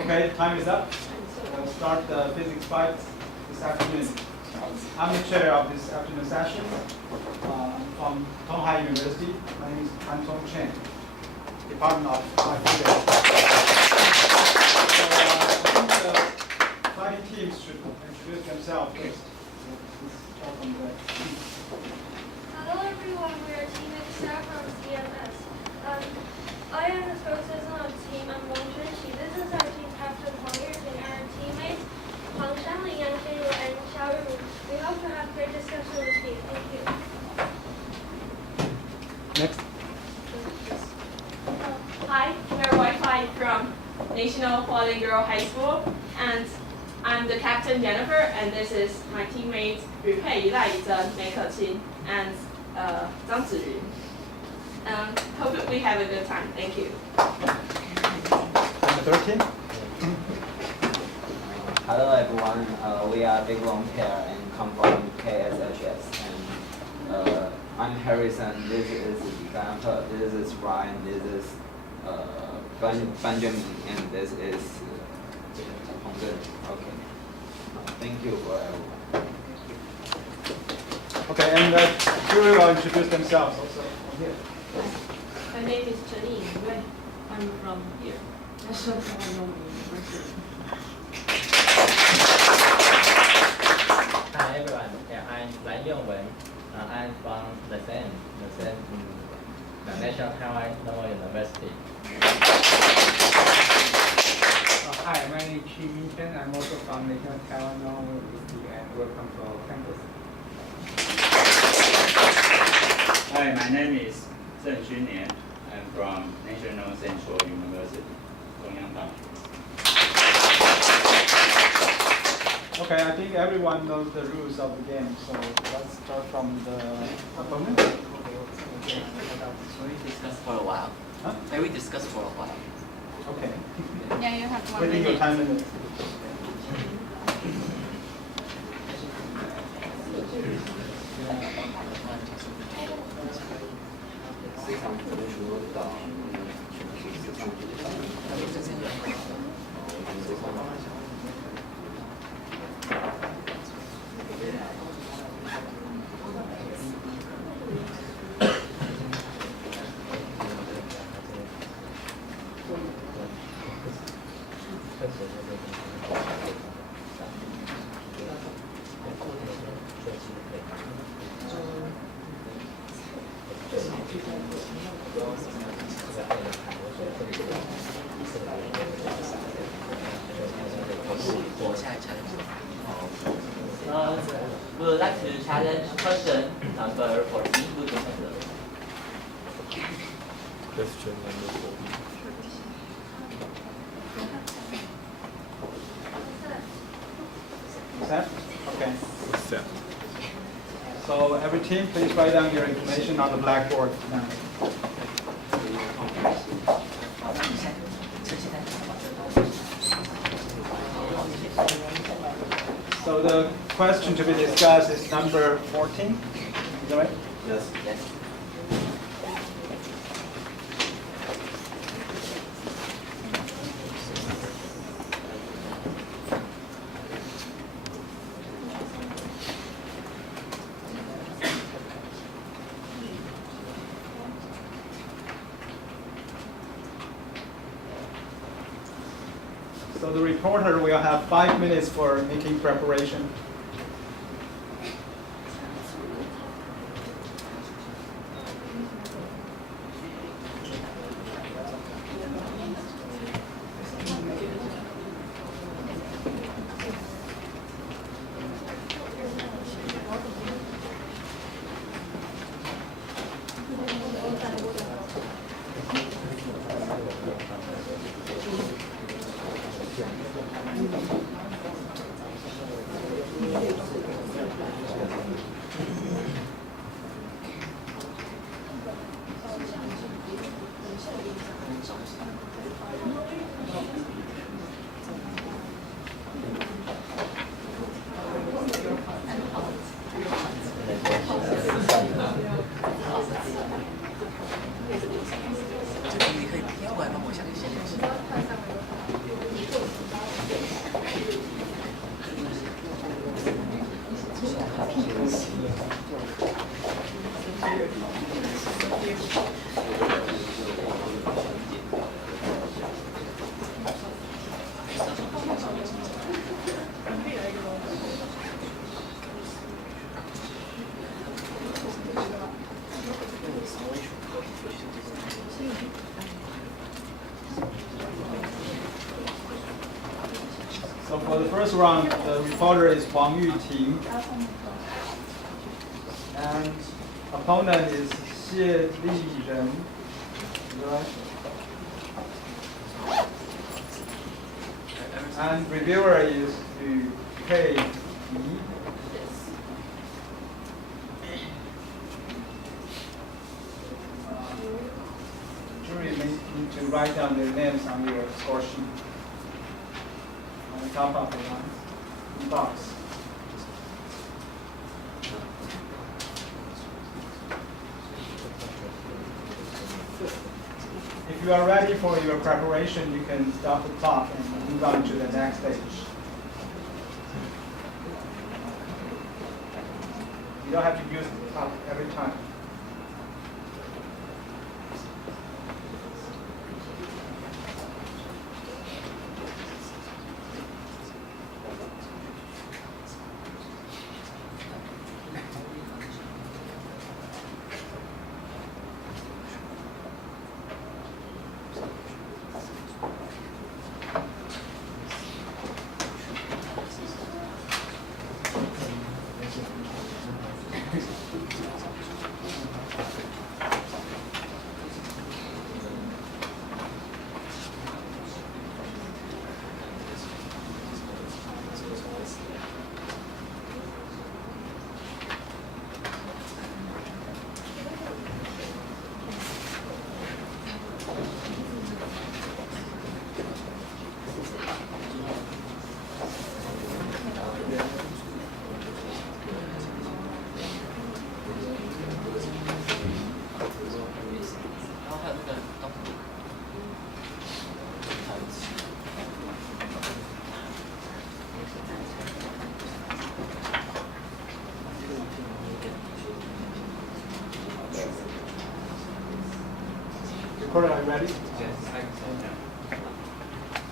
Okay, time is up. We'll start the Physics 5 this afternoon. I'm the chair of this afternoon session. I'm from Tonghai University. My name is Han Song Chen, Department of Physics. So I think the 5 teams should introduce themselves first. Hello everyone, we are Team Sarah from CMS. I am the spokesperson of Team Long-Term. This is our team captain Huang and our teammates Huang Shanli, Yang Xinru, and Xiao Ru. We hope to have great discussion with you. Thank you. Next. Hi, we're Wi-Fi from National Hualien Girl High School, and I'm the captain Jennifer, and this is my teammates Yu Pei, Lai Yizhen, Mei Keqin, and Zhang Ziyun. Hope we have a good time. Thank you. Number 13. Hello everyone, we are Big Long Hair and come from KSHS. And I'm Harrison, this is Ivan, this is Ryan, this is Benjamin, and this is Hongzhen. Okay. Thank you for everyone. Okay, and two will introduce themselves also from here. My name is Chen Ying. I'm from here, National Hualien University. Hi everyone, I'm Lan Yongwen. I'm from the same the National Taiwan Normal University. Hi, my name is Qi Minchen. I'm also from National Taiwan Normal University and welcome to our campus. Hi, my name is Zheng Xunnian. I'm from National Central University, Dongyang Dashi. Okay, I think everyone knows the rules of the game, so let's start from the opponent. Shall we discuss for a while? Huh? May we discuss for a while? Okay. Yeah, you have 1 Within your minute. time limit. We would like to challenge question number 14. Question number 4. Set? Okay. Set. So every team, please write down your information on the blackboard now. So the question to be discussed is number 14. Is that right? Yes. Yes. So the reporter will have 5 minutes for making preparation. So for the first round, the reporter is Huang Yuting, and opponent is Xie Li Ren. Right? And reviewer is Yu Pei Yi. Jury may need to write down their names on your score sheet. On the top of the line, box. If you are ready for your preparation, you can stop the clock and move on to the next stage. You don't have to use the clock every time. Recorder, are you ready? Yes,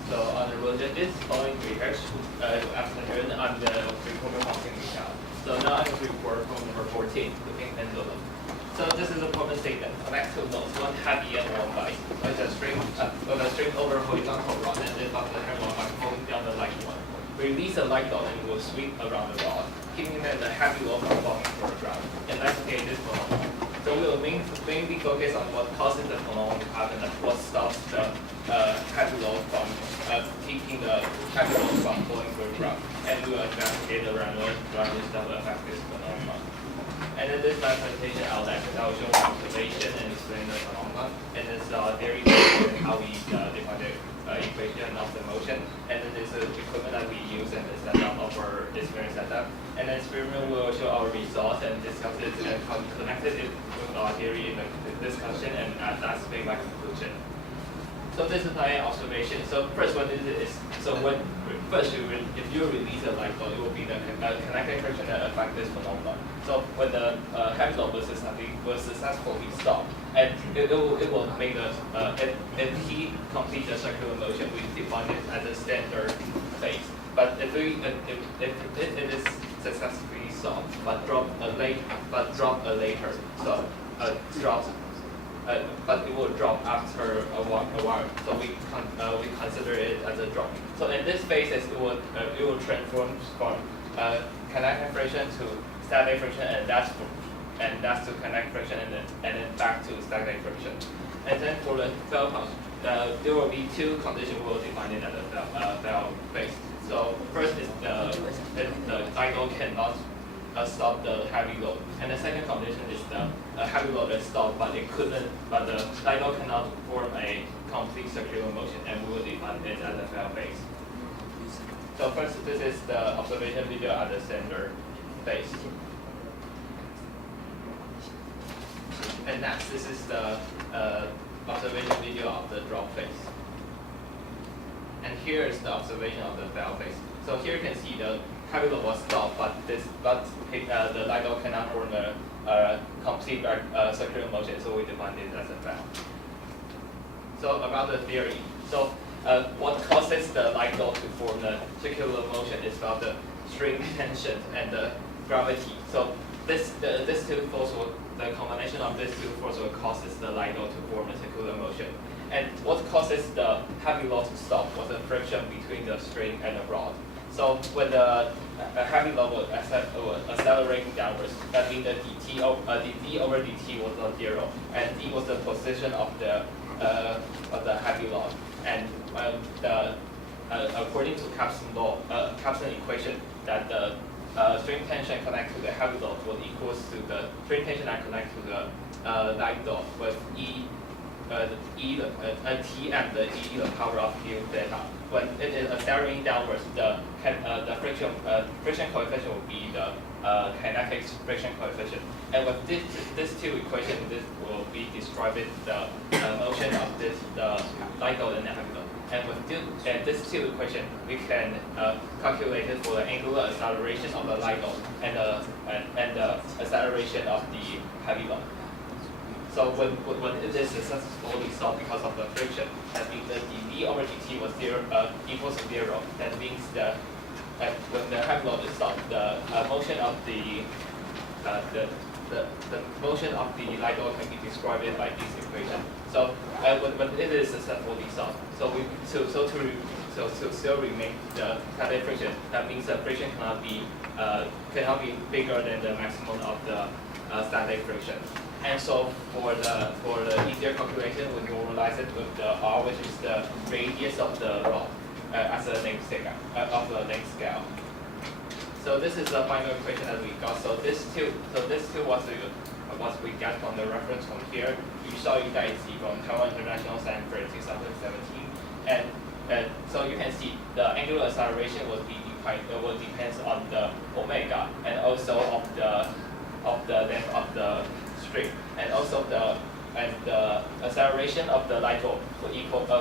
so honorable judges, following rehearsal, afternoon, I'm the reporter from Michelle. So now I'm going to report from number 14, looking pendulum. So this is a performance statement of actual notes, one heavy and one light, with a string over horizontal rod and lift up the handle by pulling down the light one. Release the light load and it will sweep around the rod, keeping the heavy load from falling to the ground. Investigate this phenomenon. So we will mainly focus on what causes the phenomenon to happen and what stops the heavy load from keeping the heavy load from falling to the ground. And we will investigate the randomness that will affect this phenomenon. And then this is my presentation outline, because I will show observation and explain the phenomenon. And this theory and how we define the equation of the motion. And then this is equipment that we use and the setup of our experiment setup. And then experiment will show our results and discuss it and connect it with our theory in the discussion, and that's make my conclusion. So this is my observation. So first one is if you release a light bulb, it will be the connecting friction that affects this phenomenon. So when the heavy load will successfully stop, and it will make if he completes the circular motion, we define it as a standard phase. But if it is successfully stopped, but drop a later, so but it will drop after a while. So we consider it as a drop. So in this phase, it will transform from kinetic friction to static friction, and that's to kinetic friction, and then back to static friction. And then for the valve pump, there will be two conditions we will define it as a valve phase. So first is the cycle cannot stop the heavy load, and the second condition is the heavy load is stopped, but the cycle cannot form a complete circular motion, and we will define it as a fail phase. So first, this is the observation video at the center phase, and next, this is the observation video of the drop phase, and here is the observation of the fail phase. So here you can see the heavy load was stopped, but the LIGO cannot form complete circular motion, so we define this as a fact. So about the theory. So what causes the light bulb to form the circular motion is about the string tension and the gravity. So this two force will, the combination of these two forces will causes the light bulb to form a circular motion. And what causes the heavy load to stop was the friction between the string and the rod. So when the heavy load was accelerating downwards, that means the d over dt was not zero, and d was the position of the heavy load. And according to Capstan equation, that the string tension connected to the heavy load was equals to the string tension that connects to the light load with T and the E the power of Q theta. When it is accelerating downwards, the friction coefficient will be the kinetic friction coefficient. And with these two equations, this will be describing the motion of the light load and the heavy load. And with these two equations, we can calculate it for the angular acceleration of the light load and the acceleration of the heavy load. So when it is successfully solved because of the friction, that means the dV over dt was equals to zero. That means that when the heavy load is solved, the motion of the motion of the light load can be described by this equation. So when it is successfully solved, to still remain the static friction, that means the friction cannot be bigger than the maximum of the static friction. And so for the easier calculation, we normalize it with the R, which is the radius of the rod as a length scale of the length scale. So this is the final equation that we got. So this two was we got from the reference from here. We show you guys see from Taiwan International Standard 2017, and so you can see the angular acceleration will depends on the omega and also of the length of the string, and also the acceleration of the light bulb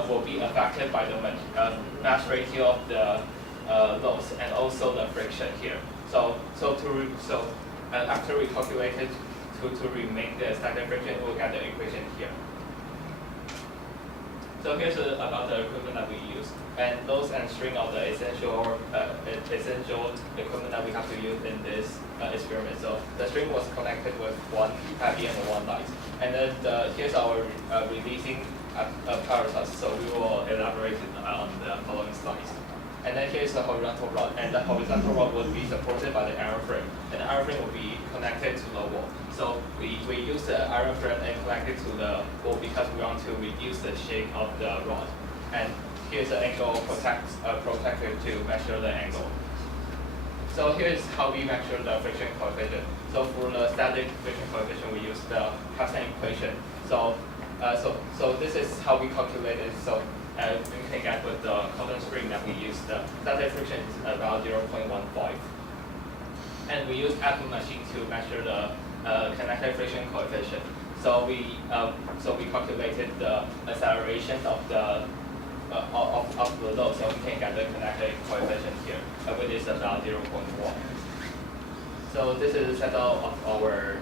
will be affected by the mass ratio of the loads and also the friction here. So after we calculate it to remake the static friction, we'll get the equation here. So here's about the equipment that we use, and those and string are the essential equipment that we have to use in this experiment. So the string was connected with one heavy and one light, and then here's our releasing apparatus. So we will elaborate on the following slides. And then here's the horizontal rod, and the horizontal rod will be supported by the iron frame, and the iron frame will be connected to the wall. So we use the iron frame and connect it to the wall because we want to reduce the shape of the rod. And here's the angle protector to measure the angle. So here's how we measure the friction coefficient. So for the static friction coefficient, we use the Capstan equation. So this is how we calculate it. So we can get with the cotton string that we use, the static friction is about 0.15. And we use Apple machine to measure the kinetic friction coefficient. So we calculated the acceleration of the load, so we can get the kinetic coefficient here, which is about 0.1. So this is the setup of our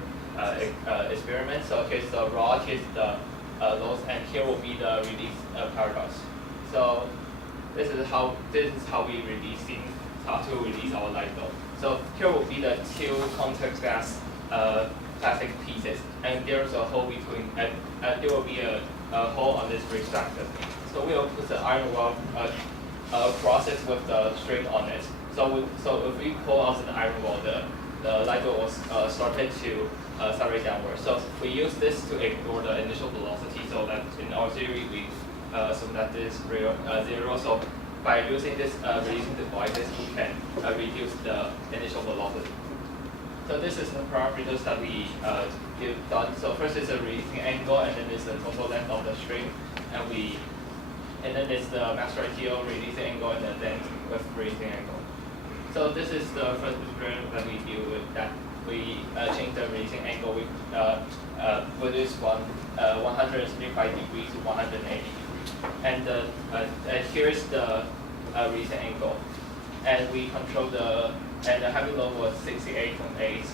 experiment. So here's the rod, here's the loads, and here will be the release apparatus. So this is how we how to release our light bulb. So here will be the two contact glass plastic pieces, and there's a hole between, and there will be a hole on this reflector. So we will put the iron rod across it with the string on it. So if we pull out the iron rod, the light bulb was started to accelerate downwards. So we use this to ignore the initial velocity, so that in our theory we assume that this is zero. So by using this releasing devices, we can reduce the initial velocity. So this is the parameters that we done. So first is the releasing angle, and then is the total length of the string, and then it's the mass ratio, releasing angle, and then length with releasing angle. So this is the first experiment that we do with that. We change the releasing angle. We reduce 135 degrees to 180 degrees, and here's the releasing angle, and we control the heavy load was 68.8,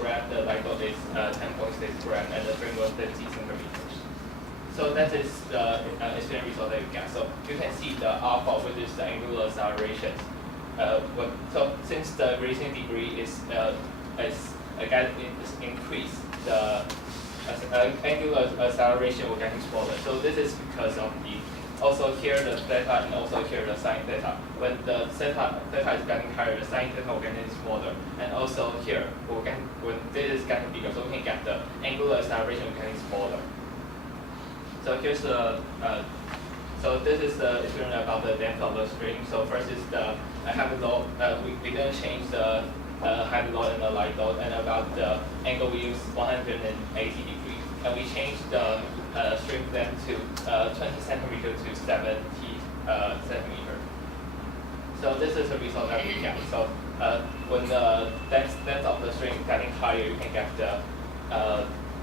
gram, the light load is 10.6 gram, and the string was 50 centimeters. So that is the experience result that you get. So you can see the alpha, which is the angular acceleration. So since the radiation degree is increased, the angular acceleration will getting smaller. So this is because of the also here the theta and also here the sine theta. When the theta is getting higher, the sine theta will getting smaller, and also here when this is getting bigger, so we can get the angular acceleration getting smaller. So here's the so this is the experiment about the length of the string. So first is the heavy load. We didn't change the heavy load and the light load, and about the angle we use 180 degrees, and we changed the string length to 20 centimeter to 70 centimeter. So this is the result that we get. So when the length of the string getting higher, you can get the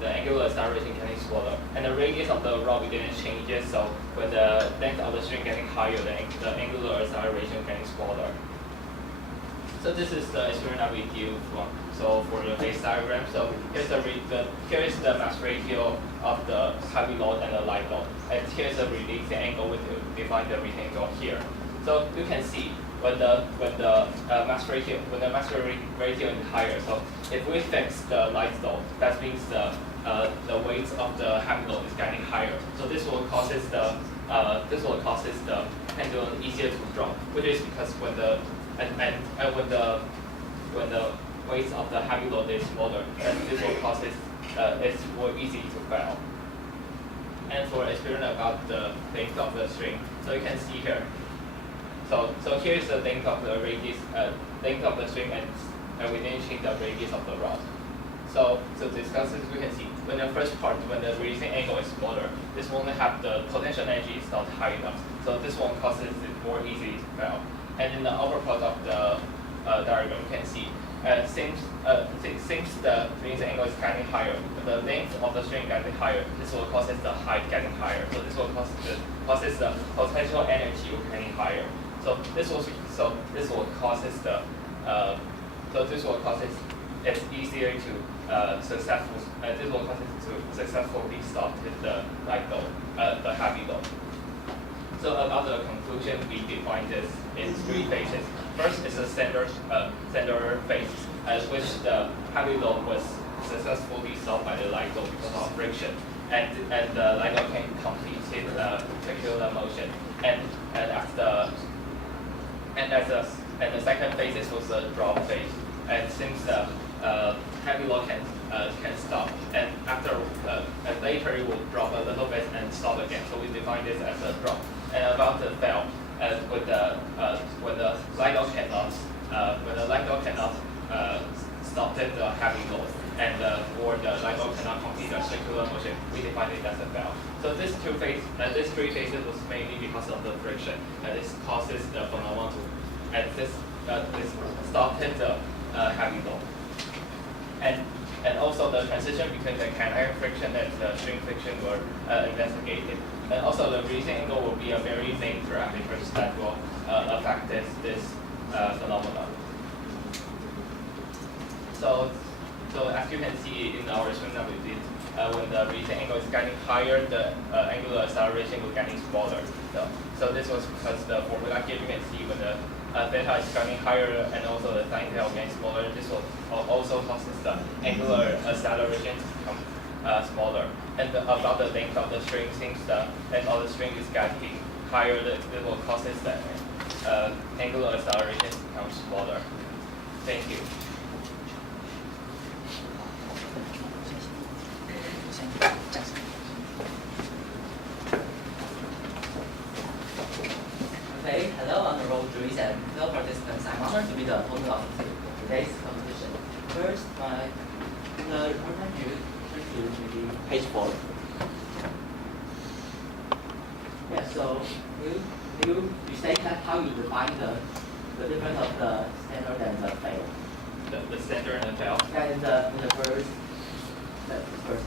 angular acceleration getting smaller, and the radius of the rod we didn't change it. So when the length of the string getting higher, the angular acceleration getting smaller. So this is the experiment that we do for the phase diagram. So here is the mass ratio of the heavy load and the light load, and here's the release angle we define the release angle here. So you can see when the mass ratio is higher. So if we fix the light load, that means the weight of the heavy load is getting higher. So this will causes the pendulum easier to drop, which is because when the weight of the heavy load is smaller, then this will cause it's more easy to fail. And for experiment about the length of the string, so you can see here. So here's the length of the radius, length of the string, and we didn't change the radius of the rod. So to discuss this, we can see when the first part, when the releasing angle is smaller, this won't have the potential energy is not high enough. So this one causes it more easy to fail. And in the upper part of the diagram, you can see since the releasing angle is getting higher, the length of the string getting higher, this will cause the height getting higher. So this will causes the potential energy getting higher. So this will cause it's easier to successfully stop the light load, the heavy load. So about the conclusion, we define this in 3 phases. First is a standard phase, which the heavy load was successfully stopped by the light load because of friction, and the light load can complete circular motion. And the second phase was the drop phase, and since the heavy load can stop, and after later it will drop a little bit and stop again. So we define this as a drop. And about the fail, when the light load cannot stop the heavy load, and or the light load cannot complete the circular motion, we define it as a fail. So these 3 phases was mainly because of the friction, and this causes the phenomenon to, and this stopped the heavy load. And also the transition between the kinetic friction and the string friction were investigated. And also the releasing angle will be a very main parameters that will affect this phenomenon. So as you can see in our experiment that we did, when the releasing angle is getting higher, the angular acceleration will getting smaller. So this was because the formula here you can see when the theta is getting higher and also the sine theta getting smaller, this will also causes the angular acceleration to become smaller. And about the length of the string, since the length of the string is getting higher, it will causes the angular acceleration to become smaller. Thank you. Okay, hello, honorable juries and fellow participants. I'm honored to be the opponent of today's competition. First, the report review turn to maybe page 4. Yeah, so you state that how you define the difference of the standard and the fail. The standard and the fail. Yeah, in the first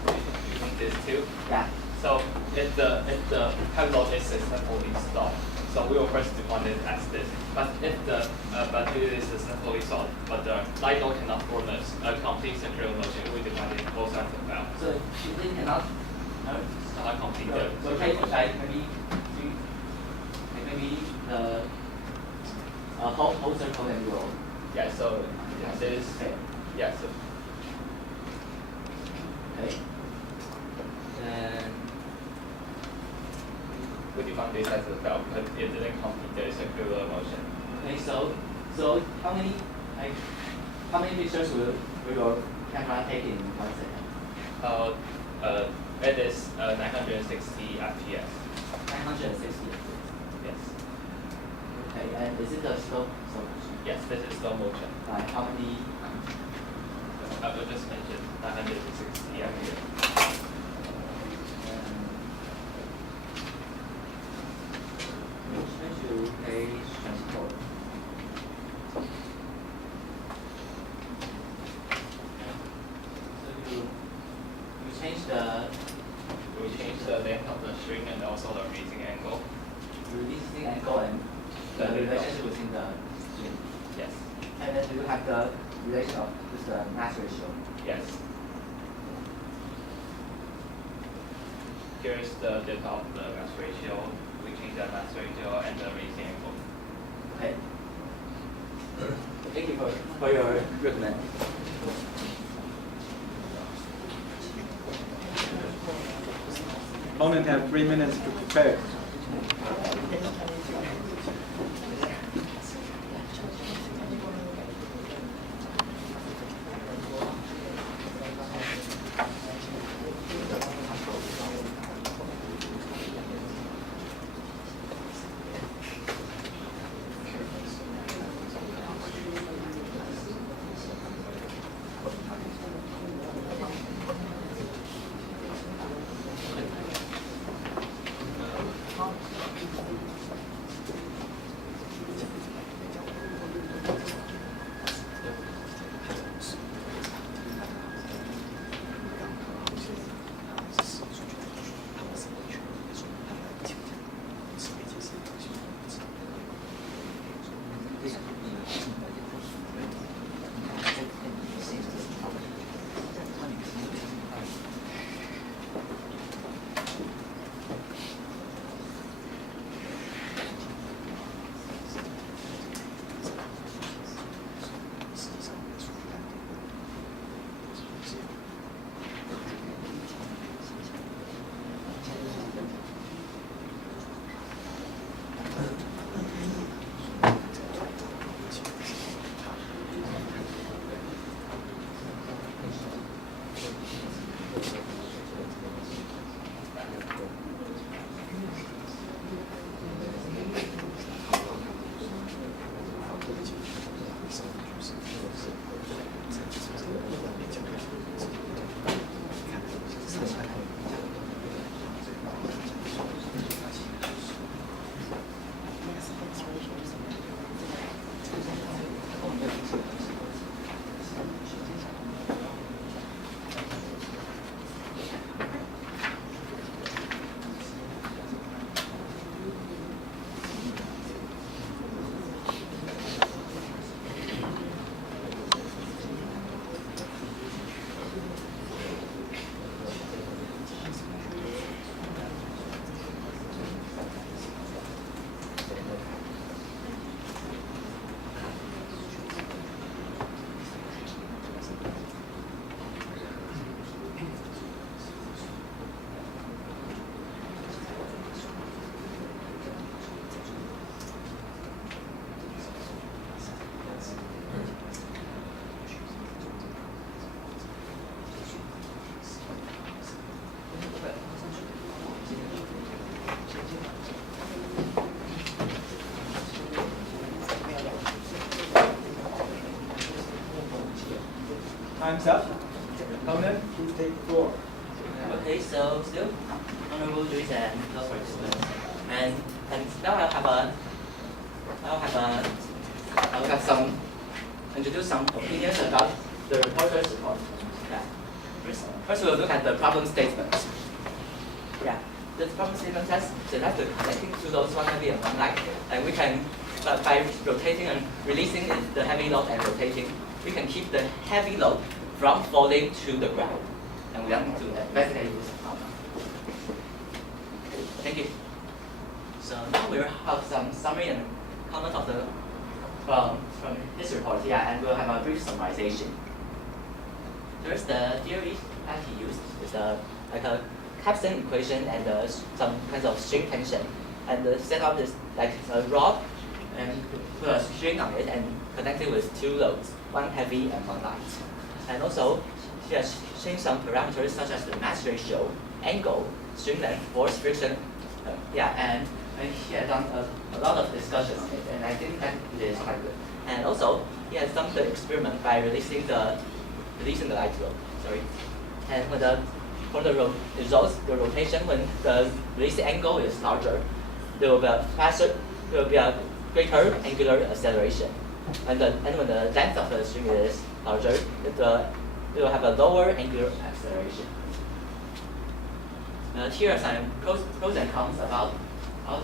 page. You think this too? Yeah. So if the payload is successfully installed, so we will first define it as this. But if the but it is successfully solved, but the light node cannot form a complete circular motion, we define it both as a fail. So if they cannot, no? Cannot complete So, the so case like maybe the whole circle can go. yeah. So this Okay. yeah. So Okay. And we define this as a fail because it didn't complete the circular motion. okay, so how many pictures will your camera take in 1 second? It is 960 fps. 960. Yes. Okay, and is it a slow motion? Yes, this is slow motion. Like how many? I will just mention 960 fps. Change to page 24. So you change the length of the string and also the releasing angle. releasing angle and the relationship between the string. Yes. And then you have the relation of just the mass ratio. Yes. Here is the data of the mass ratio. We change the mass ratio and the releasing angle. Okay. Thank you for your recommend. Opponent have 3 minutes to prepare. Time's up. Opponent, please take the floor. Okay, so still honorable juries and fellow participants, and now I will have some introduce some opinions about the reporter's report. Yeah. First we'll look at the problem statement. Yeah, the problem statement test suggests the connecting to those one heavy and one light, and we can by rotating and releasing the heavy load and rotating, we can keep the heavy load from falling to the ground. And we are going to investigate this problem. Thank you. So now we'll have some summary and comment of the from this report. Yeah, and we'll have a brief summarization. First, the theory that he used is like a capstan equation and some kinds of string tension. And the setup is like a rod and put a string on it and connect it with two loads, one heavy and one light. And also, he has changed some parameters such as the mass ratio, angle, string length, force, friction. And he has done a lot of discussion on it, and I think that it is quite good. And also, he has done the experiment by releasing the light load. Sorry. And for the results, the rotation when the release angle is larger, there will be a faster, there will be a greater angular acceleration. And when the length of the string is larger, it will have a lower angular acceleration. Here are some pros and cons about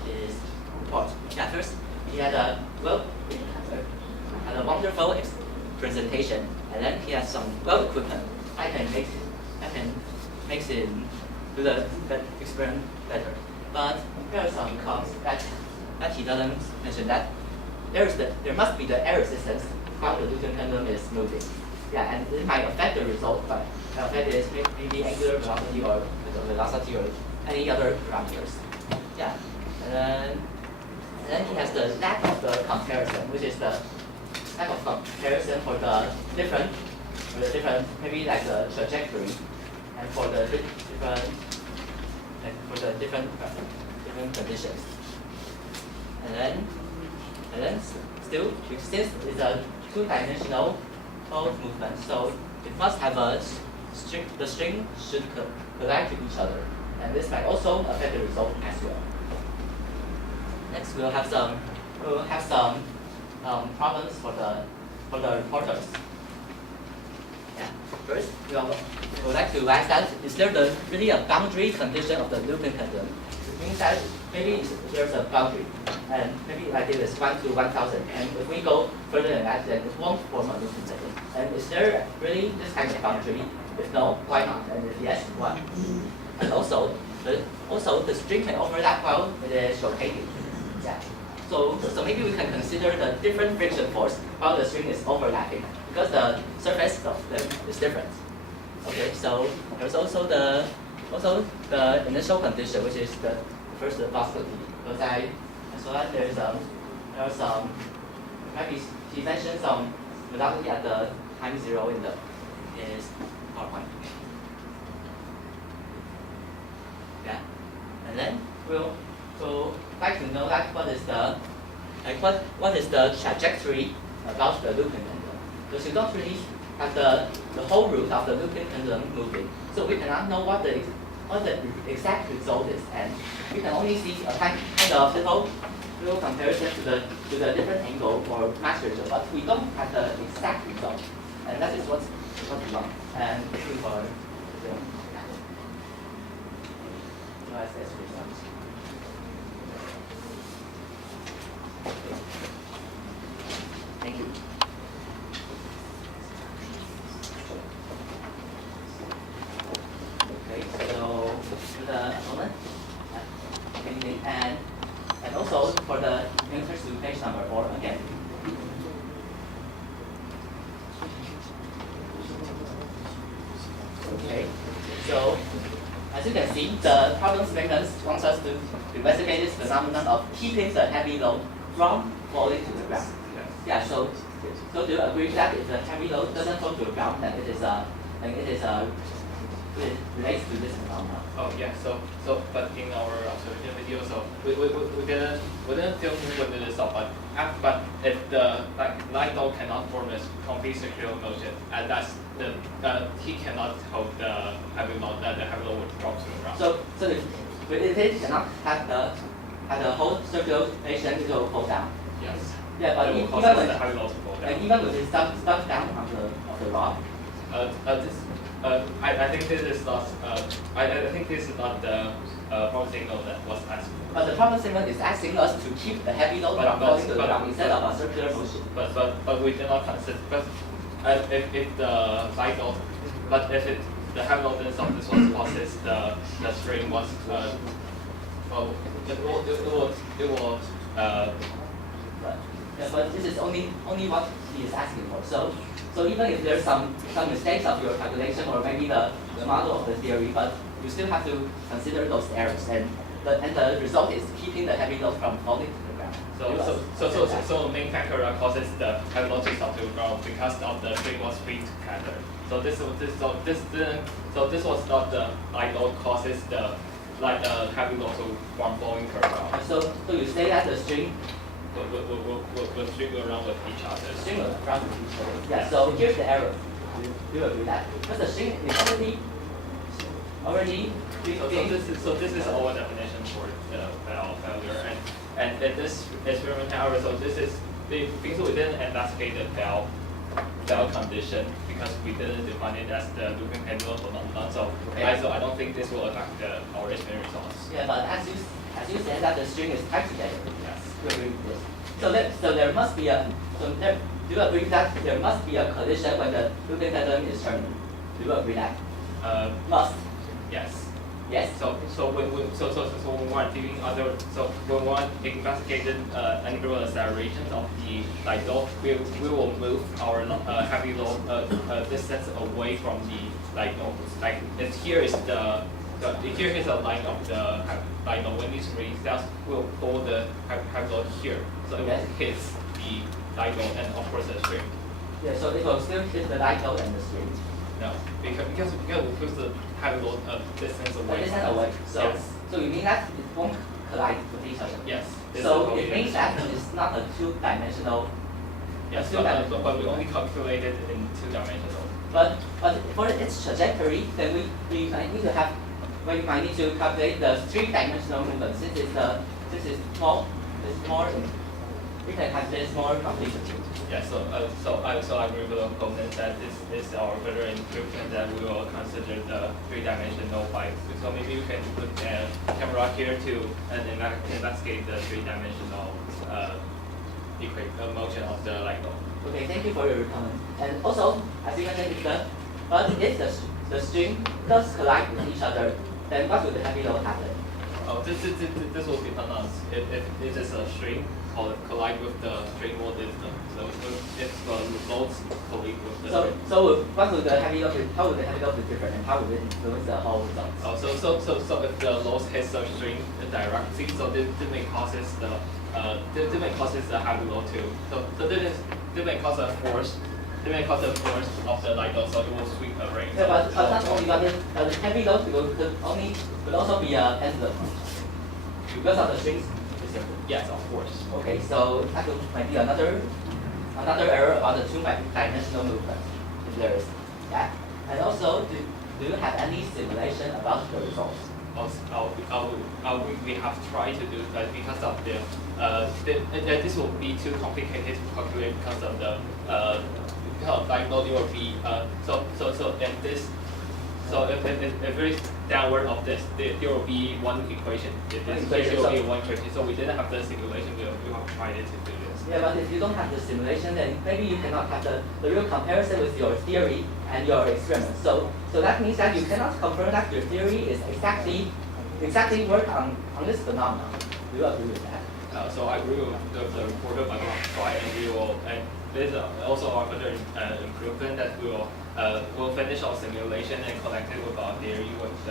his report. Yeah, first, he had a wonderful presentation, and then he has some equipment. I can make it do the experiment better. But there are some cons that he doesn't mention. That there must be the air resistance while the Newton pendulum is moving. Yeah, and it might affect the result, but the effect is maybe angular velocity or velocity or any other parameters. Yeah, and then he has the lack of the comparison, which is the lack of comparison for the different maybe like the trajectory, and for the different conditions. And then still, since it's a two-dimensional movement, so it must have a string. The string should collide to each other, and this might also affect the result as well. Next, we'll have some problems for the reporters. Yeah. First, we would like to ask that is there really a boundary condition of the looping pendulum? It means that maybe there's a boundary, and maybe like it is 1 to 1,000, and if we go further than that, then it won't form a looping pendulum. And is there really this kind of boundary? If no, why not? And if yes, why? And also the string can overlap while it is rotating. Yeah. So maybe we can consider the different friction force while the string is overlapping, because the surface of them is different. Okay, so there's also the initial condition, which is the first velocity. Because I saw that there's some maybe he mentioned some velocity at the time 0 in his PowerPoint. Yeah, and then we'll like to know that what is the trajectory about the looping pendulum, because you don't really have the whole route of the looping pendulum moving, so we cannot know what the exact result is, and we can only see a kind of little comparison to the different angle or mass ratio, but we don't have the exact result, and that is what we want. And thank you for this result. Thank you. Okay, so to the moment, and also for the answers to page number 4 again. Okay, so as you can see, the problem statement wants us to investigate this phenomenon of keeping the heavy load from falling to the ground. Yeah, so do you agree that if the heavy load doesn't fall to the ground, then it relates to this phenomenon? Oh yeah, so but in our observation video, so we didn't feel with this stuff, but if the light load cannot form a complete circular motion, and that's he cannot hold the heavy load, that the heavy load would drop to the ground. So if it cannot have the whole circular motion, it will fall down. Yes. Yeah, but even the heavy load to fall down. even with it stuck down on the rod. I think this is not. I think this is not the problem signal that was asked. But the problem signal is asking us to keep the heavy load from falling to the ground instead of a circular motion. But we did not consider. But if the light load, but if the heavy load of this was causes the string was well, it will But this is only what he is asking for. So even if there's some mistakes of your calculation or maybe the model of the theory, but you still have to consider those errors, and the result is keeping the heavy load from falling to the ground. So the main factor that causes the heavy load to stop to the ground because of the string was free together. So this was not the light load causes the heavy load to from falling to the ground. So you say that the string will string around with each other. string around with each other. Yeah. So here's the error. Do you agree that? Because the string is already. So this is our definition for the valve failure, and this experimental error. So this is because we didn't investigate the valve condition because we didn't define it as the looping pendulum phenomenon. So I don't think this will affect our experiment results. Yeah, but as you said that the string is tied together. Yes. You agree with this? So there must be a. Do you agree that there must be a collision when the looping pendulum is turning? Do you agree that? Must. Yes. Yes. So when we want doing other when we want investigated angular accelerations of the light load, we will move our heavy load distance away from the light load. Like here is here is a line of the light load. When these three cells will pull the heavy load here, so it will hit the light load and of course the string. Yeah. So it will still hit the light load and the string. No, because we push the heavy load distance away. Distance away. So yes. so you mean that it won't collide with each other? Yes. So it means that it's not a two-dimensional. Yes, but we only calculated in two-dimensional. But for its trajectory, then we might need to have we might need to calculate the three-dimensional movement since this is more we can calculate more completely. Yeah, so I agree with the opponent that this is our better improvement that we will consider the three-dimensional bike. So maybe you can put a camera here to investigate the three-dimensional motion of the light load. Okay, thank you for your comment. And also, as you mentioned, if the string does collide with each other, then what would the heavy load happen? Oh, this will depend on if it is a string collide with the string load system. So if the loads collide with the string. So what would the heavy load? How would the heavy load be different, and how would it influence the whole result? Oh, so if the load hits the string directly, so this may causes the heavy load too. So this may cause a force. It may cause a force of the light load, so it will sweep the ring. Yeah, but not only that, the heavy load could also be a pendulum because of the strings. Yes, of course. Okay, so that might be another error about the two-dimensional movement, if there is. Yeah. And also, do you have any simulation about the results? We have tried to do that because of this will be too complicated to calculate because of the light load will be so if there is downward of this, there will be one equation. There will be one equation. So we didn't have the simulation. We have tried it to do this. Yeah, but if you don't have the simulation, then maybe you cannot have the real comparison with your theory and your experiment. So that means that you cannot confirm that your theory is exactly work on this phenomenon. Do you agree with that? So I agree with the reporter, but not try, and we will. And there's also our further improvement that we'll finish our simulation and connect it with our theory with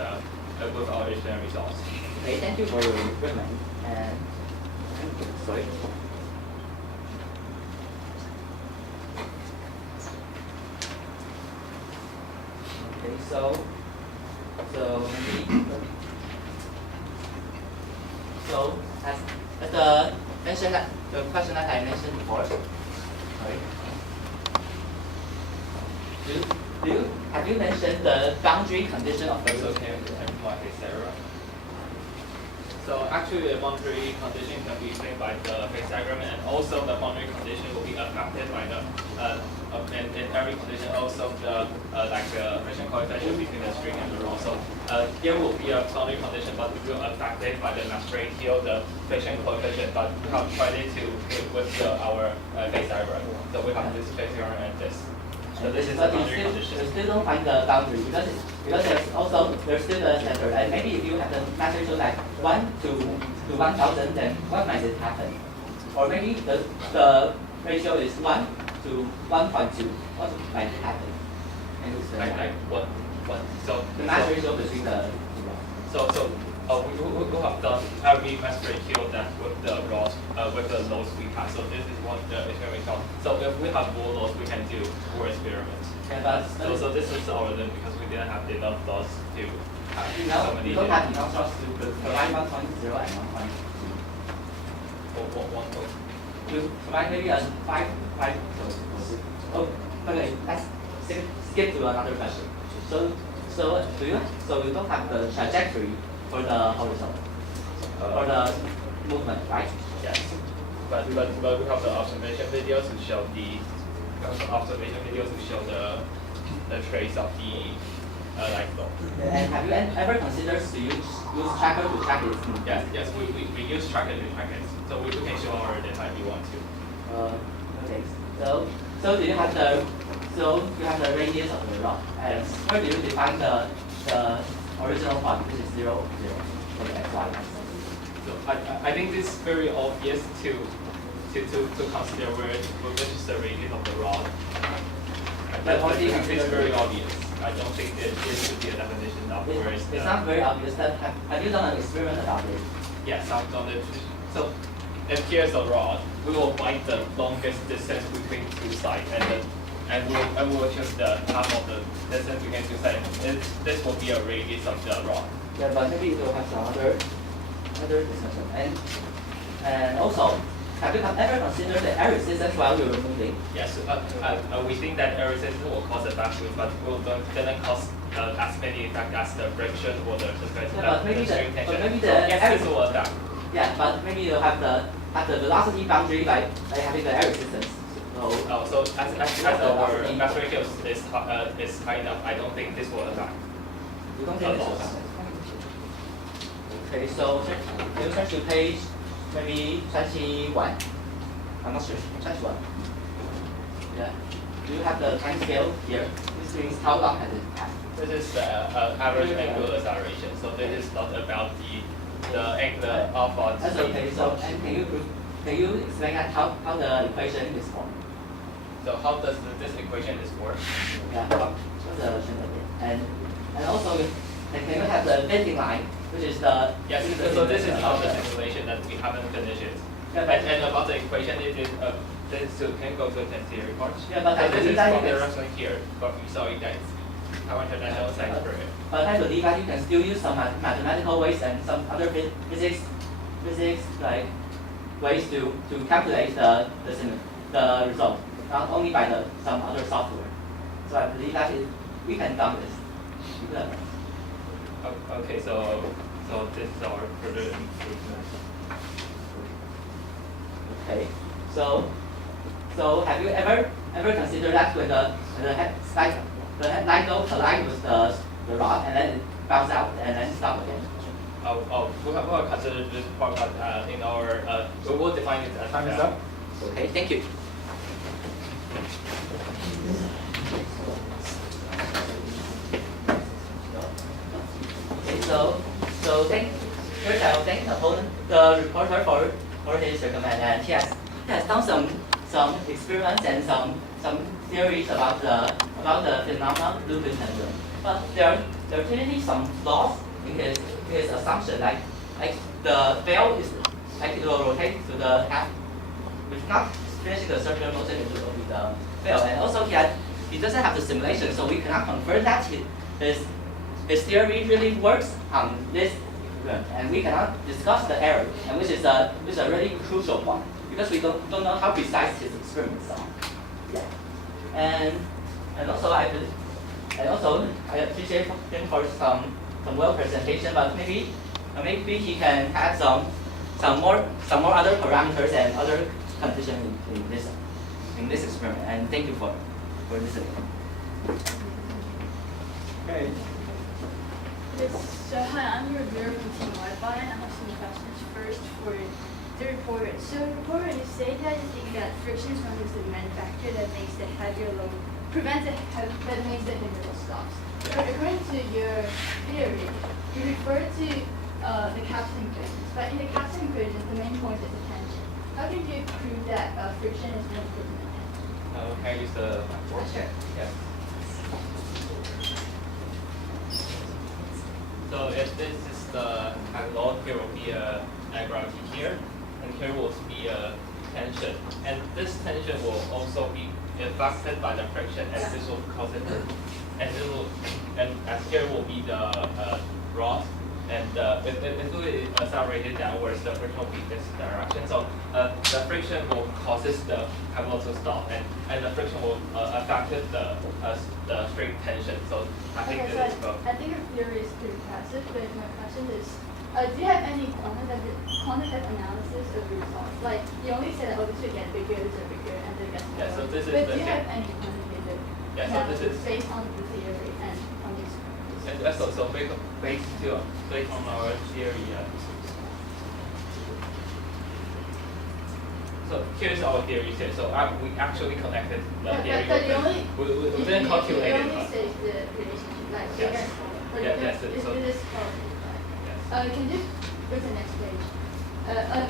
our experiment results. Okay, thank you for your improvement. And sorry. Okay, so as the question that I mentioned before. Sorry. Have you mentioned the boundary condition of the It's okay. Like Sarah. So actually, the boundary condition can be explained by the phase diagram, and also the boundary condition will be affected by the in every condition also the like the friction coefficient between the string and the rod. So there will be a boundary condition, but it will affected by the mass ratio, the friction coefficient. But we have tried it to with our phase diagram. So we have this phase diagram and this. So this is the boundary condition. You still don't find the boundary because there's still a center, and maybe if you have the mass ratio like 1 to 1,000, then what might it happen? Or maybe the ratio is 1 to 1.2. What might happen? Can you explain? Like what? So The mass ratio between the we have done every mass ratio that with the loss with the loads we have. So this is what the experiment comes. So if we have more loads, we can do more experiments. Okay, but So this is our limit because we didn't have enough loss to have so many. you don't have enough loss to provide 1.0 and 1.2. One point. You provide maybe a 5. Oh, okay. Let's skip to another question. So you don't have the trajectory for the horizontal for the movement, right? Yes. But we have the observation video to show the trace of the light flow. And have you ever considered to use tracker to track its movement? Yes, we use tracker to track it. So we can show our data if you want to. Okay. So do you have the radius of the rod? And where do you define the original point, which is 0, 0 for the xy? So I think this is very obvious to consider which is the radius of the rod. It's very obvious. I don't think that this should be a definition of where is the. It's not very obvious. Have you done an experiment about it? Yes, I've done it. So if here's a rod, we will find the longest distance between two sides, and we will choose the half of the distance between two sides. This will be a radius of the rod. Yeah, but maybe it will have some other discussion. And also, have you ever considered the air resistance while you're moving? Yes, we think that air resistance will cause a backwind, but doesn't cause as many effect as the friction or the string tension. Yes, this will affect. Yeah, but maybe you have the velocity boundary by having the air resistance. So as our mass ratio is high enough, I don't think this will affect. You don't think this will affect? Okay, so you turn to page maybe 21. I'm not sure. 21. Yeah. Do you have the time scale here? This means how long has it passed? This is the average angular acceleration. So this is not about the angular of That's okay. So and can you explain how the equation is formed? So how does this equation is work? Yeah. What's the version of it? And also can you have the bending line, which is the so this is how the simulation that we haven't finished it. Yeah, and about the equation, it is this can go to the theory part. Yeah, but so I this is believe from the reference here, but we saw it that Taiwan International Science Program. But I believe that you can still use some mathematical ways and some other physics like ways to calculate the result, not only by some other software. So I believe that we can do this. Okay, so this is our further improvement. Okay, so have you ever considered that when the headlight don't collide with the rod and then it bounce out and then stop again? We have considered this part, but in our we will define it as Time is up. Okay, thank you. Okay, so thank the reporter for his recommend, and he has done some experiments and some theories about the phenomenon loop pendulum. But there are clearly some flaws in his assumption, like the bell is like it will rotate to the half, which not finishing the circular motion it will be the bell, and also he doesn't have the simulation, so we cannot confirm that his theory really works on this equilibrium, and we cannot discuss the error, and which is a really crucial one because we don't know how precise his experiments are. Yeah, and also I appreciate him for some well presentation, but maybe maybe he can add some more other parameters and other conditions in this experiment. And thank you for listening. Okay. Yes, so hi, I'm your reviewer from Team Wi-Fi, and I have some questions first for the reporter. So reporter, you say that you think that friction is one of the main factor that makes the heavier load, that makes the heavier load stops. But according to your theory, you refer to the capsule equations, but in the capsule equations, the main point is the tension. How can you prove that friction is more important than tension? Can I use the blackboard? Sure. Yeah. So if this is the load, here will be a gravity here, and here will be a tension. And this tension will also be affected by the friction, and this will cause it. And as here will be the rod, and if we accelerate it downwards, the friction will be this direction. So the friction will causes the heavy to stop, and the friction will affect the straight tension. So I think Okay, this is so both. I think your theory is pretty passive, but my question is, do you have any quantitative analysis of the results? Like, you only say that obviously it gets bigger, and then it gets smaller. Yeah, so this is but the do you have any quantitative Yeah, so this analysis is- based on the theory and on the experiments? So based on our theory. So here's our theory here. So we actually connected the theory. But you only, we didn't calculate you it. only say the relationship, like Yes. bigger and smaller. Yeah, yes, Is so- this qualitative? Yes. Can you go to the next page?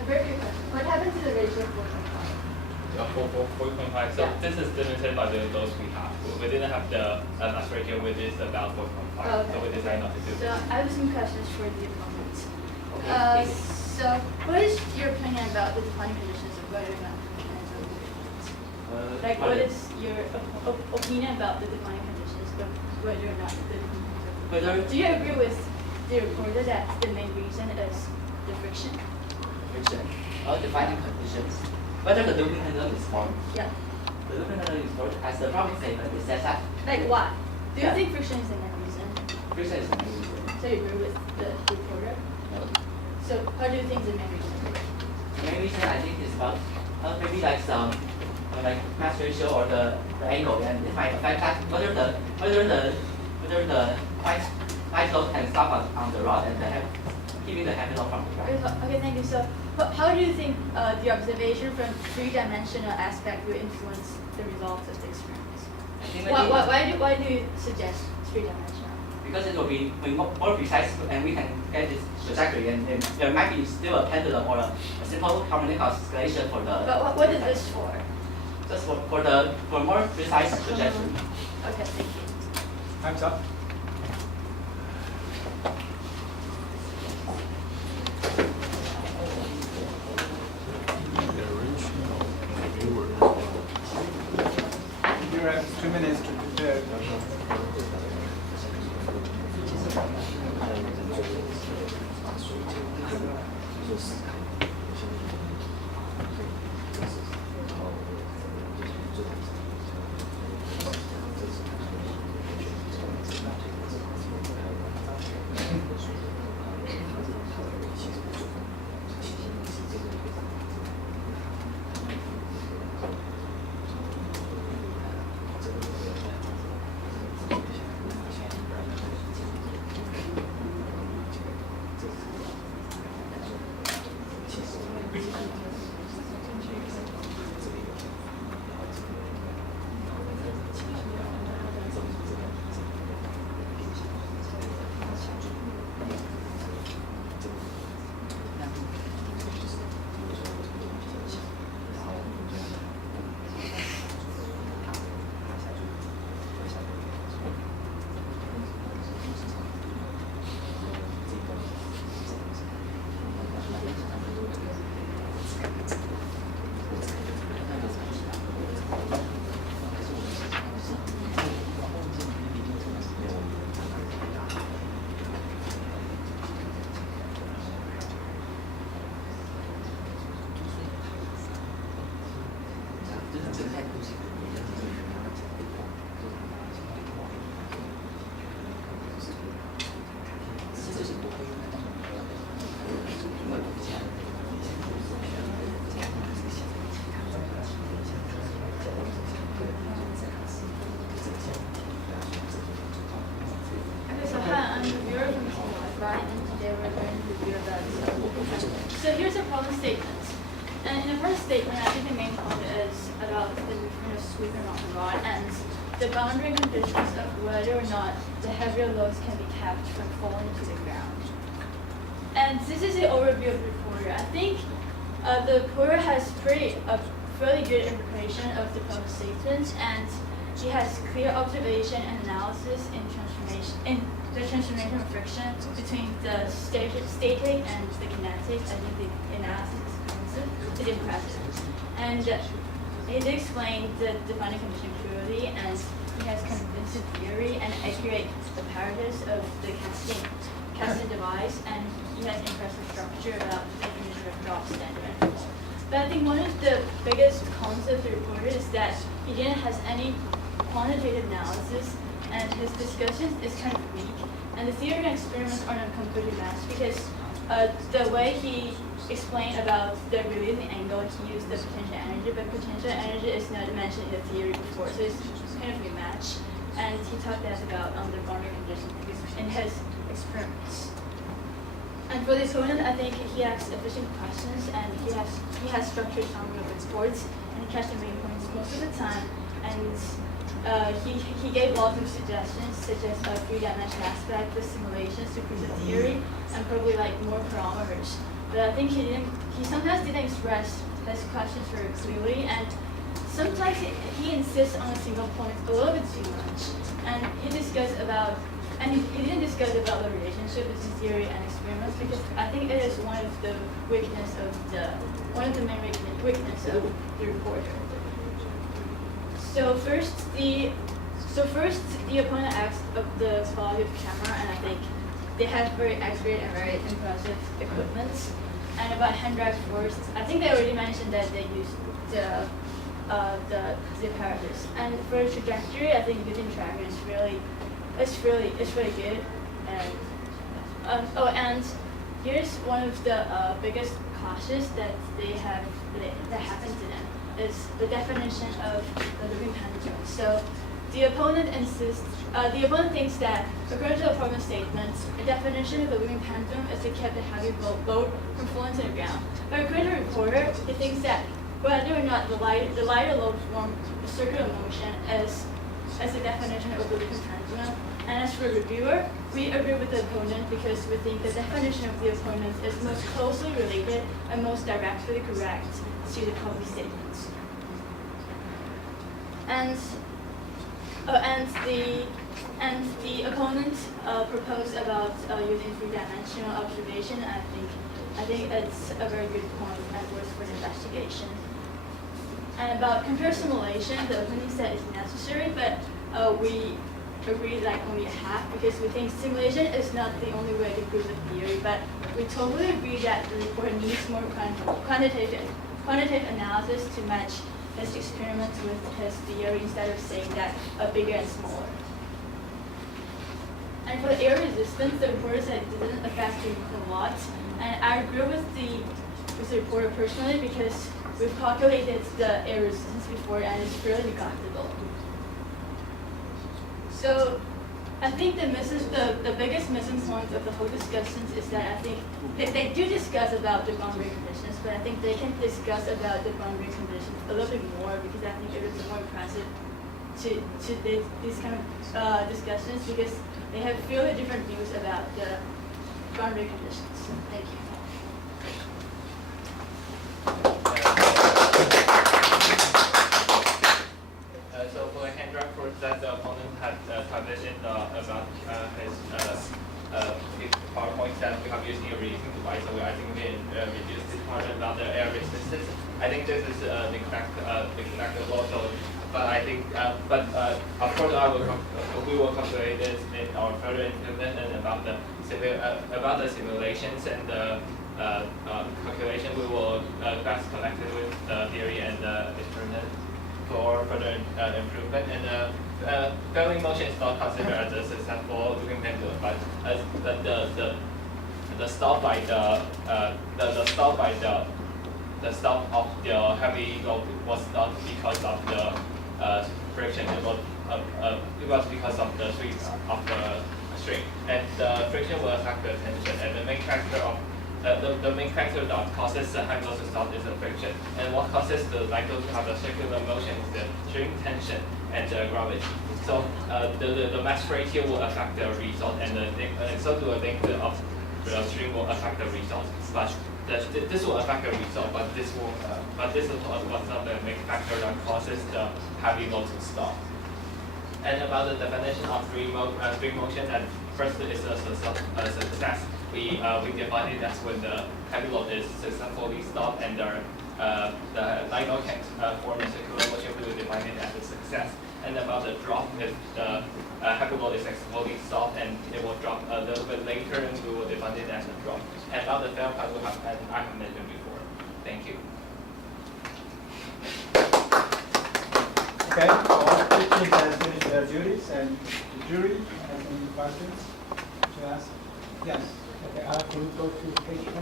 Very good question. What happened to the ratio of 4.5? 4.5. So Yeah. this is limited by the dose we have. We didn't have the mass ratio, which is about 4.5. Oh, okay. So we decided not to do So this. I have some questions for the opponent. Okay. So what is your opinion about the defining conditions of whether or not friction is over? Like, what is your opinion about the defining conditions of whether or not the defining conditions are Whether- Do you agree with the reporter that the main reason is the friction? friction, defining conditions. Whether the looping pendulum is formed. Yeah. The looping pendulum is formed as the problem statement. It says that Like what? Do you Yeah. think friction is the main reason? friction is the main reason. So you agree with the reporter? No. So how do you think the main reason? The main reason I think is about maybe like some like mass ratio or the angle, and it might affect that whether the light load can stop on the rod and keeping the heavy load from the ground. Okay, thank you. So, how do you think the observation from three-dimensional aspect will influence the results of the experiments? I think Why do you suggest three-dimensional? because it will be more precise and we can get this trajectory, and there might be still a pendulum or a simple harmonic oscillation for the. But what is this for? Just for more precise trajectory. Okay, thank you. Time's up. You have 2 minutes to prepare. So here's the problem statement. And in the first statement, I think the main point is about the movement of sweeping around the rod and the boundary conditions of whether or not the heavier loads can be kept from falling to the ground. And this is the overview of the reporter. I think the reporter has a fairly good interpretation of the problem statement, and he has clear observation and analysis in the transformation of friction between the static and the kinetic. I think the analysis is impressive. And he did explain the defining condition clearly, and he has convincing theory and accurate apparatus of the casting device, and he has impressive structure about the definition of drop standard interval. But I think one of the biggest cons of the reporter is that he didn't have any quantitative analysis, and his discussion is kind of weak, and the theory and experiments are not completely matched because the way he explained about the releasing angle, he used the potential energy, but potential energy is not mentioned in the theory before, so it's kind of a match. And he talked that about the boundary conditions in his experiments. And for the opponent, I think he asks efficient questions, and he has structured summary of reports, and he catches the main points most of the time. And he gave lots of suggestions, such as a three-dimensional aspect, the simulations to prove the theory, and probably like more parameters. But I think he sometimes didn't express his questions very clearly, and sometimes he insists on a single point a little bit too much. And he didn't discuss about the relationship between theory and experiments, because I think it is one of the main weakness of the reporter. So first the opponent asks of the quality of the camera, and I think they have very accurate and very impressive equipment. And about hand drive force, I think they already mentioned that they use the apparatus. And for trajectory, I think using tracker is really good. And and here's one of the biggest clashes that that happens to them is the definition of the looping pendulum. So the opponent thinks that according to the problem statement, the definition of the looping pendulum is to keep the heavy load from falling to the ground. But according to the reporter, he thinks that whether or not the lighter load form a circular motion as the definition of the looping pendulum. And as for the reviewer, we agree with the opponent because we think the definition of the opponent is most closely related and most directly correct to the problem statements. And the opponent proposed about using three-dimensional observation. I think it's a very good point and worth for the investigation. And about computer simulation, the opponent said it's necessary, but we agree like only half because we think simulation is not the only way to prove the theory. But we totally agree that the report needs more quantitative analysis to match his experiments with his theory instead of saying that bigger and smaller. And for the air resistance, the reporter said it doesn't affect the a lot. And I agree with the reporter personally because we've calculated the air resistance before and it's fairly neglectable. So I think the biggest missing point of the whole discussions is that I think they do discuss about the boundary conditions, but I think they can discuss about the boundary conditions a little bit more because I think it is more impressive to these kind of discussions because they have fairly different views about the boundary conditions. Thank you. So for hand drive force that the opponent had published in about his PowerPoint that we have using a releasing device, so I think we can reduce this part about the air resistance. I think this is neglectable. So, but I think, of course, we will calculate this in our further improvement and about the simulations and the calculation. We will best connect it with the theory and the experiment for further improvement. And bearing motion is not considered as a successful looping pendulum, but the stop of the heavy load was not because of the friction. It was because of the sweep of the string, and the friction will affect the tension. And the main factor of the main factor that causes the high velocity start is the friction, and what causes the cycle to have a circular motion is the string tension and gravity. So the mass ratio will affect the result, and so do the length of the string will affect the result. But this will affect the result, but this is what's not the main factor that causes the heavy load to stop. And about the definition of string motion, that first is a success. We define it as when the heavy load is successfully stopped and the dynamo can form a circular motion. We will define it as a success. And about the drop, if the heavy load is successfully stopped and it will drop a little bit later, and we will define it as a drop. And about the fail part, I have mentioned before. Thank you. Okay, all 15 has finished their duties, and the jury has any questions to ask? Yes. Okay, can you go to page 22?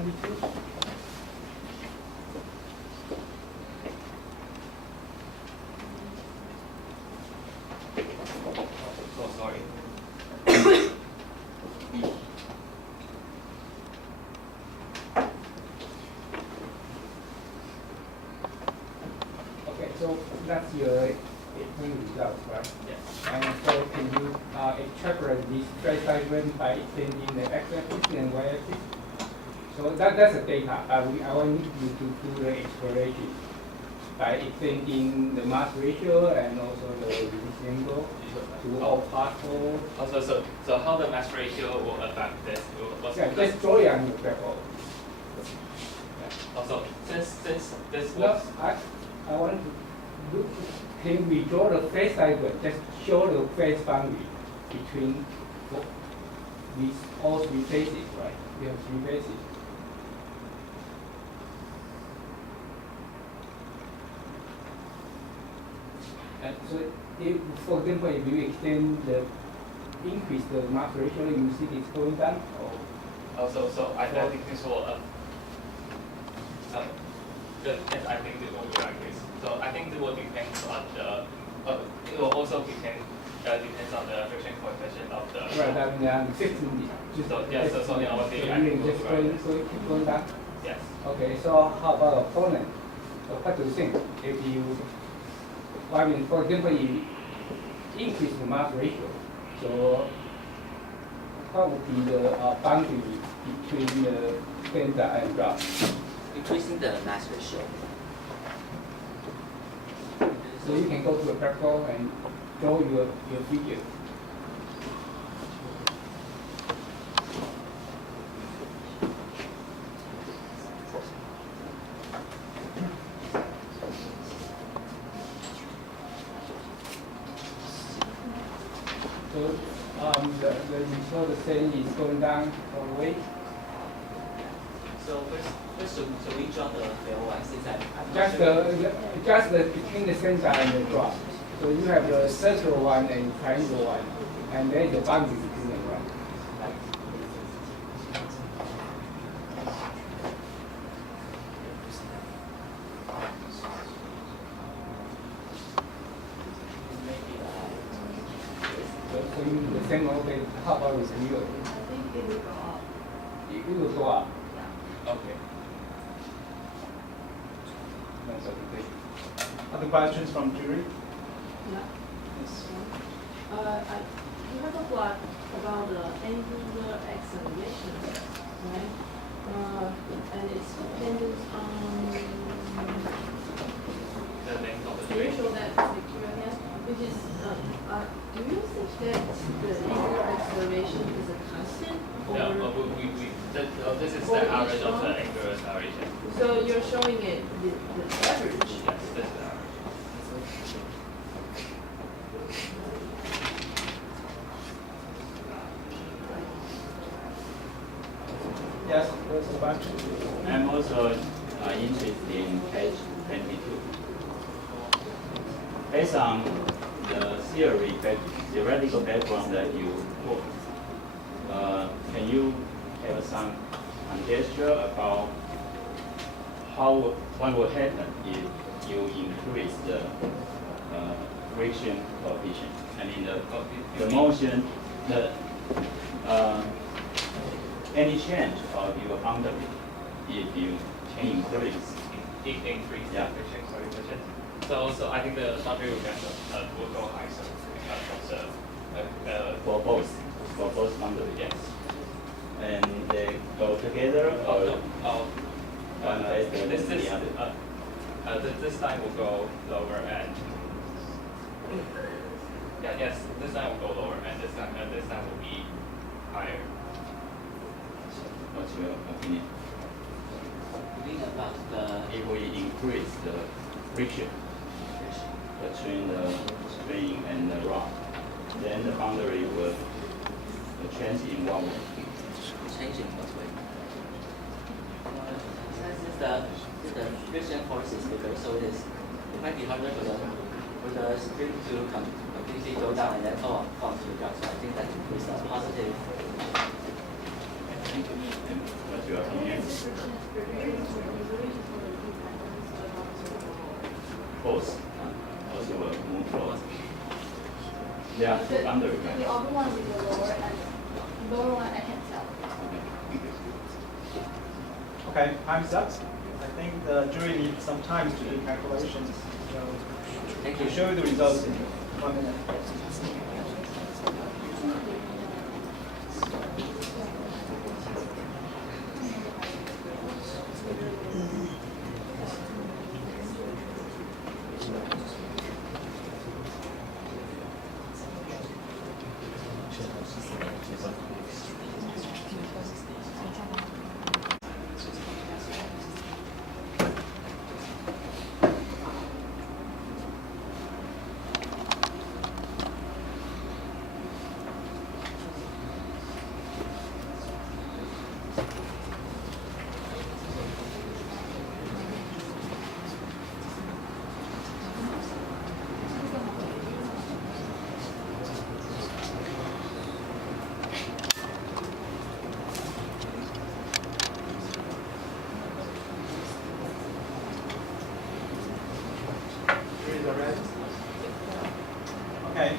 So sorry. Okay, so that's your exam results, right? Yes. And so can you extrapolate this phase diagram by extending the x-axis and y-axis? So that's the data. I want you to do the exploration by extending the mass ratio and also the release angle to all particle. Also, so how the mass ratio will affect this? Yeah, just draw it on your graph. Also, since this No, was I want to look. Can we draw the phase diagram? Just show the phase boundary between these all three phases, right? We have three phases. And so, if, for example, if you extend increase the mass ratio, you see it's going down. Or so I think this will yes, I think it will be like this. So I think it will depend on the it will also depends on the friction coefficient of the right, I mean, 15. So yeah, so yeah, what the Just keep going down. yes. Okay, so how about opponent? So what do you think? If you, I mean, for example, you increase the mass ratio, so what would be the boundary between the standard and drop? Increasing the mass ratio. So you can go to the graphical and draw your figure. So the saying is going down all the way. So first should we draw the fail one since I'm not sure. Just the between the center and the drop. So you have the circle one and triangle one, and there is a boundary between them, right? So you the same okay, how about with you? I think it will go up. It will go up. Okay. That's okay. Other questions from jury? Yeah. Yes. You have a plot about the angular acceleration, right? And it's dependent on The length of the can you string. show that picture again? Which is, do you think that the angular acceleration is a constant? Or This is For the each average of the one? angular acceleration. so you're showing it the average? Yes, this is the average. Yes, what's the question? I'm also interested in page 22. Based on the theoretical background that you put, can you have some conjecture about what will happen if you increase the friction coefficient? I mean the motion, any change of your underbit if you can increase. Increase Yeah. the friction coefficient. So I think the boundary will go higher. So because For both boundary, yes. And they go together or one faster than the other. this line will go lower and yes, this line will go lower and this line will be higher. What's your opinion? You mean about the If we increase the friction between the spring and the rod, then the boundary will change in one way. changing what way? Since the friction force is bigger, so it might be harder for the spring to completely go down and then fall to the ground. So I think that is a positive. And what's your opinion? Both also will move forward. There are two boundaries. The upper one is the lower and the lower one I can't tell. Okay, time's up. I think the jury needs some time to do calculations. So Thank we'll you. show you the results in 1 minute. Okay.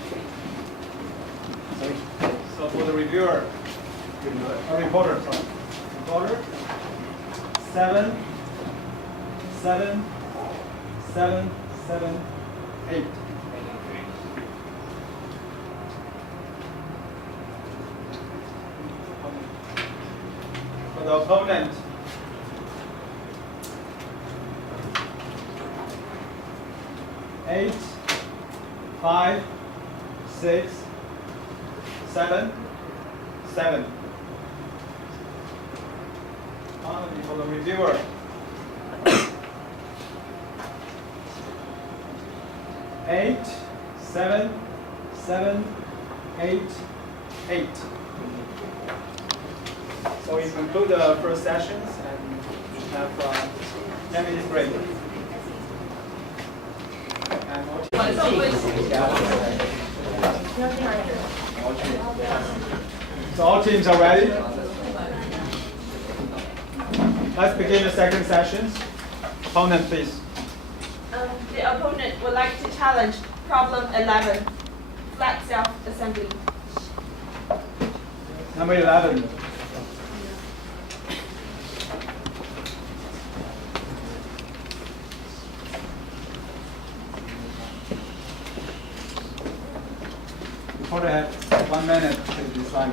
So for the reviewer, reporter, 7, 7, 7, 7, 8. For the opponent, 8, 5, 6, 7, 7. Finally, for the reviewer, 8, 7, 7, 8, 8. So we conclude the first sessions and we have 10 minutes break. So all teams are ready. Let's begin the second session. Opponent, please. The opponent would like to challenge problem 11, flat self-assembly. Number 11. Before they have 1 minute to decide.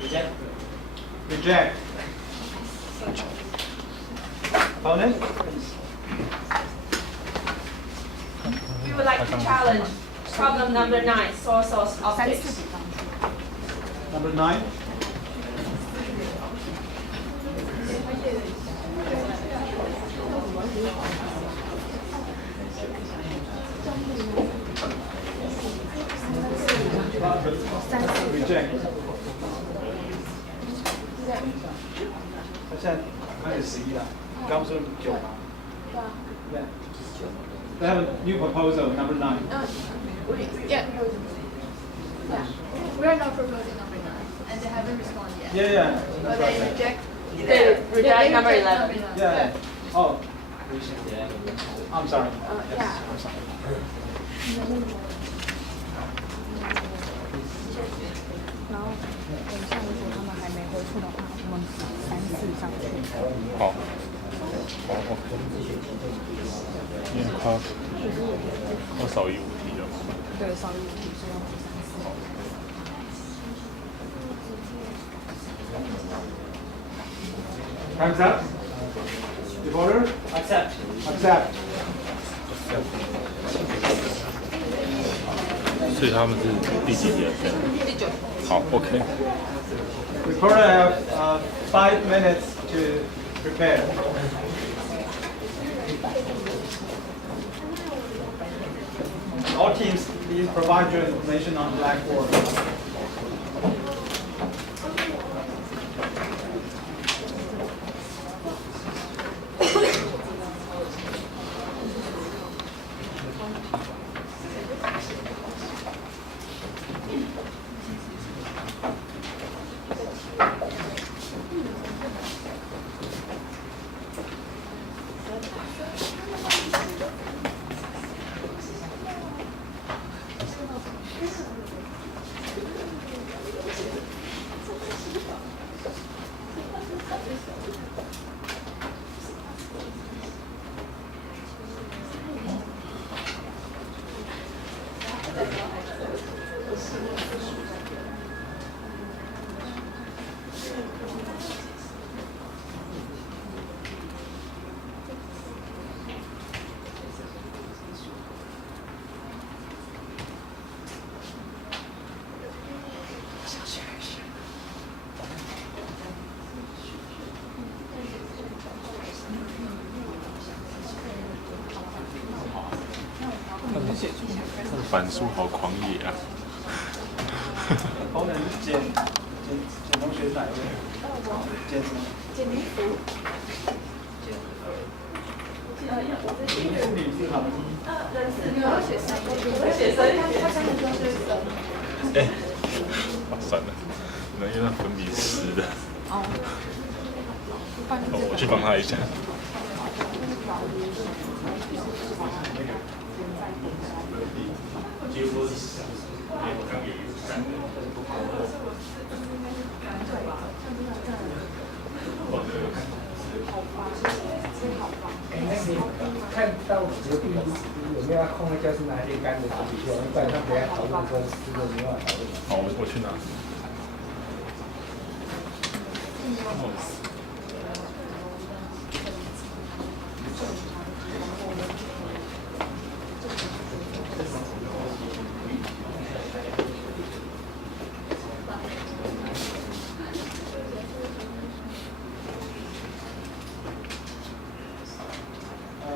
Reject. Reject. Opponent? We would like to challenge problem number 9, source of optics. Number 9. 11啦。你刚不是说9吗？对啊。Yeah. They have a new proposal, number 9. Yeah. Yeah. We are not proposing number 9, and they haven't responded yet. Yeah. But they reject. They reject number reject 11. number 9. Yeah. Oh, I'm sorry. Yeah. Yes, I'm sorry. 然后等一下，如果他们还没回复的话，我们3、4上去。好，因为他少1、5题了嘛。对，少1、5题，所以要补3、4。Time's up. Reporter? Accept. Accept. 所以他们是第几题啊？第9。好 ，OK。Reporter have 5 minutes to prepare. All teams, please provide your information on Blackboard.他的反数好狂野啊！功能减同学哪一位？减什么？简明符。名是女字旁。你要写3，我在写3，他3个都是哎，算了，因为那粉笔湿的。哦。我去帮他一下。看到隔壁有没有空的教室拿些干的纸笔去，不然他不要讨论说湿的没有讨论。好，我去拿。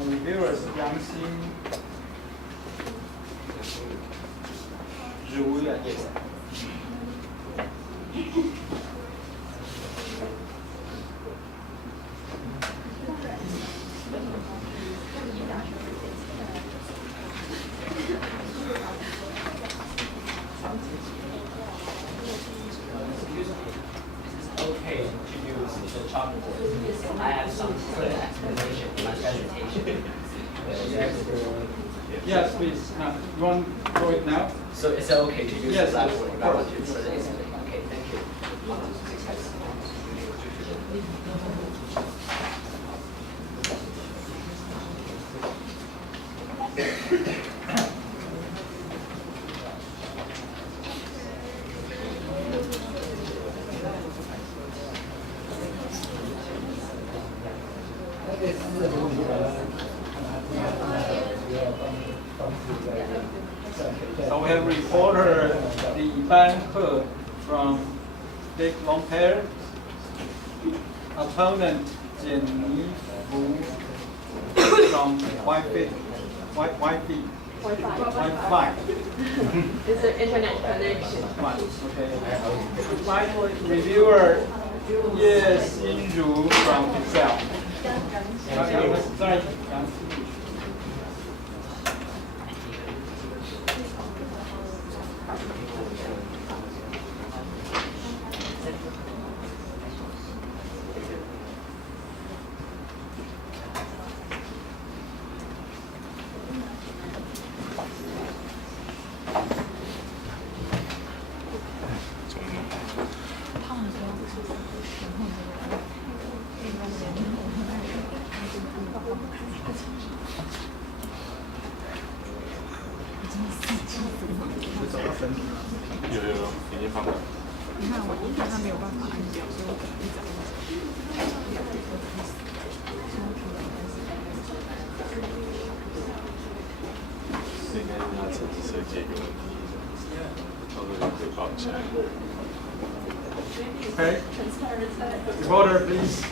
Reviewers 杨欣如也。Okay to use the chalkboard. I have some further explanation in my presentation. Yes, please. You want to go it now? So is it okay to use Yes, the Blackboard of if I want course. to further explain? Okay, thank you. So we have reporter Li Ban He from Big Long Pair. Opponent Jianni Wu from Wi-Fi. Wi-Fi. It's an internet connection. Okay. Finally, reviewer Ye Xinru from Excel. 走到粉底了。有，已经放了。你看我看他没有办法按掉，所以我可能一直按着。是应该是他程式设计有问题，到时候就汇报一下。Okay. Reporter, please.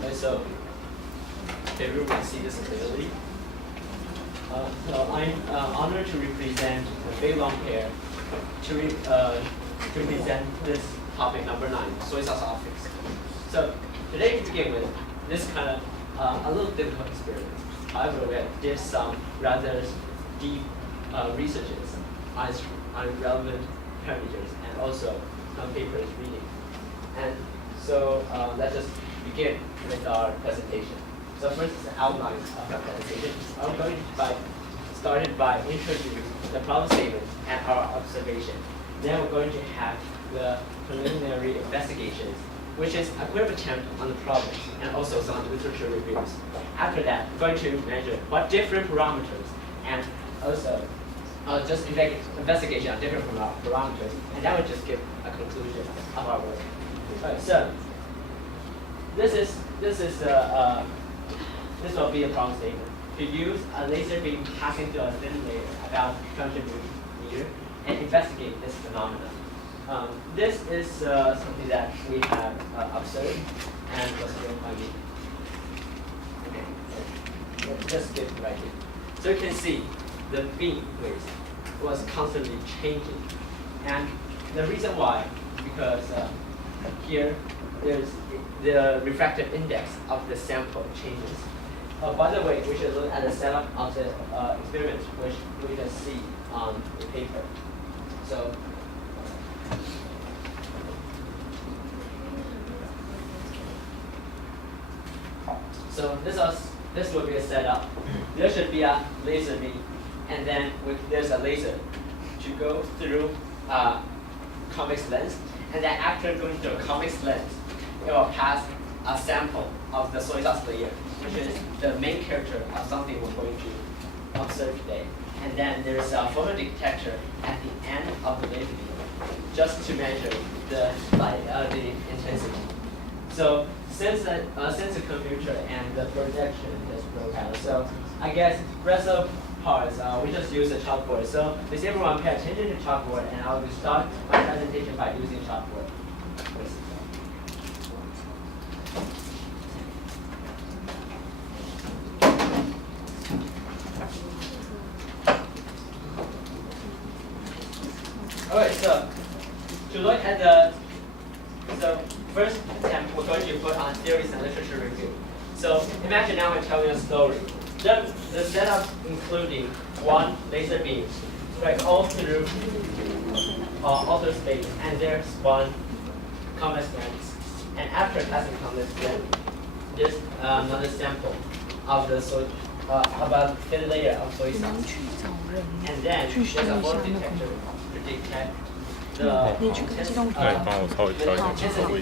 Okay, so everyone see this clearly. So I'm honored to represent the big long hair to present this topic number 9, soy sauce optics. So today to begin with, this kind of a little difficult experiment. However, we did some rather deep researches on relevant parameters and also some papers reading. And so let's just begin with our presentation. So first is the outline of our presentation. I'm going to started by introducing the problem statement and our observation. Then we're going to have the preliminary investigations, which is a quick attempt on the problem and also some literature reviews. After that, we're going to measure what different parameters and also just investigation on different parameters, and that would just give a conclusion of our work. Alright, so this will be a problem statement. To use a laser beam passing through a thin layer about 200 meters and investigate this phenomenon. This is something that we have observed and was doing by me. Okay, let's just get right here. So you can see the beam width was constantly changing, and the reason why is because here there's the refractive index of the sample changes. By the way, we should look at the setup of the experiment, which we can see on the paper. So this will be a setup. There should be a laser beam, and then there's a laser to go through a convex lens, and then after going through a convex lens, it will pass a sample of the soy sauce layer, which is the main character of something we're going to observe today. And then there's a photodetector at the end of the laser beam, just to measure the intensity. So since the computer and the projection is broken, so I guess rest of parts we just use the chalkboard. So please everyone pay attention to chalkboard, and I will start my presentation by using chalkboard. Alright, so to look at first attempt, we're going to put on theories and literature review. So imagine now I'm telling a story. The setup including one laser beam, right, all through outer space, and there's one convex lens. And after passing convex lens, there's another sample of the about thin layer of soy sauce. And then there's a photodetector to detect the intensity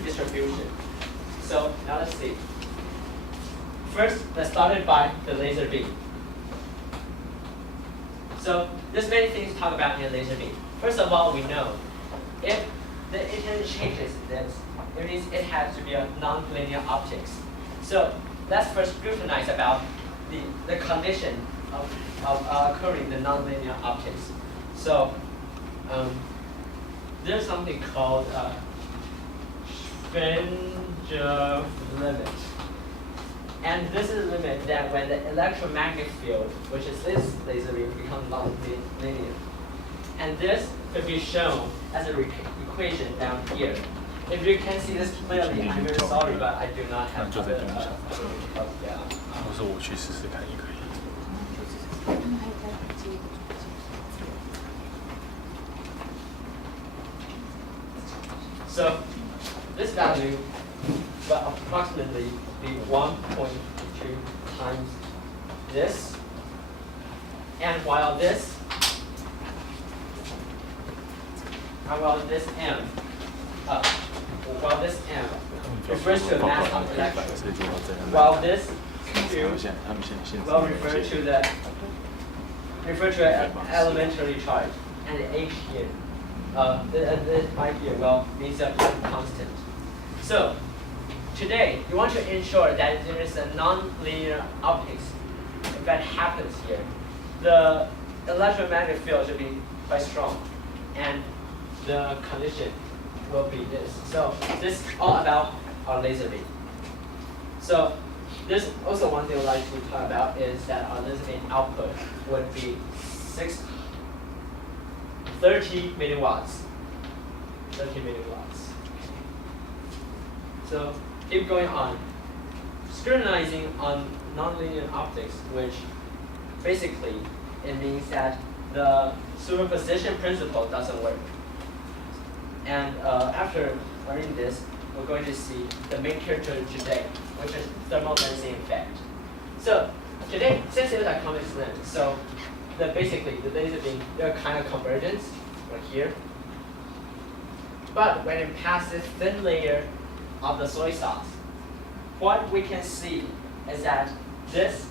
distribution. So now let's see. First, let's start by the laser beam. So there's many things to talk about in a laser beam. First of all, we know if the intensity changes, then it means it has to be a non-linear optics. So let's first scrutinize about the condition of occurring the non-linear optics. So there's something called Schwinger limit. And this is a limit that when the electromagnetic field, which is this laser beam, becomes non-linear. And this could be shown as an equation down here. If you can see this clearly, I'm very sorry, but I do not have other yeah. So this value will approximately be 1.2 times this, and while this and while this M refers to a mass of electrons, while this Q will refer to an elementary charge, and the H here, this might be means a constant. So today you want to ensure that there is a non-linear optics that happens here. The electromagnetic field should be quite strong, and the condition will be this. So this is all about our laser beam. So there's also one thing I'd like to talk about is that our laser beam output would be 30 milliwatts. 30 milliwatts. So keep going on. Scrutinizing on nonlinear optics, which basically it means that the superposition principle doesn't work. And after learning this, we're going to see the main character today, which is thermal lensing effect. So today, since it's a convex lens, so basically the laser beam, they're kind of convergence right here. But when it passes thin layer of the soy sauce, what we can see is that this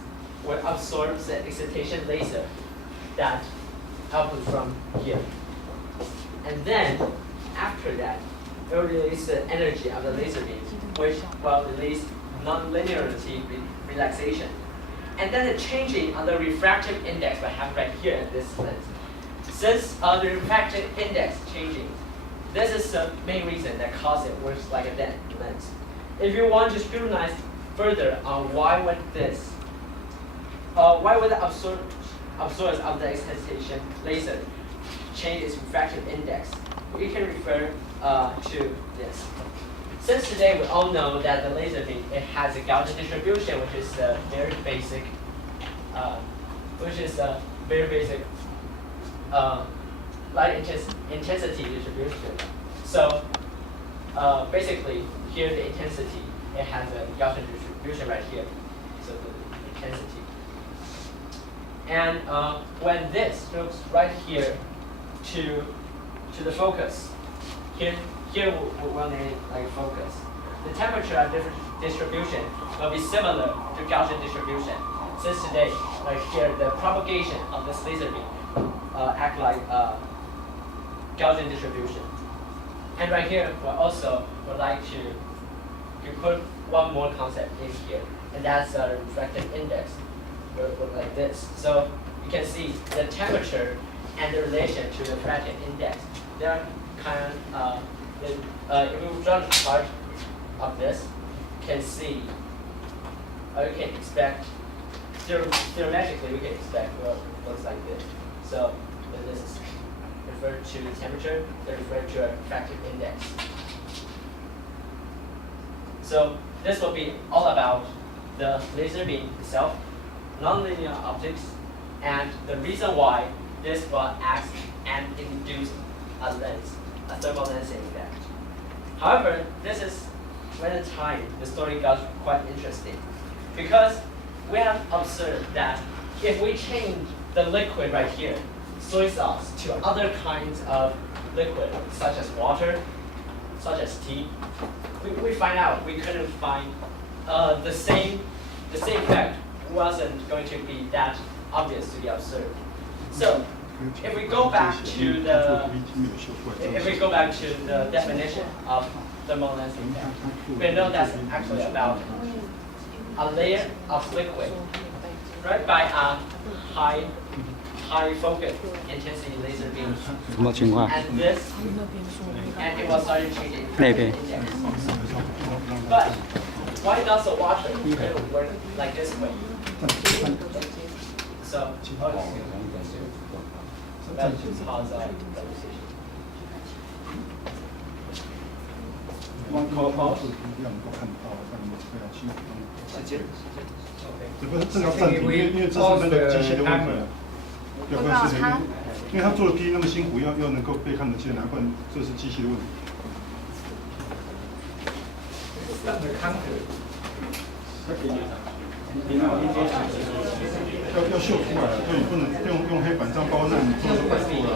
will absorb the excitation laser that output from here. And then after that, it will release the energy of the laser beam, which will release non-linearity relaxation. And then the changing of the refractive index will happen right here in this lens. Since the refractive index changing, this is the main reason that causes it works like a lens. If you want to scrutinize further on why would the absorbance of the excitation laser change its refractive index, we can refer to this. Since today we all know that the laser beam, it has a Gaussian distribution, which is a very basic, light intensity distribution. So basically, here the intensity, it has a Gaussian distribution right here. So the intensity. And when this looks right here to the focus, here we'll name it like focus. The temperature of different distribution will be similar to Gaussian distribution. Since today, like here, the propagation of this laser beam act like Gaussian distribution. And right here, we also would like to put one more concept in here, and that's the refractive index. Look like this. So you can see the temperature and the relation to the refractive index. They're kind of if we draw the chart of this, you can see, you can expect, theoretically we can expect what looks like this. So this is referred to the temperature, they're referred to a refractive index. So this will be all about the laser beam itself, nonlinear optics, and the reason why this will act and induce a lens, a thermal lensing effect. However, this is when in time the story got quite interesting, because we have observed that if we change the liquid right here, soy sauce, to other kinds of liquid, such as water, such as tea, we find out we couldn't find the same effect wasn't going to be that obvious to be observed. So if we go back to the definition of thermal lensing effect, we know that's actually about a layer of liquid, right, by a high focus intensity laser beam. And this, and it was started changing index. But why does the water work like this way? So that should cause a deposition. One call pause. 只不过正要暂停，因为这是那个机器的问题了。对，不是因为他做的 P 那么辛苦，要能够被看得见，难怪这是机器的问题。要秀出来，所以不能用黑板这样包，那你做就白做了。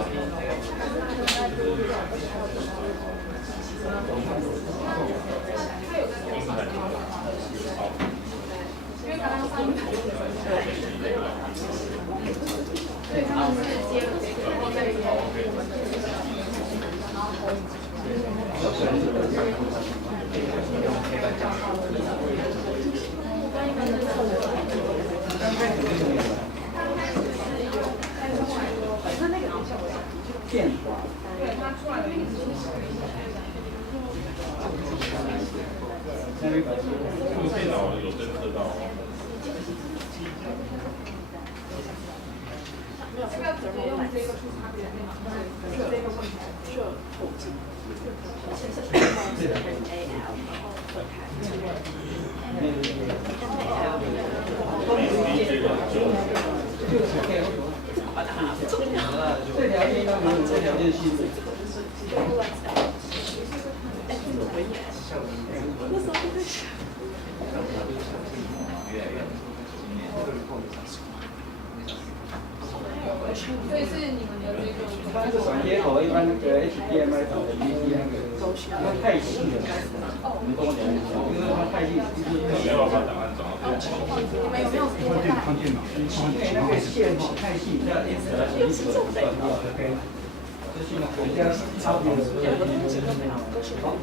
变化。电脑有侦测到。要不要直接用这个出差别的电脑？这个问题这透镜，先是 AL， 然后分开。这条线要没有这条线系统。那时候就在想。所以是你们的这个。一般是转接口，一般那个 HDMI 转的 DC 那个，因为太细了，你跟我讲一下，因为它太细，没有把档案转到电脑。你们有没有看电脑，对，那个线太细，这样一直一直断掉 ，OK。这信号比较差别的时候，好。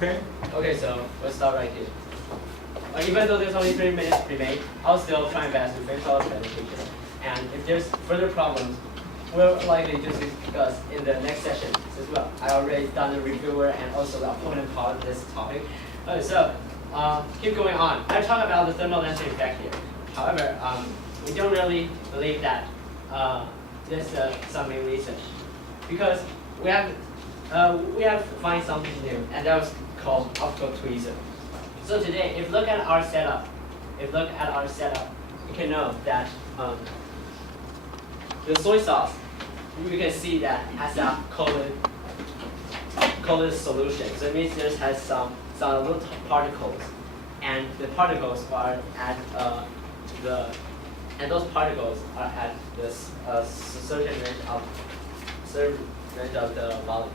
Okay. Okay, so let's start right here. Even though there's only 3 minutes remain, I'll still try my best to finish our presentation. And if there's further problems, we're likely to discuss in the next session as well. I already done the reviewer and also the opponent part of this topic. Okay, so keep going on. I talk about the thermal lensing effect here. However, we don't really believe that there's some main research because we have to find something new, and that was called optical tweezer. So today, if you look at our setup, you can know that the soy sauce, you can see that has a colored solution. So it means this has some little particles, and the particles are at those particles are at this certain range of the volume.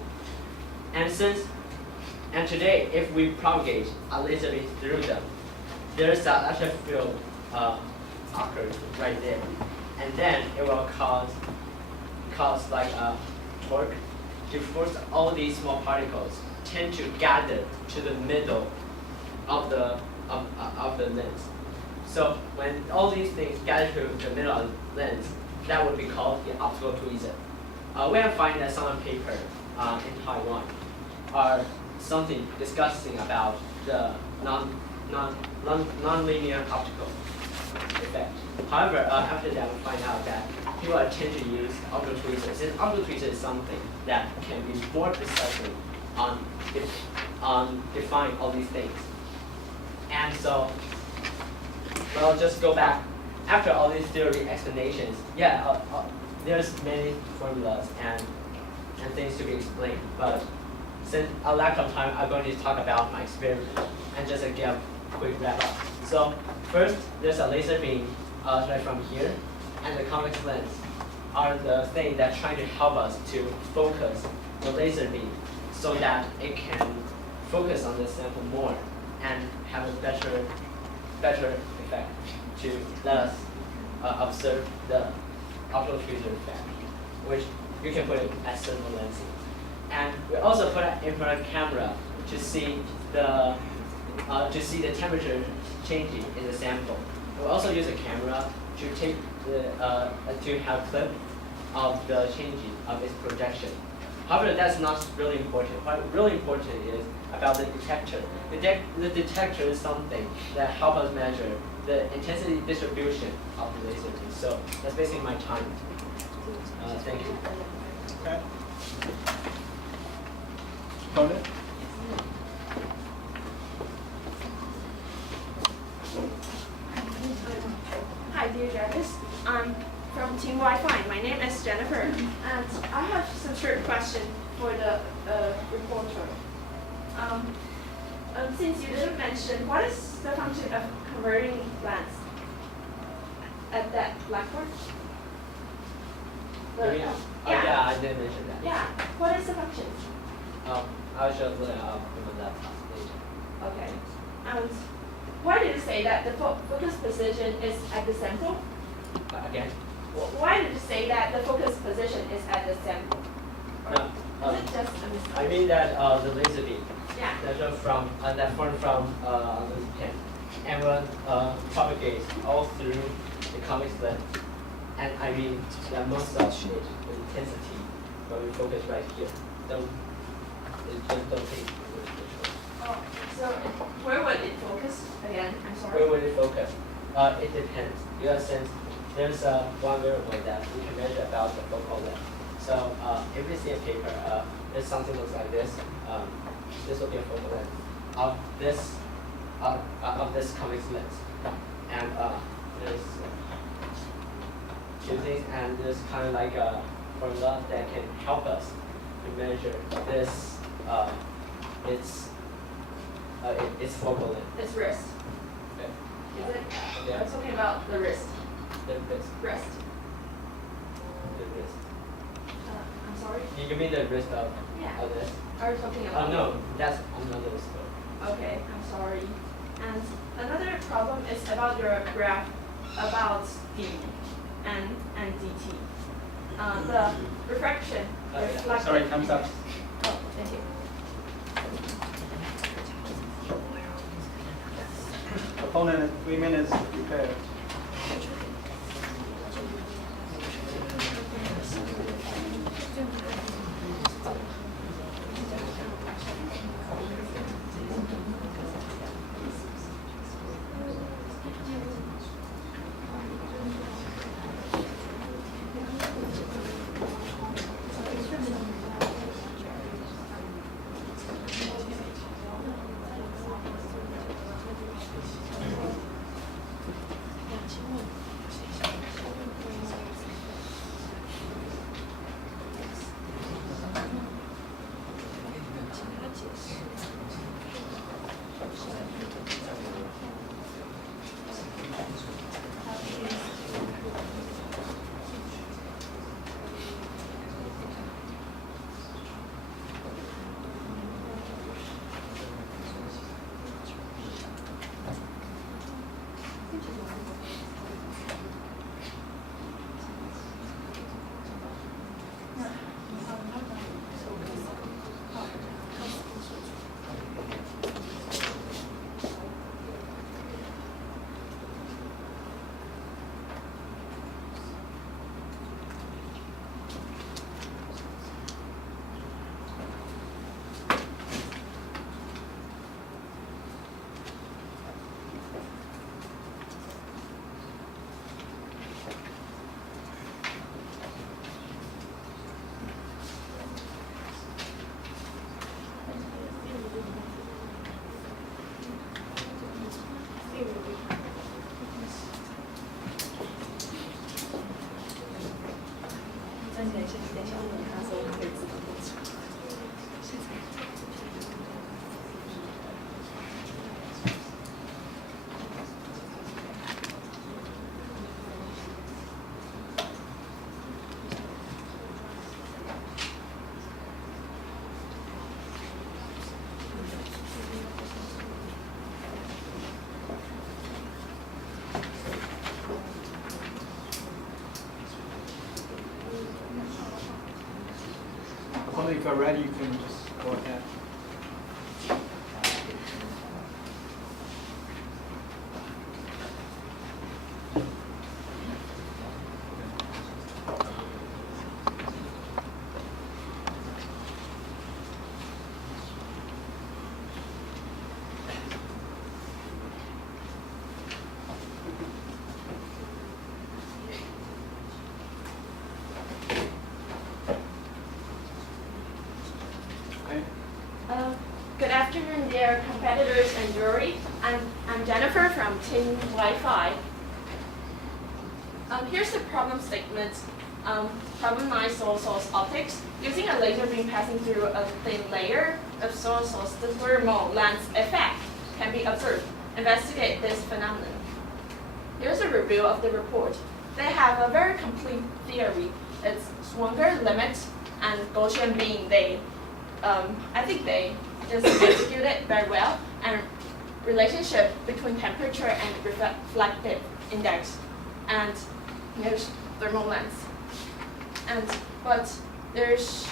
And today, if we propagate a laser beam through them, there's an electric field occurs right there, and then it will cause like a torque to force all these small particles tend to gather to the middle of the lens. So when all these things gather to the middle of the lens, that would be called the optical tweezer. We have found that some paper in Taiwan are something discussing about the non-linear optical effect. However, after that we find out that people tend to use optical tweezers. And optical tweezer is something that can be more precisely define all these things. And so, well, just go back. After all these theory explanations, yeah, there's many formulas and things to be explained. But since a lack of time, I'm going to talk about my experiment and just give a quick wrap up. So first, there's a laser beam right from here, and the convex lens are the thing that trying to help us to focus the laser beam so that it can focus on the sample more and have a better effect to let us observe the optical tweezer effect, which you can put it as thermal lensing. And we also put an infrared camera to see the temperature changing in the sample. We also use a camera to take to have clip of the changing of its projection. However, that's not really important. What really important is about the detector. The detector is something that helps us measure the intensity distribution of the laser beam. So that's basically my time. Thank you. Okay. Conan? Hi, dear judges. I'm from Team Wi-Fi. My name is Jennifer, and I have some short question for the reporter. Since you didn't mention, what is the function of converting lens at that blackboard? Yeah, I did mention that. Yeah. What is the function? I'll show the laptop later. Okay. And why did you say that the focus position is at the sample? Again? Why did you say that the focus position is at the sample? No. Is it just a mistake? I mean that the laser beam. Yeah. That formed from the pen, and will propagate all through the convex lens. And I mean that most of the intensity when we focus right here. Just don't think. Oh, so where would it focus again? I'm sorry. Where would it focus? It depends. Because since there's one variable that we can measure about the focal length. So if we see a paper, there's something looks like this. This will be a focal length of this convex lens, and there's two things, and there's kind of like a formula that can help us to measure this. It's focal length. It's wrist. Okay. Is it? Yeah. I'm talking about the wrist. The wrist. Wrist. The wrist. I'm sorry. You mean the wrist of this? Are you talking about? No, that's another scope. Okay, I'm sorry. And another problem is about your graph about D and DT. The refraction. Sorry, time's up. Oh, thank you. Opponent, 3 minutes, prepare. if you're ready, you can just go ahead. Good afternoon, dear competitors and jury. I'm Jennifer from Team Wi-Fi. Here's the problem statement. Problem 9, soil source optics. Using a laser beam passing through a thin layer of soil source, the thermal lens effect can be observed. Investigate this phenomenon. Here's a review of the report. They have a very complete theory. It's Swanger limit and Gaussian beam. I think they just execute it very well, and relationship between temperature and reflective index, and here's thermal lens. But there's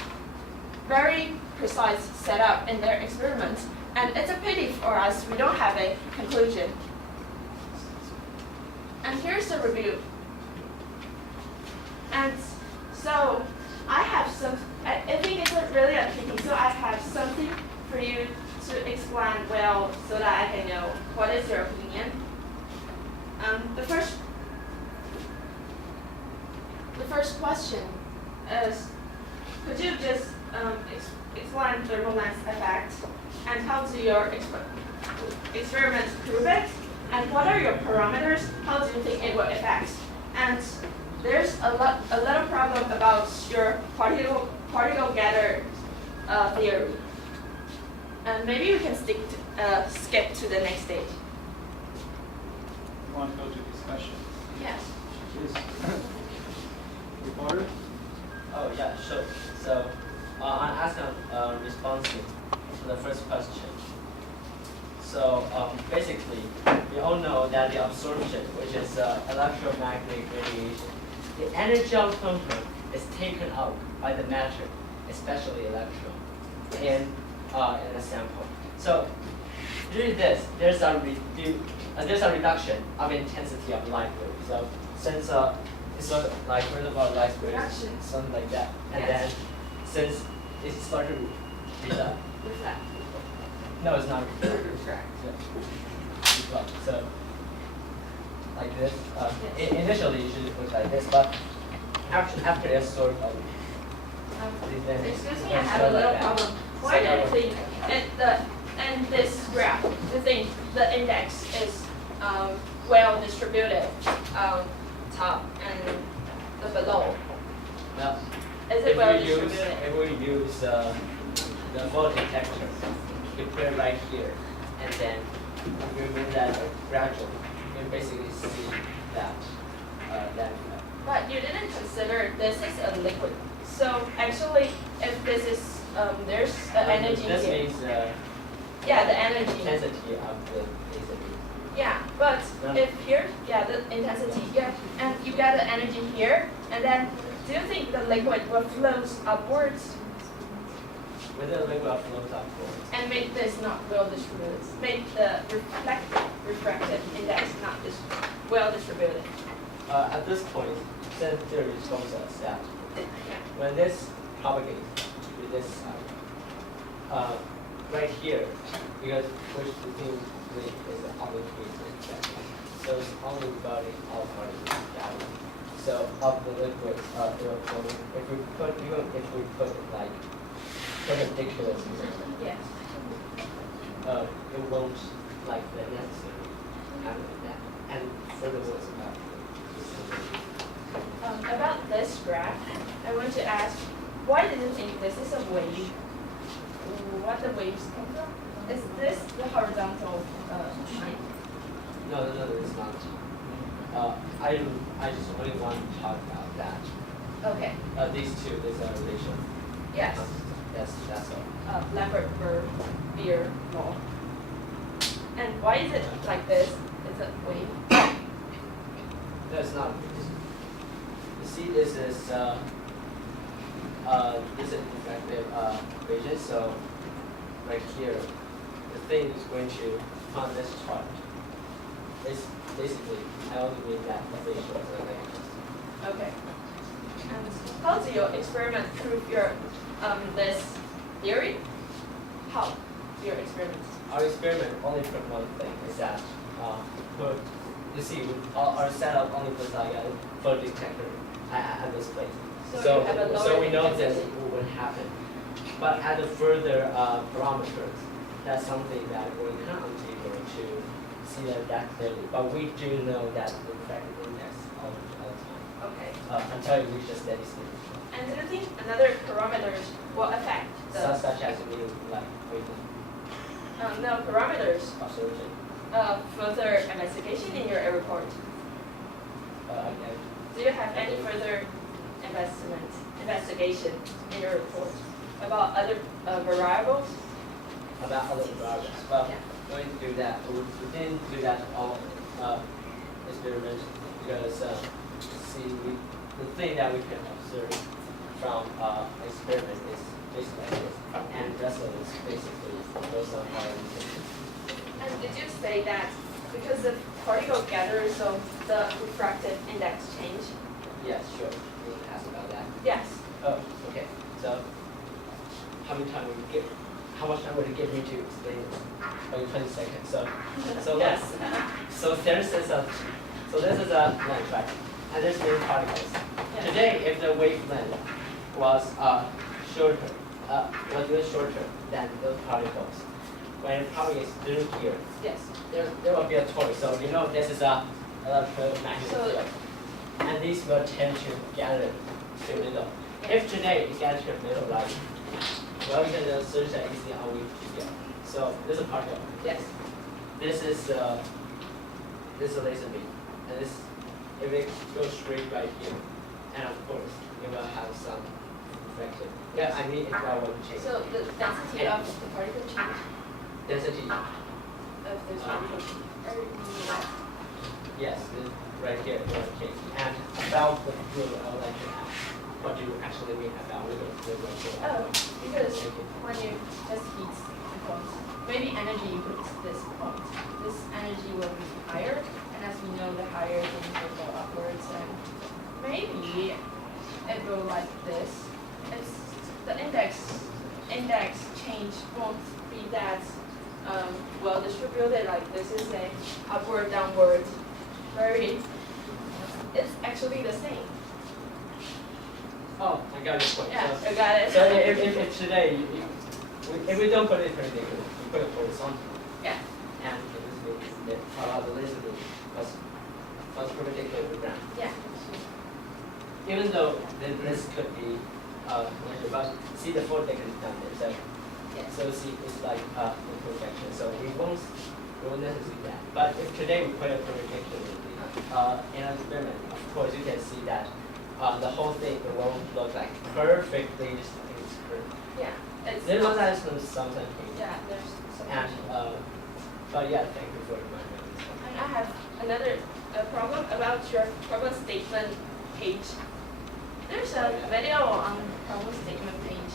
very precise setup in their experiments, and it's a pity for us we don't have a conclusion. And here's the review. And so I have some. I think it's really a pity. So I have something for you to explain well, so that I can know what is your opinion. The first question is, could you just explain thermal lens effect, and how do your experiments prove it, and what are your parameters? How do you think it will affect? And there's a little problem about your particle gather theory. And maybe we can skip to the next stage. You want to go to discussion? Yes. Please. Reporter? Oh yeah, sure. So I'm asking responding to the first question. So basically, we all know that the absorption, which is electromagnetic radiation, the energy of photon is taken out by the matter, especially electron, in a sample. So due to this, there's a reduction of intensity of light wave. So since it's like heard about light waves, something like that, and then since it started to reflect. No, it's not reflect. Yeah. So like this. Initially, it should look like this, but after it's sort of. Excuse me, I have a little problem. Why do you think in this graph, you think the index is well distributed top and the below? Well, is it well distributed? If we use the photon detector, you put it right here, and then you move that gradually, you basically see that that. But you didn't consider this is a liquid. So actually, if this is there's the energy this here. means yeah, the energy. Intensity of the laser beam. Yeah, but if here, yeah, the intensity, yeah, and you get the energy here, and then do you think the liquid will float upwards? With the liquid flows upwards. And make this not well distributed. Make the refractive index not well distributed. At this point, set theory shows us that when this propagates to this side, right here, because which the thing is the public effect. So it's only regarding all particles gathering. So of the liquid, it will flow. If we put like perpendicular to it, yes. It won't like the necessary happen like that. And furthermore, it's about this graph, I want to ask, why do you think this is a wave? What the waves come from? Is this the horizontal line? No, it's not. I just only want to talk about that. Okay. These two, this relation. Yes. That's all. Lambert-Beer law. And why is it like this? Is it wave? No, it's not. You see, this is this is effective equation. So right here, the thing is going to on this chart. It's basically I only mean that the ratio is like Okay. And how do your experiment prove your this theory? How your experiment? Our experiment only proved one thing is that you see our setup only puts like a photo detector at this place. So you have a lower we know this intensity. would happen. But at the further parameters, that's something that we're currently able to see that clearly. But we do know that the effective index all the time. Okay. Until it reaches steady state. And do you think another parameters will affect the Such as mean like wavelength. no parameters Absolutely. further investigation in your report? Okay. Do you have any further investigation in your report about other variables? About other variables. Well, going to do that. We didn't do that all experiments because the thing that we can observe from experiment is basically like this, and the rest of it is basically based on our indication. And did you say that because the particle gathers, so the refractive index change? Yes, sure. You can ask about that. Yes. Oh, okay. So, how much time would it give me to explain this? Oh, 20 seconds. So Yes. So this is a length, right? And there's many particles. Yes. Today, if the wavelength was shorter, than those particles, when it probably is through here, Yes. there will be a torque. So you know this is a electromagnetic field, and these will tend to gather to the middle. If today it gathers to the middle, right? Well, we can search that easily how we get. So this is a particle. Yes. This is a laser beam, and this if it goes straight right here, and of course it will have some reflection. Yeah, I mean it will change. So the density of the particle change Density. of this particle change. Yes, this right here will change. And about the fluid, I would like to ask, what do you actually mean about the fluid? Oh, because when you just heat the point, maybe energy you put this point, this energy will be higher, and as we know, the higher things will go upwards, and maybe it will like this. It's the index change won't be that well distributed. Like this is a upward, downward, it's actually the same. Oh, I got your point. Yeah, So, I got it. So if today, if we don't put it perpendicular, we put it horizontal. Yeah. And the laser beam was perpendicular to the ground. Yeah. Even though this could be measured, but see the fourth degree down there. So, Yes. so see, it's like a projection. So we won't necessarily see that. But if today we put it perpendicularly in an experiment, of course you can see that the whole thing won't look like perfectly just like it's curved. Yeah. It's There's sometimes yeah, there's some. and but yeah, thank you for reminding me. And I have another problem about your problem statement page. There's a video on problem statement page.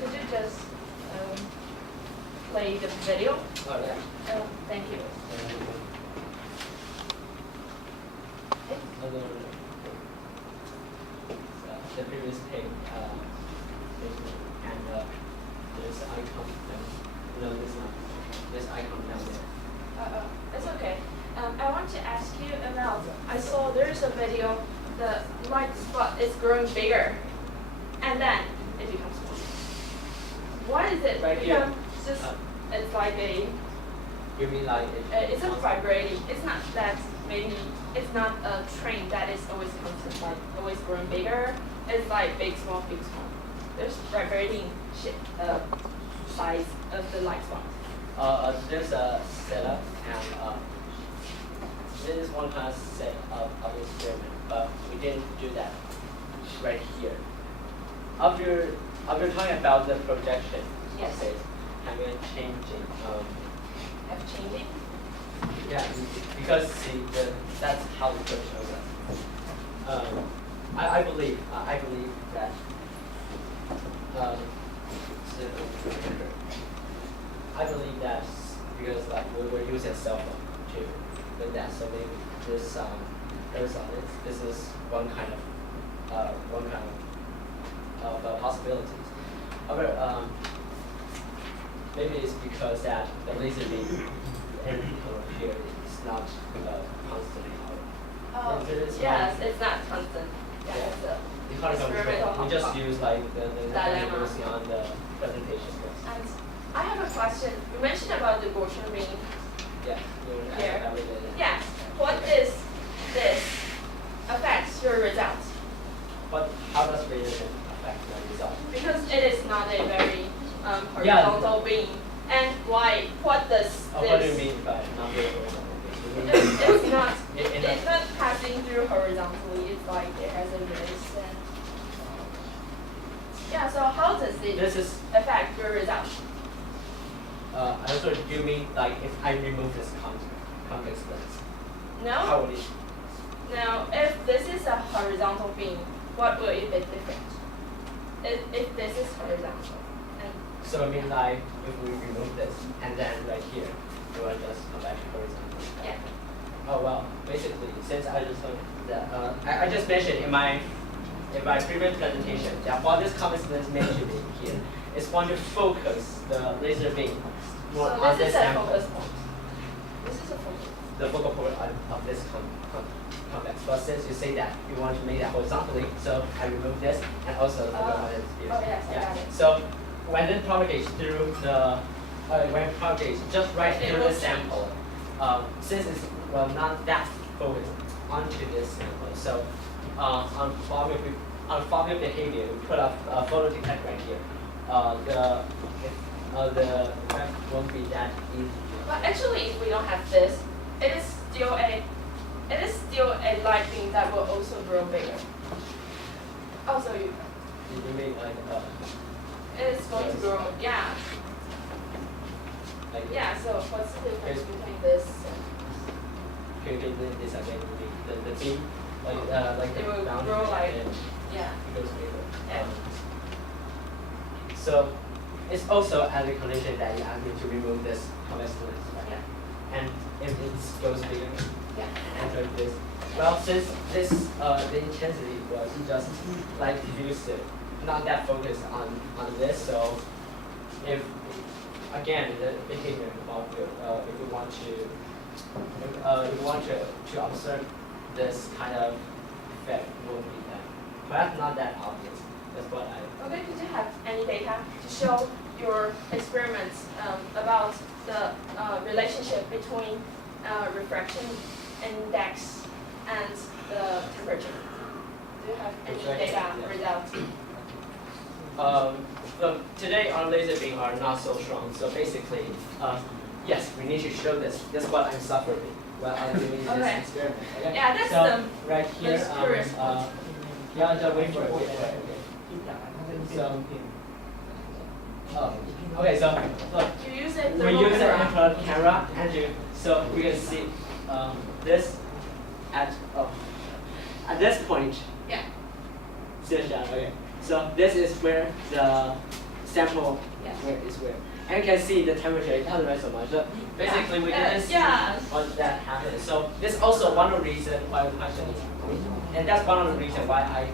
Could you just play the video? Oh, yeah. Thank you. The previous page, and there's an icon down. No, this icon down there. It's okay. I want to ask you about, I saw there's a video, the light spot is growing bigger, and then it becomes smaller. Why is it Right here. become just, it's like a, You mean like it's not vibrating, it's not that maybe, it's not a train that is always constant, like always growing bigger, it's like big, small, there's vibrating size of the light spot. There's a setup and this is one kind of set of experiment, but we didn't do that right here. After talking about the projection, Yes. okay, I'm going to change it. Changing? Yeah, because see, that's how the book shows us. I believe that. I believe that because like we're using a cell phone to do that, so maybe this this is one kind of possibilities. However, maybe it's because that the laser beam here is not constantly out. Yes, it's not constant. Yeah, Yeah. it's a You can't experimental control. We just outcome. use like the Dilemma. you see on the presentation. And I have a question. You mentioned about the Gaussian ring. Yeah. You want to Here. add that? Yes. What is this affects your results? How does radiation affect the result? Because it is not a very horizontal beam. And why? What does this? What do you mean by not very horizontal beam? It's not. In It's not passing through horizontally. It's like it has a race. And yeah. So how does it This is affect your results? also, do you mean like if I remove this convex lens? No. How would it? Now, if this is a horizontal beam, what will it be different? If this is horizontal, and So I mean like if we remove this and then right here, it will just come back to horizontal. yeah. Oh well, basically since I just that I just mentioned in my previous presentation that what this convex lens meant to be here is want to focus the laser beam more So on this this is a sample. focus point. This is a focus. The focal point of this convex. But since you say that you want to make that horizontally, so I remove this and also the focal point is here. Oh yes, I got it. So when it propagates through the when it propagates just right It through the will sample, since it's not that focused onto this sample, so on foveal behavior, we put a photo detector right here. The effect won't be that easy. But actually, if we don't have this, it is still a light beam that will also grow bigger. Also, You mean like it is going to grow. Yeah. like Yeah. So what's the difference between this? Can you get this again? The beam like the It will round grow like- and Yeah. it goes bigger. Yeah. So it's also as a condition that you ask me to remove this convex lens, right? Yeah. And if it goes bigger, Yeah. enter this. Well, since this the intensity was just like diffused, not that focused on this, so if again the behavior of if you want to observe this kind of effect won't be that perhaps not that obvious. That's what I Okay. Did you have any data to show your experiments about the relationship between refraction index and the temperature? Do you have any Refraction data index. results? So today our laser beam are not so strong. So basically, yes, we need to show this. That's what I'm suffering while I'm doing this Okay. experiment. Okay? Yeah, that's so the right here, most curious part. yeah, just wait for it. Okay. So, okay, so look, You use a we thermal use an camera. infrared camera, and so we can see this at this point. Yeah. Okay. So this is where the sample Yeah. where. And you can see the temperature, it doesn't rise so much. So basically we didn't see Yeah. what that happened. So this is also one of the reasons why the question is, and that's one of the reasons why I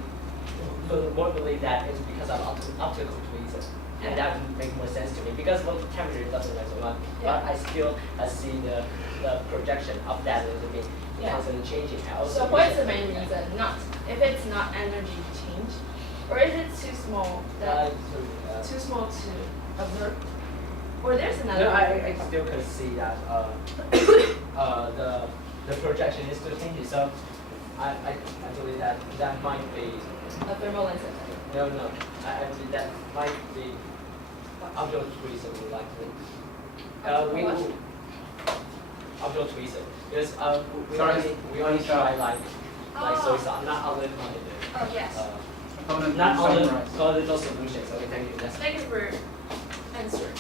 more believe that it's because of optical tweezers. And that would make more sense to me because well, the temperature doesn't rise so much, but I still see the projection of that laser beam constantly changing. I also So what's the main reason? Not if it's not energy change, or is it too small? Too small to observe? Or there's another. No, I still could see that the projection is still changing. So I believe that might be a thermal lens. no. I believe that might be optical tweezer will likely. We optical tweezer because we only try like soy sauce, not other kind Oh yes. not other those solutions. Okay, thank you. That's Thank you for answering.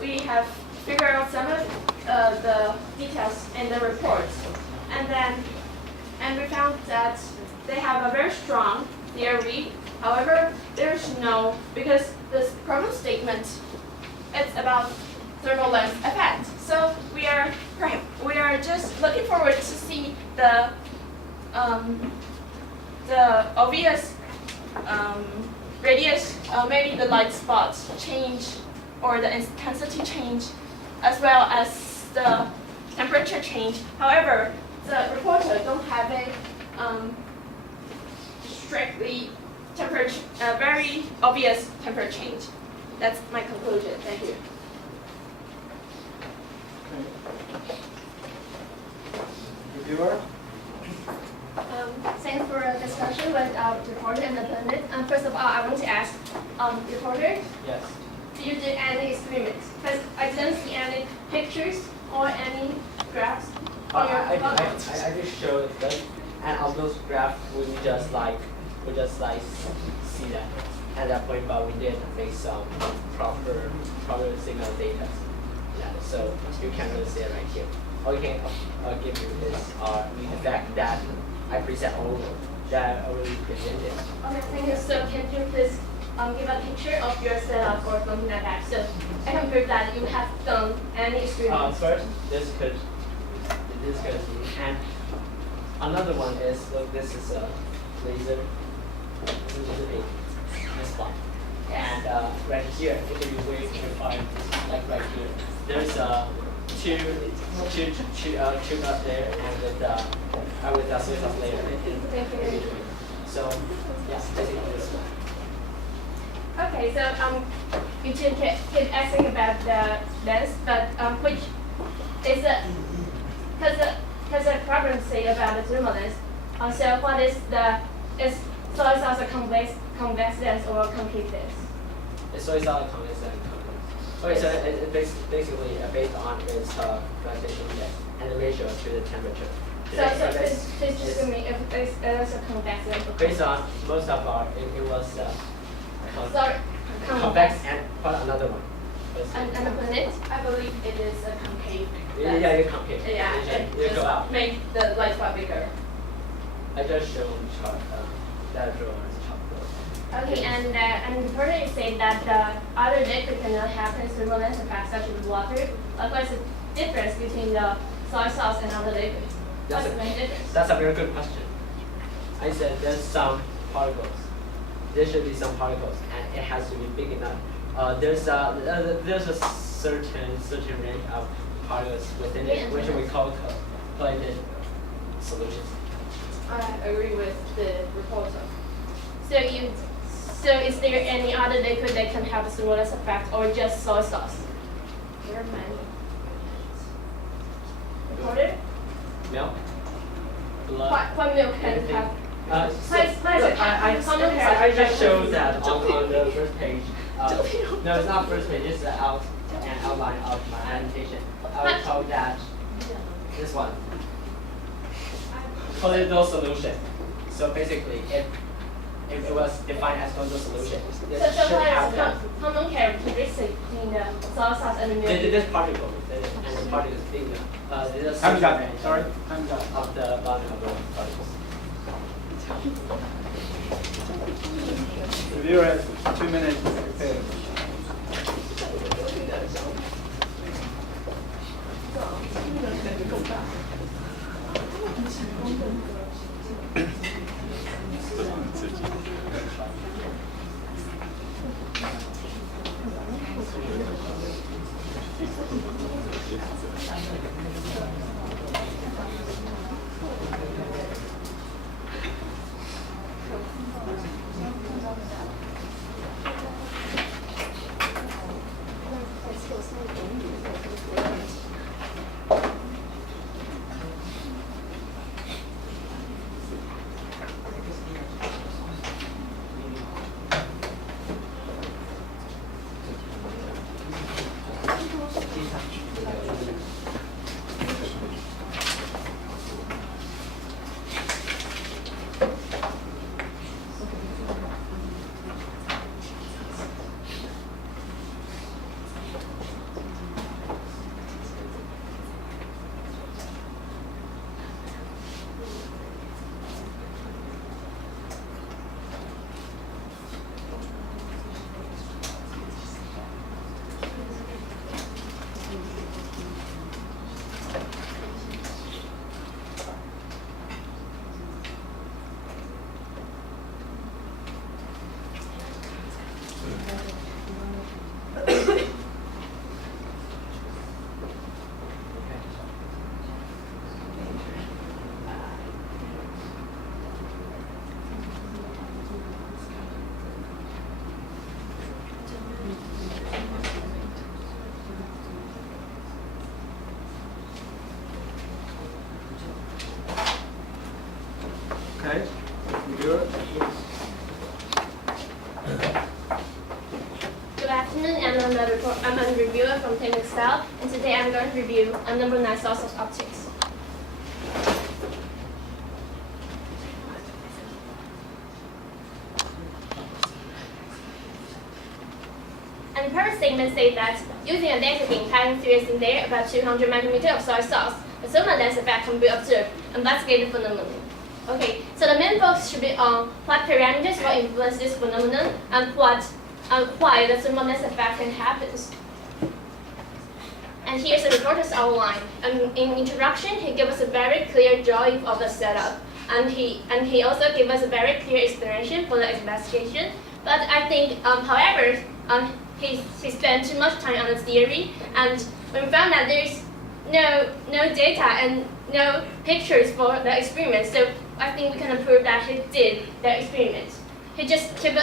we have figured out some of the details in the reports, and we found that they have a very strong theory. However, there's no, because this problem statement, it's about thermal length effect. So we are just looking forward to see the obvious radius, maybe the light spots change or the intensity change, as well as the temperature change. However, the reporter don't have a strictly temperature, very obvious temperature change. That's my conclusion. Thank you. Reviewer? Thanks for the discussion with our reporter and the pundit. First of all, I want to ask reporter, Yes. did you do any experiments? Because I didn't see any pictures or any graphs on your I photos. just showed that, and on those graphs we just see that at that point, but we did make some proper signal data. Yeah, so you can really see it right here. All you can give you is the fact that I present all that I already presented. Okay, thank you. So can you please give a picture of your setup or something like that? So I can prove that you have done any experiments. First, this could be, and another one is, look, this is a laser. This is a big, this one. And right here, if you wait, you can find, like right here, there's two up there, and with the soy sauce layer in between. So yes, basically this one. Okay, so you keep asking about this, but which is it? Because the problem say about the thermalness. So what is soy sauce a convexness or completeness? It's soy sauce convex and complex. Okay, so it's basically based on its transition index and the ratio to the temperature. So please just give me if it's a convexness. Based on most of our, it was Sorry, convex and what another one. And the planet? I believe it is a concave. Yeah, you concave. Yeah, it You go just out. make the light spot bigger. I just showed chart that drawing chart. Okay, and the reporter is saying that the other liquid cannot have thermalness effects such as water. What's the difference between the soy sauce and other liquids? What's the main difference? That's a very good question. I said there's some particles. There should be some particles, and it has to be big enough. There's a certain range of particles within it, which we call collected solutions. I agree with the reporter. So is there any other liquid that can have a thermalness effect or just soy sauce? There are many. Reporter? Milk, blood. What milk can have? I just showed that on the first page. No, it's not first page. It's an outline of my annotation. I was told that this one, colloidal solution. So basically, it was defined as colloidal solution. This So should have what that. is common characteristic between the soy sauce and the milk? This particle, and the particles being there's a Time's up. certain range Sorry, time's up. of the volume of the particles. Reviewer has 2 minutes to prepare. reviewer. Good afternoon, I'm a reviewer from Team Excel, and today I'm going to review number 9 source of optics. And the purpose statement says that using a data beam having series in there about 200 micrometers of soy sauce, a solar lens effect can be observed, investigate the phenomenon. Okay, so the main focus should be on what parameters will influence this phenomenon and why the thermal lens effect can happen. And here's the reporter's outline. In introduction, he gave us a very clear drawing of the setup, and he also gave us a very clear explanation for the investigation. But I think, however, he spent too much time on the theory, and we found that there's no data and no pictures for the experiment. So I think we can prove that he did the experiment. He just kept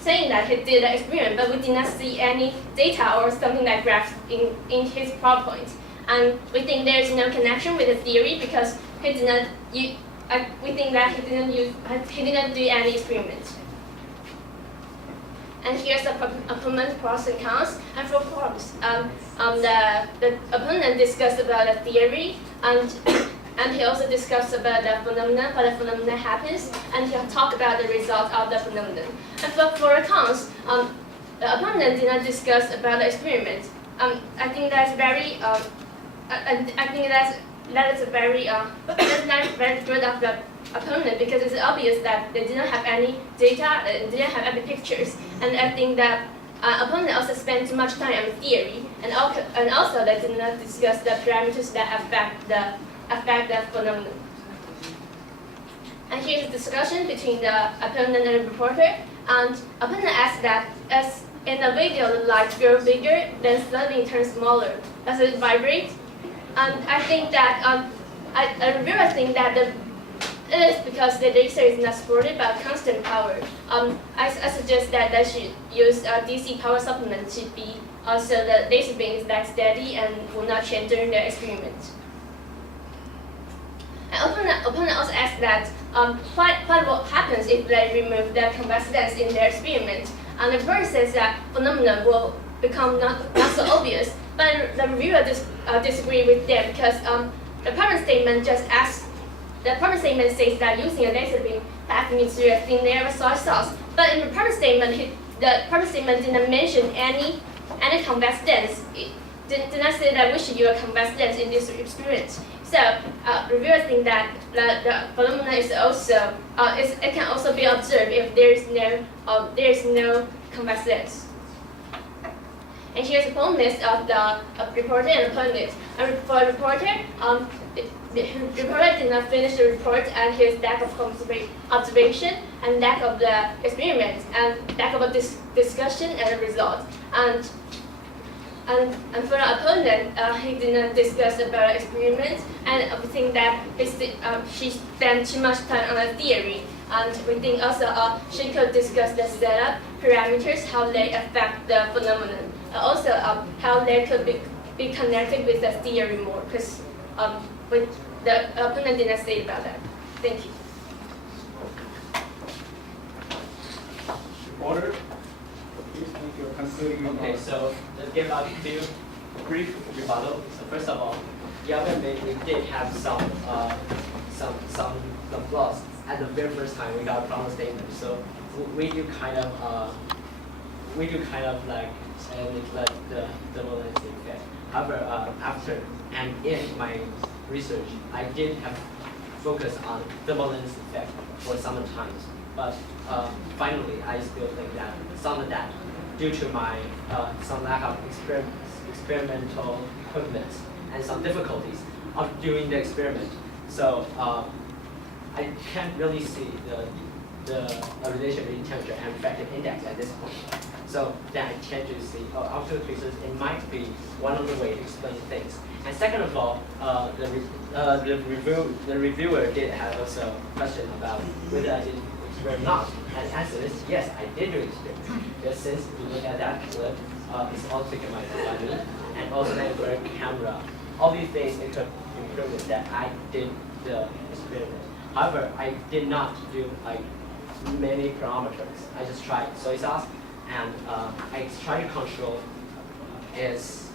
saying that he did the experiment, but we did not see any data or something like graphs in his PowerPoint. And we think there is no connection with the theory because he did not. We think that he didn't do any experiments. And here's the opponent pros and cons. And for pros, the opponent discussed about the theory, and he also discussed about the phenomenon, how the phenomenon happens, and he talked about the result of the phenomenon. And for the cons, the opponent did not discuss about the experiment. I think that's very. I think that is that's not very good of the opponent because it's obvious that they didn't have any data, they didn't have any pictures, and I think that opponent also spent too much time on the theory, and also they did not discuss the parameters that affect the phenomenon. And here's a discussion between the opponent and the reporter, and opponent asked that as in the video the light grows bigger, then suddenly turns smaller. Does it vibrate? And I think that I really think that it is because the laser is not supported by constant power. I suggest that they should use a DC power supplement to be so the laser beam is that steady and will not change during the experiment. And opponent also asked that what happens if they remove the convex lens in their experiment. And the reporter says that phenomenon will become not so obvious. But the reviewer disagree with them because the problem statement just asks. The problem statement says that using a laser beam passing into a thin layer of soy sauce. But in the problem statement, the problem statement didn't mention any convex lens. It did not say that we should use a convex lens in this experiment. So reviewers think that the phenomenon is also it can also be observed if there is no convex lens. And here's a full list of the reporter and opponent. And for the reporter, the reporter did not finish the report, and his lack of observation and lack of the experiment and lack of a discussion and the result. And for the opponent, he did not discuss about the experiment, and we think that she spent too much time on the theory. And we think also she could discuss the setup, parameters, how they affect the phenomenon. Also, how they could be connected with the theory more, because the opponent did not say about that. Thank you. Reporter, please make your concluding remarks. Okay, so let's give out a few brief rebuttal. So first of all, yeah, we did have some flaws at the very first time we got a problem statement. So we do kind of like neglect the double lens effect. However, after and in my research, I did have focus on double lens effect for some times. But finally, I still think that some of that, due to my some lack of experimental equipment and some difficulties of doing the experiment, so I can't really see the relation between temperature and refractive index at this point. So then I tend to see optical traces, it might be one of the ways to explain things. And second of all, the reviewer did have also a question about whether I did experiment or not. And the answer is yes, I did do experiment. Because since you look at that clip, it's all taken by me, and also the infrared camera. All these things it could improve that I did the experiment. However, I did not do like many parameters. I just tried soy sauce, and I tried to control its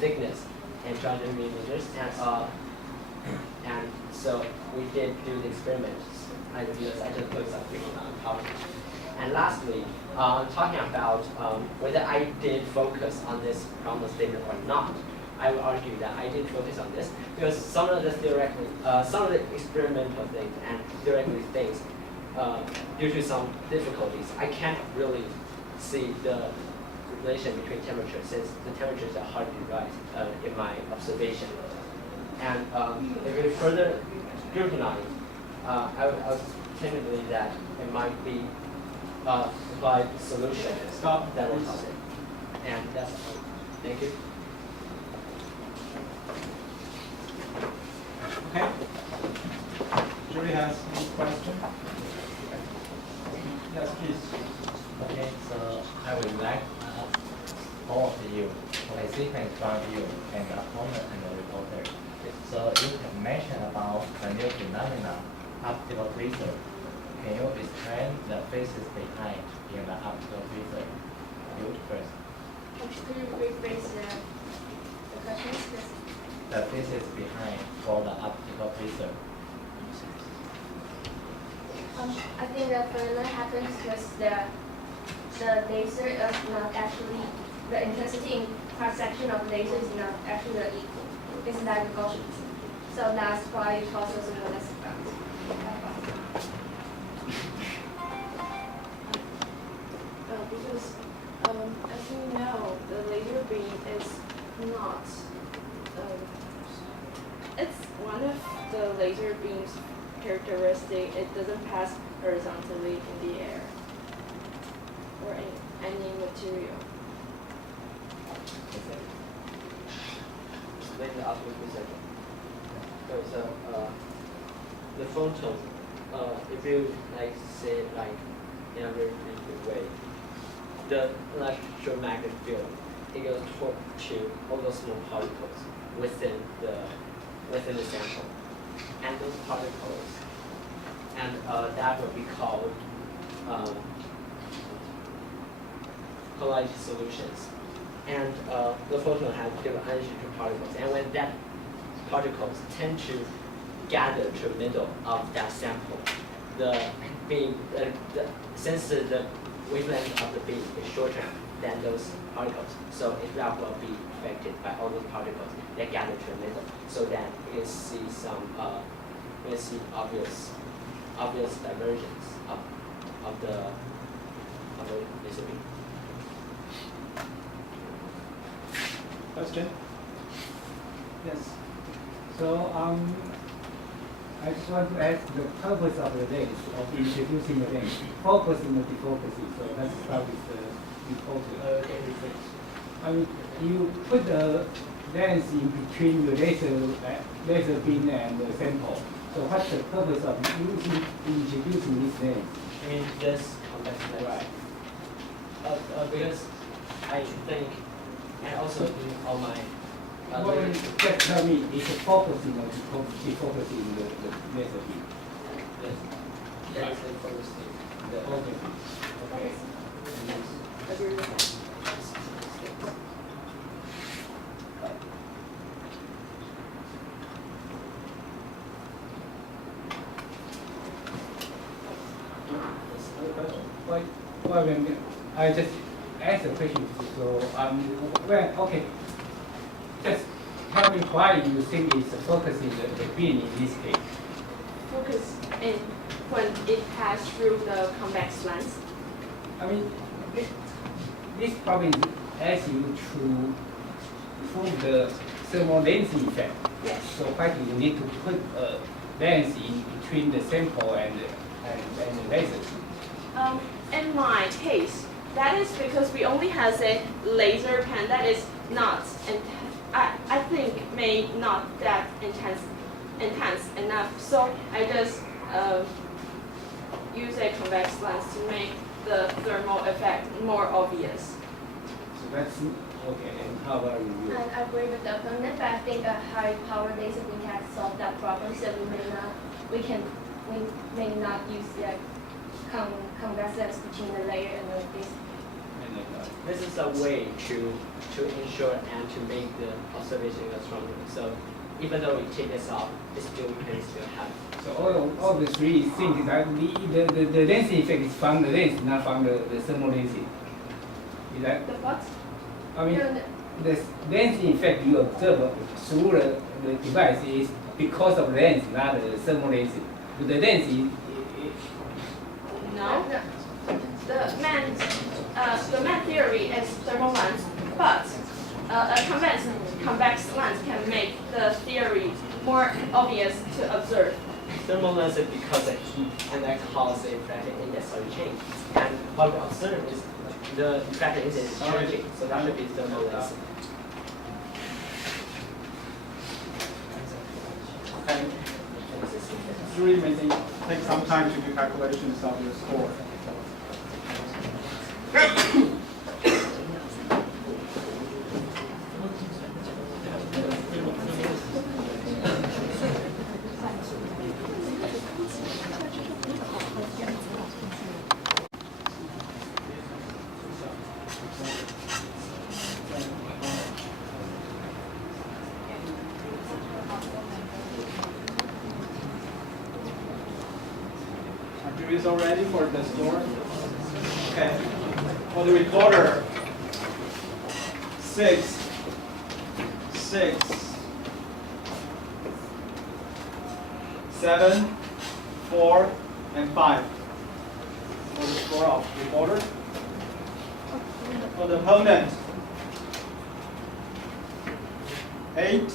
thickness in 200 millimeters, and so we did do the experiments. I just put something on top. And lastly, talking about whether I did focus on this problem statement or not, I would argue that I did focus on this because some of the experimental things and theoretical things, due to some difficulties, I can't really see the relation between temperatures since the temperatures are hard to write in my observation. And if we further scrutinize, I would tend to believe that it might be applied solution that will help it. And that's all. Thank you. Okay. Jury has any question? Yes, please. Okay, so I would like to ask all of you, a sequence from you and the opponent and the reporter. So you have mentioned about the new phenomenon, optical freezer. Can you explain the physics behind in the optical freezer? You first. Could you rephrase the question? The physics behind for the optical freezer. I think that phenomenon happens because the laser is not actually, the intensity in cross section of laser is not actually equal. It's like a Gaussian. So that's why it causes a Wallace effect. Because as you know, the laser beam is not, it's one of the laser beam's characteristic. It doesn't pass horizontally in the air or any material. Explain the optical freezer. So the photon, if you like say like in a very brief way, the electromagnetic field, it goes to all those small particles within the sample, and those particles, and that would be called collide solutions. And the photon has different energy to particles, and when that particles tend to gather to the middle of that sample, the beam, since the wavelength of the beam is shorter than those particles, so it will be affected by all those particles that gather to the middle, so that you can see some, you can see obvious divergence of the laser beam. Question? Yes. So I just want to ask the purpose of the lens, of introducing the lens, focusing and defocusing. So let's start with the defocus. I mean, you put the lens in between the laser beam and the sample. So what's the purpose of introducing this lens? I mean, this convex lens. Right. Because I think, and also in all my well, just tell me, it's focusing or defocusing the laser beam? Yes. That's the focusing. The focusing. Okay. Agree with that. Well, I just asked a question. So, okay. Just tell me why you think it's focusing the beam in this case. Focus in when it passes through the convex lens. I mean, this problem asks you to prove the thermal lensing effect. Yes. So why do you need to put a lens in between the sample and the laser? In my case, that is because we only have a laser pen that is not, I think, may not that intense enough. So I just use a convex lens to make the thermal effect more obvious. So that's okay. And how about you? I agree with the opponent, but I think a high power laser beam can solve solve that problem. So we may not use the convexity between the layer and this. This is a way to ensure and to make the observation stronger. So even though we take this off, we can still have. So all the three things that the density effect is from the lens, not from the thermal density. Is that? The what? I mean, the density effect you observe through the device is because of the lens, not the thermal density. But the density. No. The main theory is thermal lens, but a convex lens can make the theory more obvious to observe. Thermal lens is because of heat, and that causes a refractive index of change. And what we observe is the refractive index is changing, so that should be thermal lens. Okay. Three may take some time to do calculations of your score. Are you all ready for the score? Okay. For the recorder, 6, 7, 4, and 5. For the score of recorder. For the opponent, 8,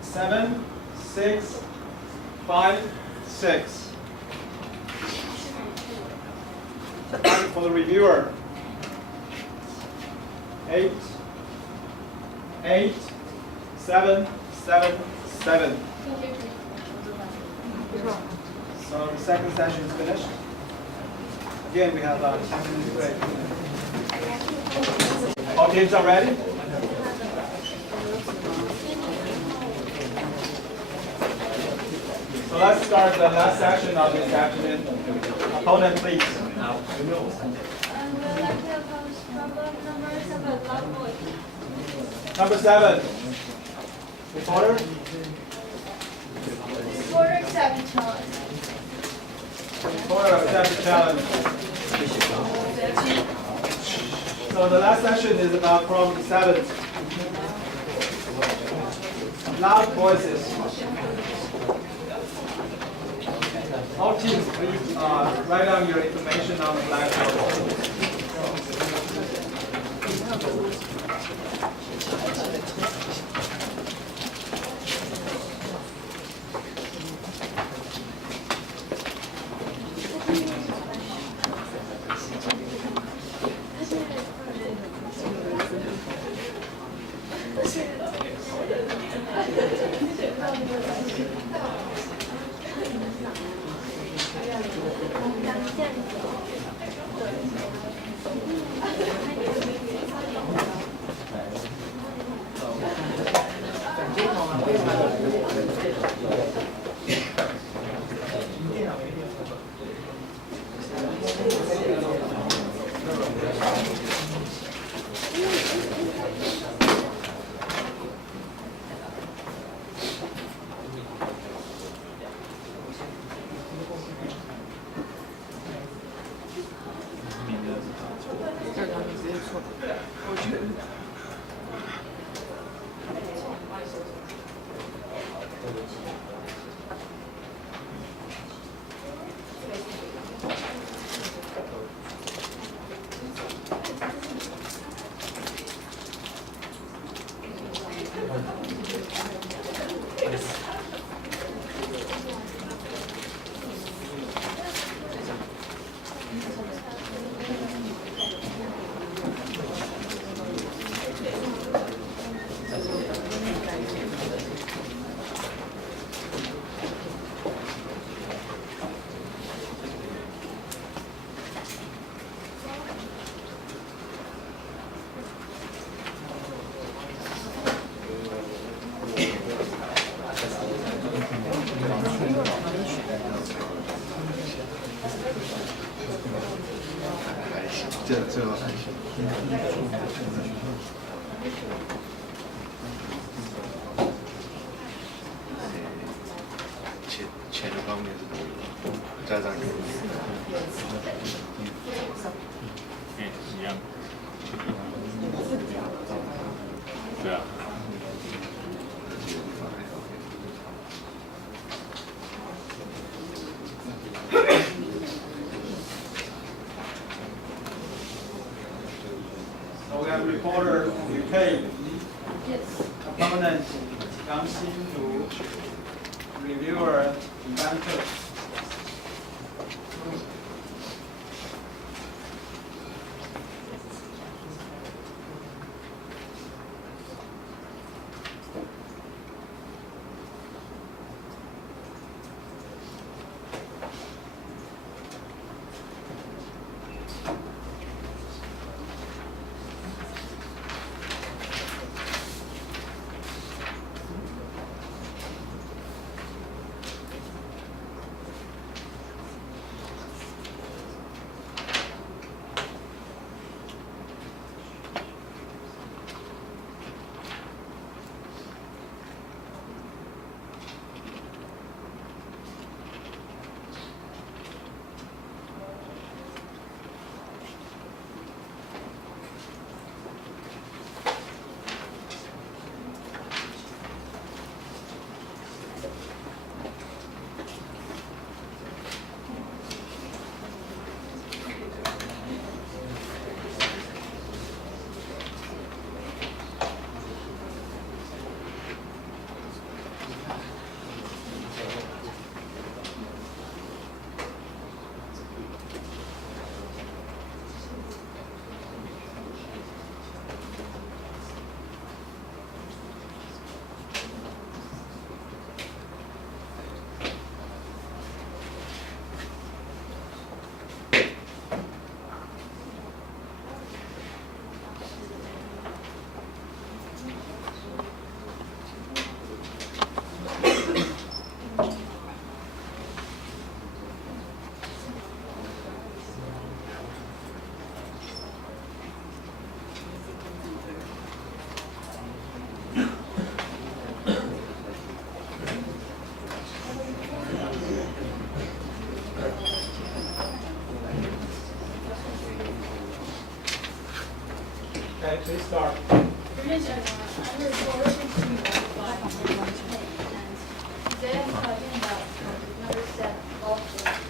7, 6, 5, 6. For the reviewer, 8, 7, 7, 7. So the second session is finished. Again, we have a 10-minute break. All teams are ready? So let's start the last section of this afternoon. Opponent, please. I would like to pose problem number 7, love voice. Number 7. Reporter? Reporter accept challenge. Reporter accept the challenge. So the last session is about problem 7. Loud voices. All teams, please write down your information on the blackboard. 钱的方面是怎么样？家长有一样。对啊。So we have reporter UK. Yes. Opponent comes into reviewer inventor. Okay, please start. Greetings everyone, I'm a reporter from TYPT, and today I'm talking about topic number 7, bulk data.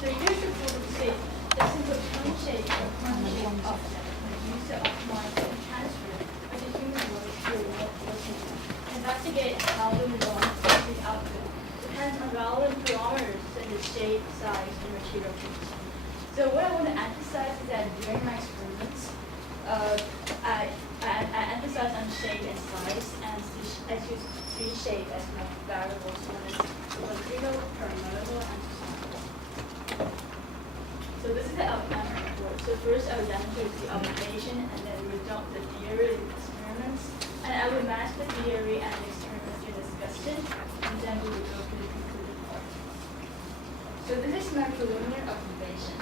So here's the forward statement. This is a point shape or point offset used to optimize the transfer of the human voice to a remote listener. Investigate how the resulting specific output depends on relevant parameters such as shape, size, and material types. So what I want to emphasize is that during my experiments, I emphasize on shape and size, and I choose 3 shapes as my variables. One is longitudinal, pyramidal, and horizontal. So this is the outline of the report. So first I will demonstrate the observation and then result the theory and experiments. And I will match the theory and the experiments in discussion, and then we will go to the concluded part. So this is my preliminary observation.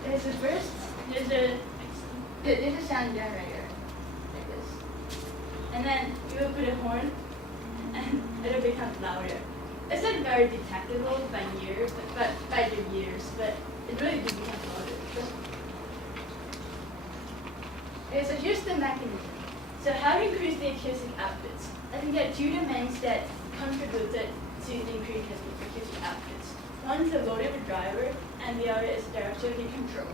There's a first, there's a sound generator, like this. And then you will put a horn, and it'll become louder. It's not very detectable by years, but it really do become louder. Okay, so here's the mechanism. So how to increase the acoustic outputs? I think there are 2 domains that contributed to the increase of the acoustic outputs. One is the load of the driver, and the other is directionality control.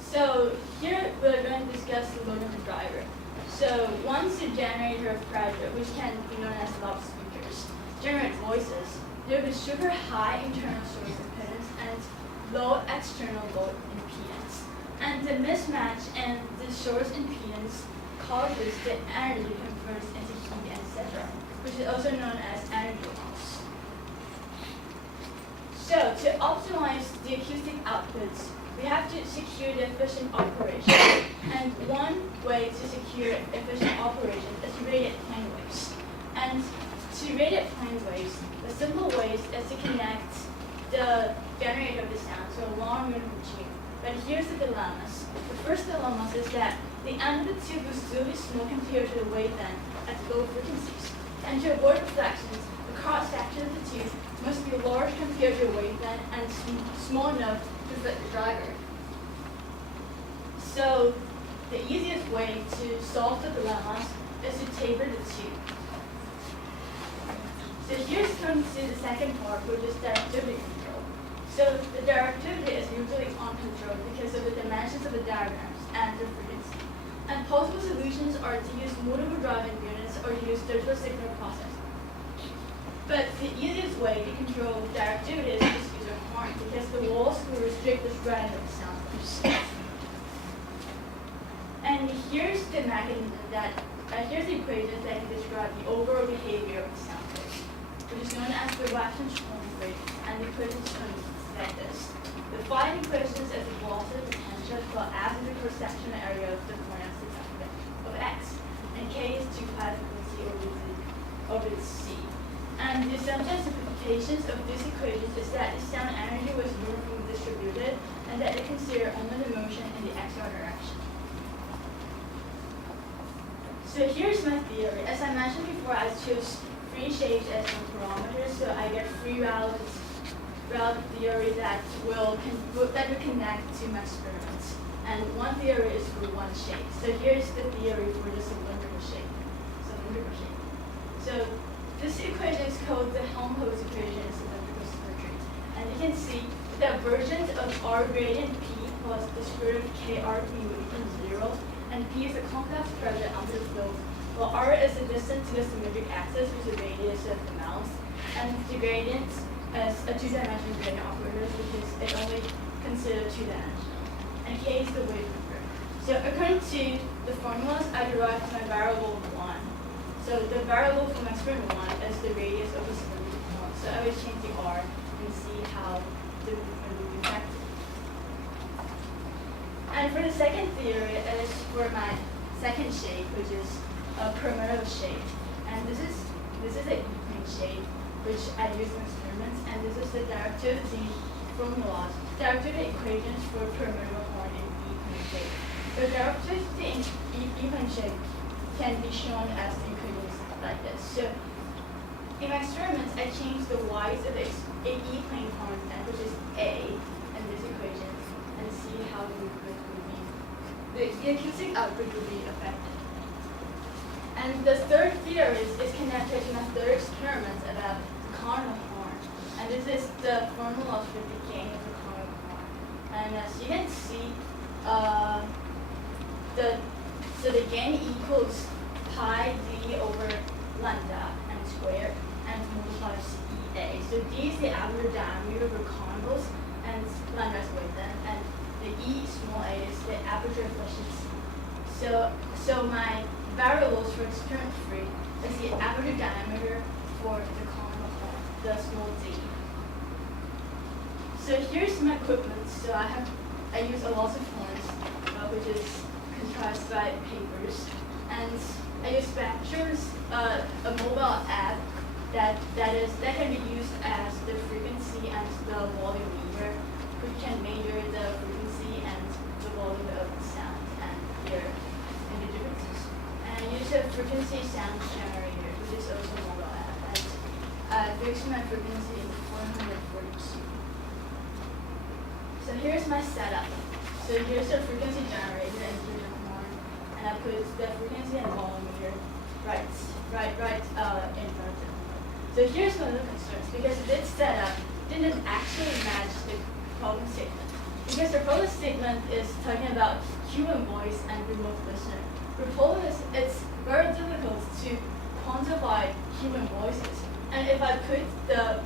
So here we're going to discuss the load of the driver. So once the generator of pressure, which can be known as loudspeakers, generate voices, there will be super high internal source impedance and low external load impedance. And the mismatch in the source impedance causes the energy converts into heat, etc., which is also known as energy loss. So to optimize the acoustic outputs, we have to secure the efficient operation. And one way to secure efficient operation is radiate plane waves. And to radiate plane waves, the simple way is to connect the generator of the sound to a long minimum chain. But here's the dilemmas. The first dilemma is that the end of the tube will still be small compared to the wavelength at low frequencies. And to avoid reflections, the cross-section of the tube must be large compared to the wavelength and small enough to fit the driver. So the easiest way to solve the dilemmas is to taper the tube. So here's going to see the second part, which is directivity control. So the directivity is usually uncontrolled because of the dimensions of the diagrams and the frequency. And possible solutions are to use multiple driving units or to use digital signal processing. But the easiest way to control directivity is to use a horn because the walls will restrict the spread of the sound waves. And here's the mechanism here's the equation that can describe the overall behavior of the sound waves, which is known as the Wattson-Schwann equation, and the equation is going to be like this. The five equations is the velocity, potential, for as in the cross-section area of the corner of x, and k is 2 pi frequency over the c. And the assumption simplifications of these equations is that the sound energy was uniformly distributed, and that they consider only the motion in the xy direction. So here's my theory. As I mentioned before, I choose three shapes as my parameters, so I get three relative theory that will connect to my experiments. And one theory is for one shape. So here's the theory for the cylindrical shape. So this equation is called the Helmholtz equation in cylindrical symmetry. And you can see the divergence of R gradient P plus the square root of KRP will equal 0. And P is the complex pressure under the flow, while R is the distance to the symmetric axis, which is the radius of the mouse, and the gradient is a two-dimensional gradient operator because it only considers two-dimensional. And K is the wave number. So according to the formulas, I derived my variable 1. So the variable for my experiment 1 is the radius of the cylindrical cone. So I will change the R and see how the movement will be affected. And for the second theory is for my second shape, which is a pyramidal shape. And this is an E-plane shape, which I use in experiments. And this is the directivity formulas, directivity equations for pyramidal horn in E-plane shape. The directivity in E-plane shape can be shown as equations like this. So in my experiments, I changed the y's of the E-plane horn, which is A, in this equation, and see how the movement will be, the acoustic output will be affected. And the third theory is connected to my third experiment about the cardinal horn. And this is the formula for the gain of the cardinal horn. And as you can see, the gain equals pi d over lambda and square and multiplies EA. So D is the average diameter of rectangles and lambda is wavelength, and the E small a is the average efficiency. So my variables for experiment 3 is the average diameter for the cardinal horn, the small d. So here's my equipment. So I use a lot of horns, which is comprised by papers, and I use Spectre's a mobile app that can be used as the frequency and the volume meter, which can measure the frequency and the volume of the sound and hear any differences. And I use a frequency sound generator, which is also a mobile app, and fix my frequency is 442. So here's my setup. So here's the frequency generator and here's the horn, and I put the frequency and volume meter right in front of them. So here's one of the concerns, because this setup didn't actually match the problem statement. Because the problem statement is talking about human voice and remote listener. The problem is it's very difficult to quantify human voices. And if I put the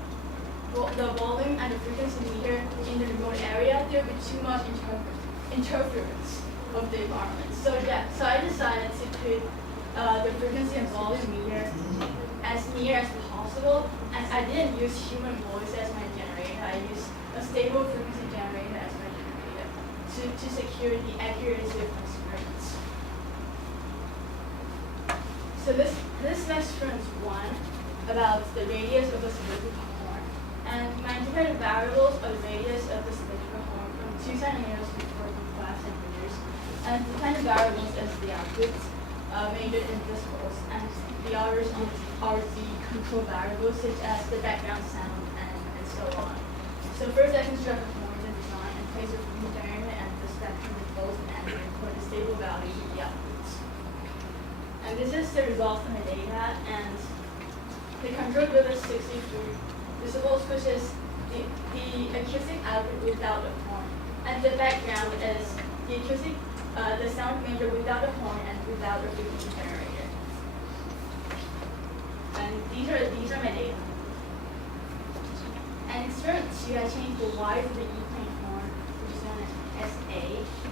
volume and the frequency meter in the remote area, there will be too much interference of the environment. So I decided to put the frequency and volume meter as near as possible, and I didn't use human voice as my generator. I used a stable frequency generator as my generator to secure the accuracy of my experiments. So this next experiment 1 about the radius of a cylindrical horn. And my independent variables are the radius of the cylindrical horn from 2 centimeters to 4.5 centimeters. And dependent variables is the outputs measured in decibels. And the others are the control variables such as the background sound and so on. So first I construct a horn and design and place a variant and the spectrum of both and record the stable values of the outputs. And this is the result from the data, and the control group is 63 decibels, which is the acoustic output without the horn. And the background is the acoustic, the sound measured without the horn and without the frequency generator. And these are my data. And experiment 2, I changed the width of the E-plane horn, which is known as SA,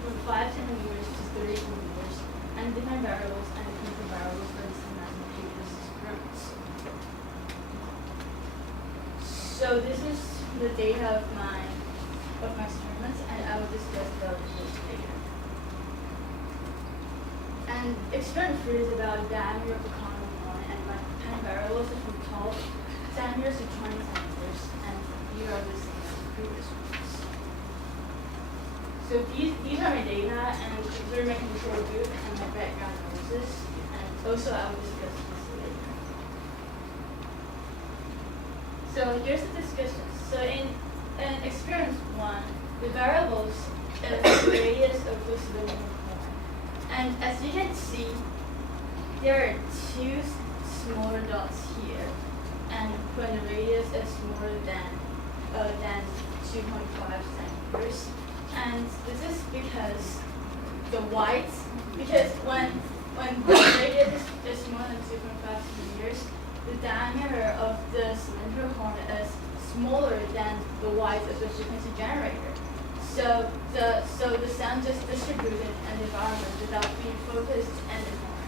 from 5 centimeters to 30 centimeters, and different variables and the control variables for the same as in previous experiments. So this is the data of my experiments, and I will discuss the results later. And experiment 3 is about the diameter of the common horn, and my dependent variables are from 12 centimeters to 20 centimeters, and these are the same as the previous ones. So these are my data, and these are my control group and my background noises, and also I will discuss this later. So here's the discussion. So in experiment 1, the variables is the radius of the cylindrical horn. And as you can see, there are 2 smaller dots here. And when the radius is more than 2.5 centimeters. And this is because the width, because when the radius is more than 2.5 centimeters, the diameter of the cylindrical horn is smaller than the width of the frequency generator. So the sound just distributed in the environment without being focused in the horn.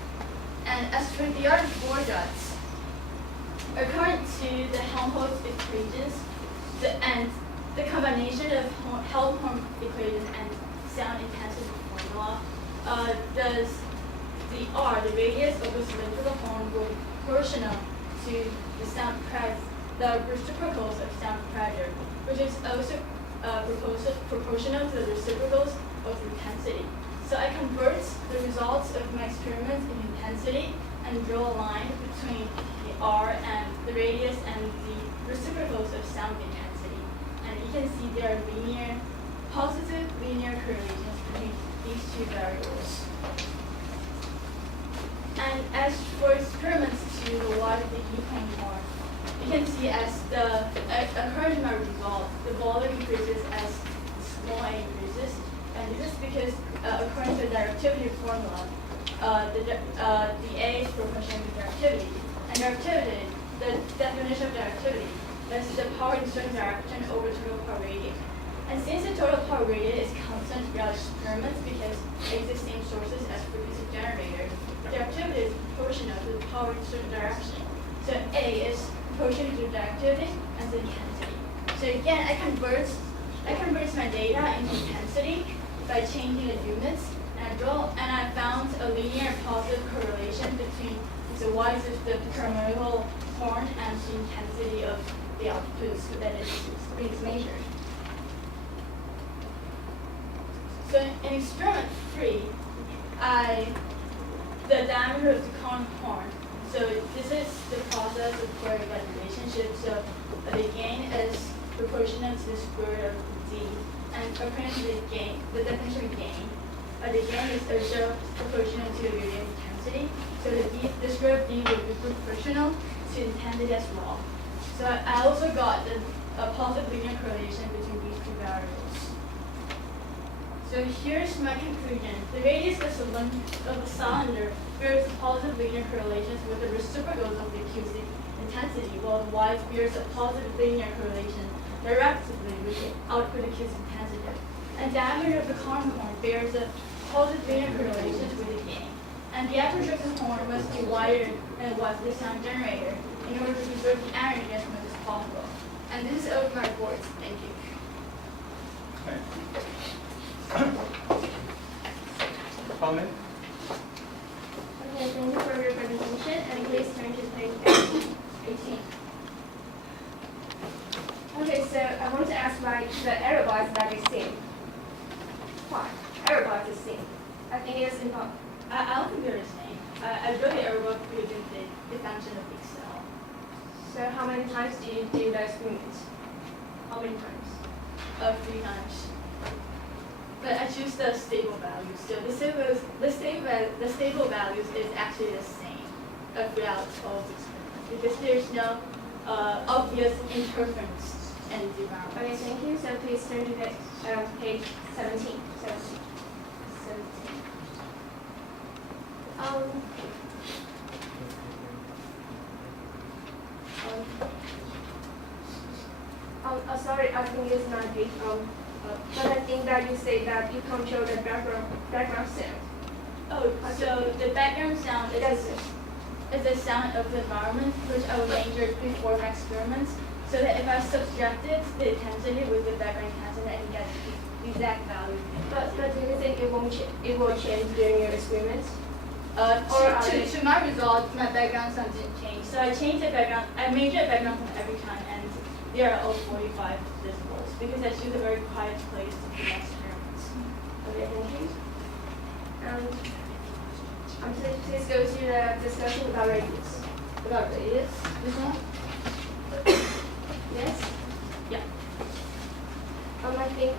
And as for the other 4 dots, according to the Helmholtz equations, the combination of Helmholtz equation and sound intensity formula does the radius of the cylindrical horn will be proportional to the sound pressure, the reciprocals of sound pressure, which is also proportional to the reciprocals of intensity. So I convert the results of my experiments in intensity and draw a line between the R and the radius and the reciprocals of sound intensity. And you can see there are positive linear correlations between these 2 variables. And as for experiments 2, the width of the E-plane horn, you can see according to my result, the volume increases as small a increases. And this is because according to the directivity formula, the A is proportional to directivity. And directivity, the definition of directivity is the power in certain direction over total power radius. And since the total power radius is constant throughout experiments because existing sources as frequency generator, directivity is proportional to the power in certain direction. So A is proportional to directivity and the intensity. So again, I convert my data into intensity by changing the units, and I found a linear positive correlation between the width of the pyramidal horn and the intensity of the outputs that is being measured. So in experiment 3, the diameter of the common horn. So this is the process of query by relationship. So the gain is proportional to the square root of D. And according to the definition of gain, the gain is also proportional to the radius intensity. So the square of D will be proportional to intensity as well. So I also got a positive linear correlation between these 2 variables. So here's my conclusion. The radius of the cylinder bears positive linear correlations with the reciprocals of the acoustic intensity, while the width bears a positive linear correlation directly with the output acoustic intensity. And diameter of the common horn bears a positive linear correlation with the gain. And the aperture of the horn must be wider than what the sound generator in order to preserve the energy as much as possible. And this is all of my reports. Thank you. Comment? Okay, thank you for your presentation, and please turn to page 18. like the error bar is like a same. Why? Error bar is the same. I think it's important. I don't think they're the same. I wrote the error bar using the function of Excel. So how many times do you do the experiment? How many times? 3 times. But I choose the stable values. So the stable values is actually the same throughout all of experiments because there's no obvious interference in the environment. Okay, thank you. So please turn to page 17. Sorry, I think it's not big. But I think that you say that you control the background sound. Oh, so the background sound is the sound of the environment, which I will measure before my experiments, so that if I subtracted the intensity with the background intensity, I can get the exact value. But do you think it will change during your experiments? To my result, my background sound didn't change. So I changed the background. I measured the background sound every time, and they are all 45 decibels because I choose a very quiet place to do my experiments. Okay, thank you. Please go to the discussion about radius. About radius, this one? Yes? Yeah. I think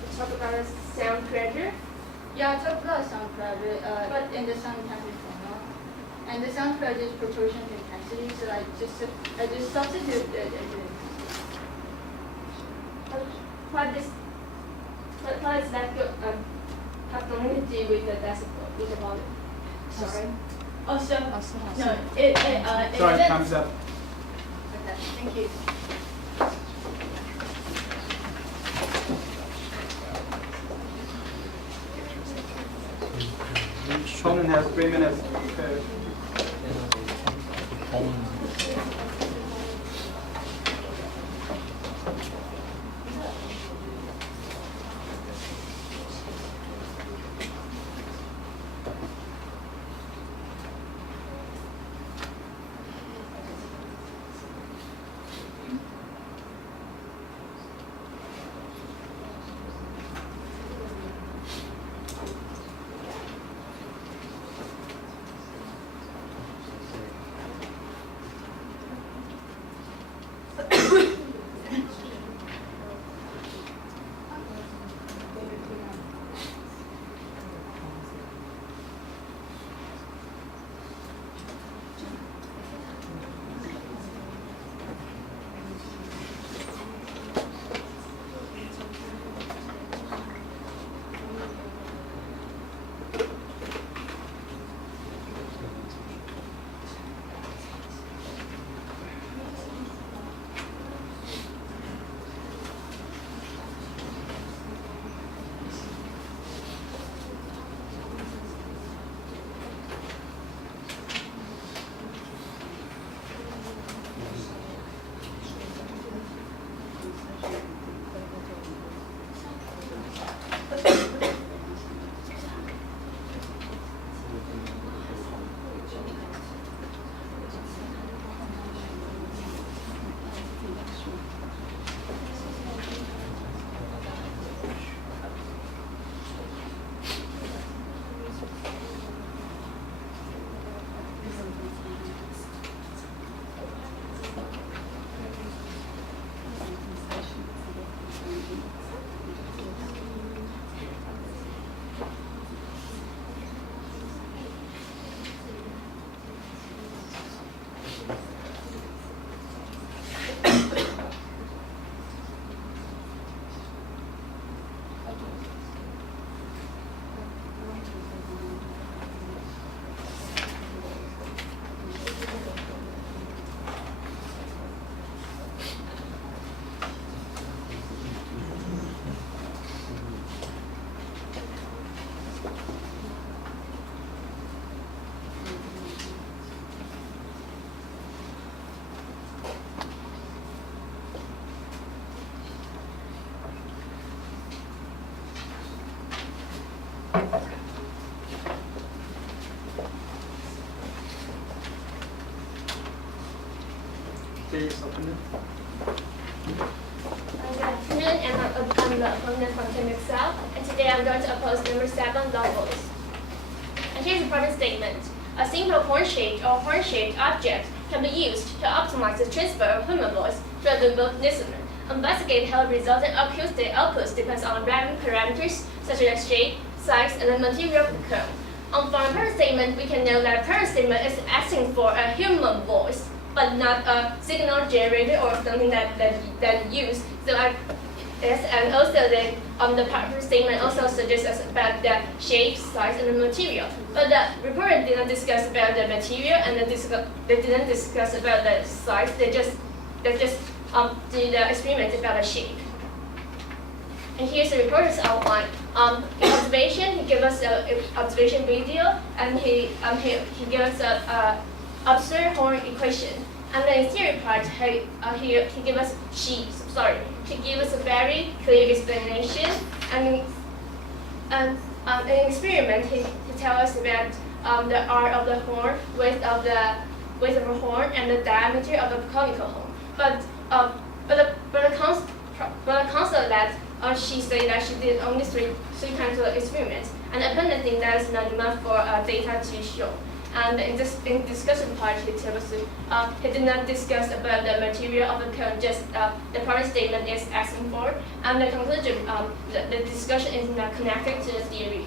we talk about the sound pressure. Yeah, I talked about sound pressure, but in the sound intensity formula. And the sound pressure is proportional to intensity, so I just substitute it into intensity. What is that have nothing to do with the decibel, with the volume? Sorry. Also, no, Sorry, time's up. Okay, thank you. Opponent has 3 minutes. Please open it. Good afternoon, and I'm the opponent from Team Excel, and today I'm going to oppose number 7, long voice. And here's the problem statement. A simple horn-shaped or horn-shaped object can be used to optimize the transfer of human voice to a remote listener. Investigate how resultant acoustic outputs depends on random parameters such as shape, size, and the material of the cone. From a parent statement, we can know that a parent statement is asking for a human voice, but not a signal generator or something that used. So yes, and also the parent statement also suggests us about the shape, size, and the material. But the reporter did not discuss about the material, and they didn't discuss about the size. They just did the experiment about the shape. And here's the reporter's outline. In observation, he gave us an observation video, and he gave us a observed horn equation. And then in theory part, he gave us a very clear explanation. And in experiment, he tells us about the arc of the horn, width of the horn, and the diameter of the conical horn. But the concept that she said that she did only three kinds of experiments, and apparently think that is not enough for data to show. And in discussion part, he did not discuss about the material of the cone, just the problem statement is asking for, and the conclusion, the discussion is not connected to the theory.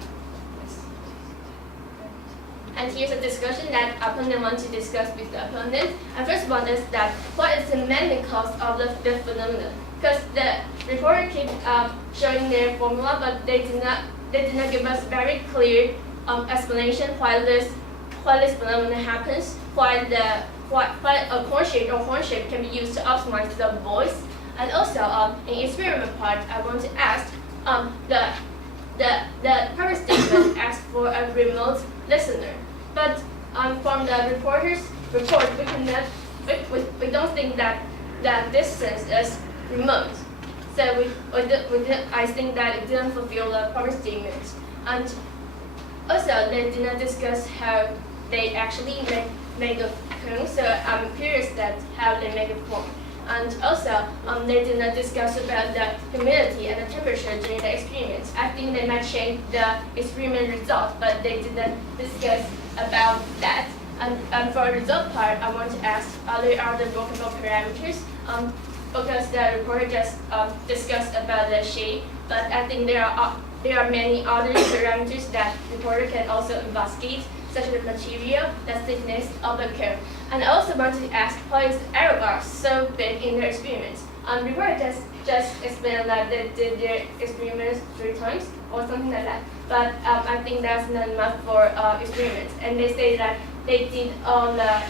And here's a discussion that opponent wants to discuss with the opponent. And first one is that what is the main cause of the phenomenon? Because the reporter keeps showing their formula, but they did not give us very clear explanation why this phenomenon happens, why a chord shape or horn shape can be used to optimize the voice. And also in experiment part, I want to ask the purpose statement asks for a remote listener, but from the reporter's report, we don't think that distance is remote. So I think that it didn't fulfill the purpose statement. And also, they did not discuss how they actually make a cone. So I'm curious that how they make a form. And also, they did not discuss about the humidity and the temperature during the experiments. I think they might change the experiment result, but they did not discuss about that. And for the result part, I want to ask, are there other workable parameters? Because the reporter just discussed about the shape, but I think there are many other parameters that the reporter can also investigate, such as the material, the thickness of the cone. And I also want to ask, why is the error bar so big in their experiments? The reporter just explained that they did their experiments 3 times or something like that. But I think that's not enough for experiments. And they say that they did all the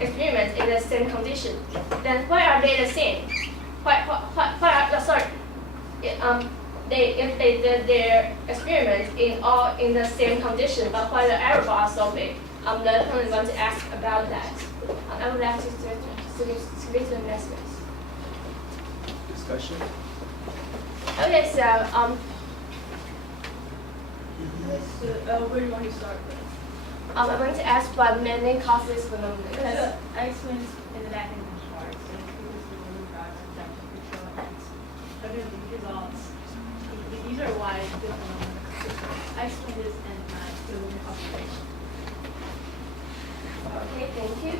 experiments in the same condition. Then why are they the same? If they did their experiments in the same condition, but why the error bar is so big? The opponent want to ask about that. I would like to switch to the next one. Discussion. Okay, so where do you want to start with? I'm going to ask what mainly causes this phenomenon. I explained in the back end part, so previously when we got conjunction control and ability results. These are why the phenomenon occurs. I explained this in my preliminary observation. Okay, thank you.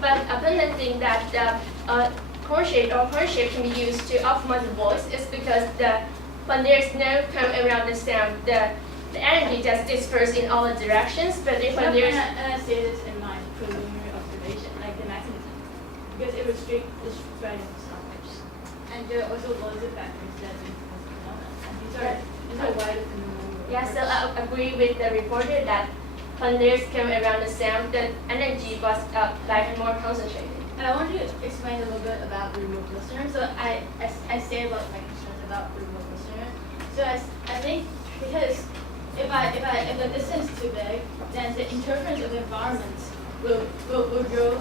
But opponent think that the chord shape or horn shape can be used to optimize the voice is because when there's no cone around the sound, the energy just disperses in all the directions. But if when there's and I say this in my preliminary observation, like the mechanism, because it restricts the spread of sound. And there are also loads of factors that influence the phenomenon. And these are why the phenomenon. Yeah, so I agree with the reporter that when there's cone around the sound, the energy was like more concentrated. And I want to explain a little bit about the remote listener. So I say about my concerns about the remote listener. So I think because if the distance is too big, then the interference of the environment will grow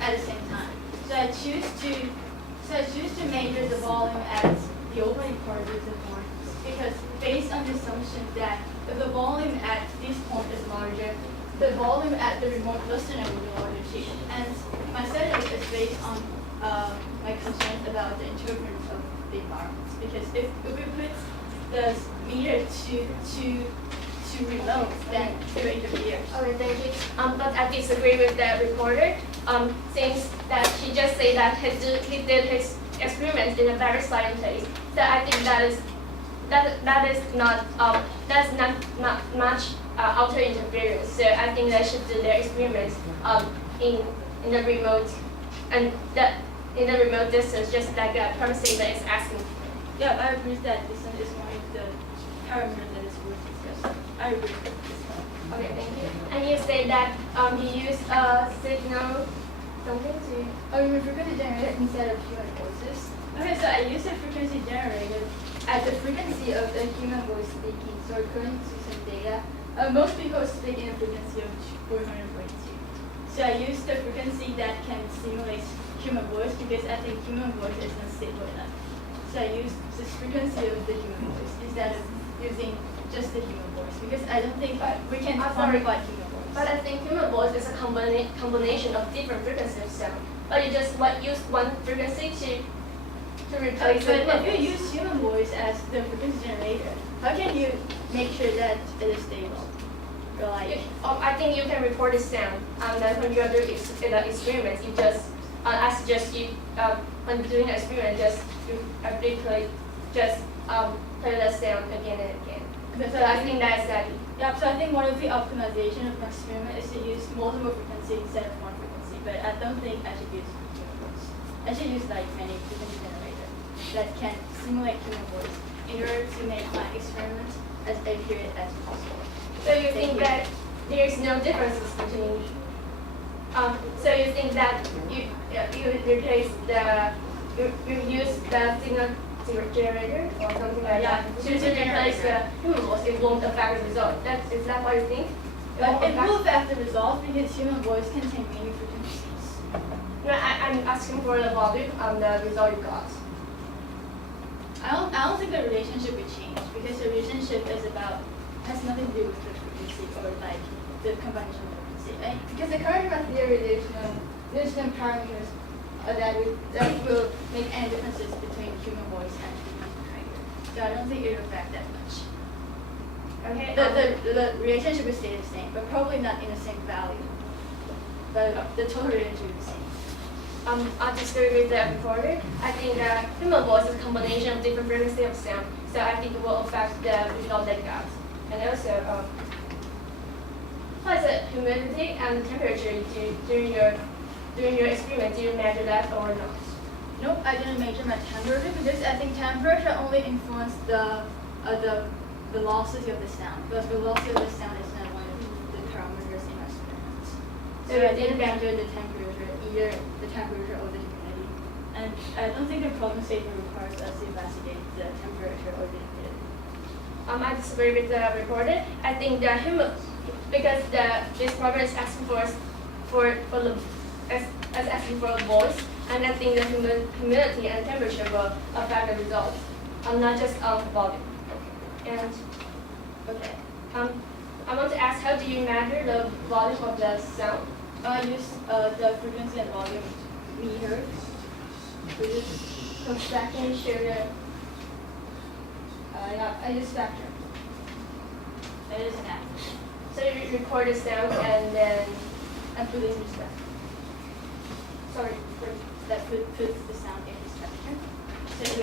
at the same time. So I choose to measure the volume at the opening part of the horn, because based on the assumption that if the volume at this point is larger, the volume at the remote listener will be larger too. And my setup is is based on my concerns about the interference of the environments. Because if we put the meter to remote, then it will interfere. Okay, thank you. But I disagree with the reporter. Since that he just said that he did his experiment in a very silent place. So I think that's not much outer interference. So I think they should do their experiments in the remote and in the remote distance, just like the purpose statement is asking. Yeah, I agree that distance is one of the parameters that is worth discussing. I agree with this one. Okay, thank you. And you say that you use a signal something to. Oh, you mean frequency generator instead of human voices? Okay, so I use a frequency generator at the frequency of the human voice speaking. So according to some data, most people speak in a frequency of 442. So I use the frequency that can simulate human voice because I think human voice is not stable enough. So I use this frequency of the human voice instead of using just the human voice because I don't think we can quantify human voice. But I think human voice is a combination of different frequencies of sound. But you just use one frequency to replace But human if you voice. use human voice as the frequency generator, how can you make sure that it is stable? I think you can record the sound, and then when you are doing the experiment, you just I suggest you when doing an experiment, play the sound again and again. So I think that's that. Yeah, so I think one of the optimization of my experiment is to use multiple frequency instead of one frequency, but I don't think I should use human voice. I should use like many frequency generator that can simulate human voice in order to make my experiment as accurate as possible. So you think that there is no differences between. So you think that you replace you use the signal generator or something like that to replace the human voice, it won't affect the result. Is that what you think? It will affect the result because human voice contains many frequencies. No, I'm asking for the volume and the result you got. I don't think the relationship will change because the relationship has nothing to do with the frequency or like the combination of frequency. Right? Because the current theory there's no parameters that will make any differences between human voice and human generator. So I don't think it will affect that much. Okay. The relationship will stay the same, but probably not in the same value. But the total relationship will be the same. I disagree with the reporter. I think that human voice is a combination of different frequencies of sound, so I think it will affect the result they got. And also, what is the humidity and temperature during your experiment? Did you measure that or not? Nope, I didn't measure my temperature because I think temperature only influences the velocity of the sound. But velocity of the sound is not one of the parameters in my experiments. So I didn't measure the temperature, either the temperature or the humidity. And I don't think the problem statement requires us to investigate the temperature or the humidity. I disagree with the reporter. I think the because this problem is asking asking for a voice, and I think the humidity and temperature will affect the result, not just volume. And okay, I want to ask, how do you measure the volume of the sound? I use the frequency and volume meter. So can you share the? Yeah, I use factor. It is an app. So you record the sound and then I put it in the spectrum. sorry. That puts the sound in the spectrum. So we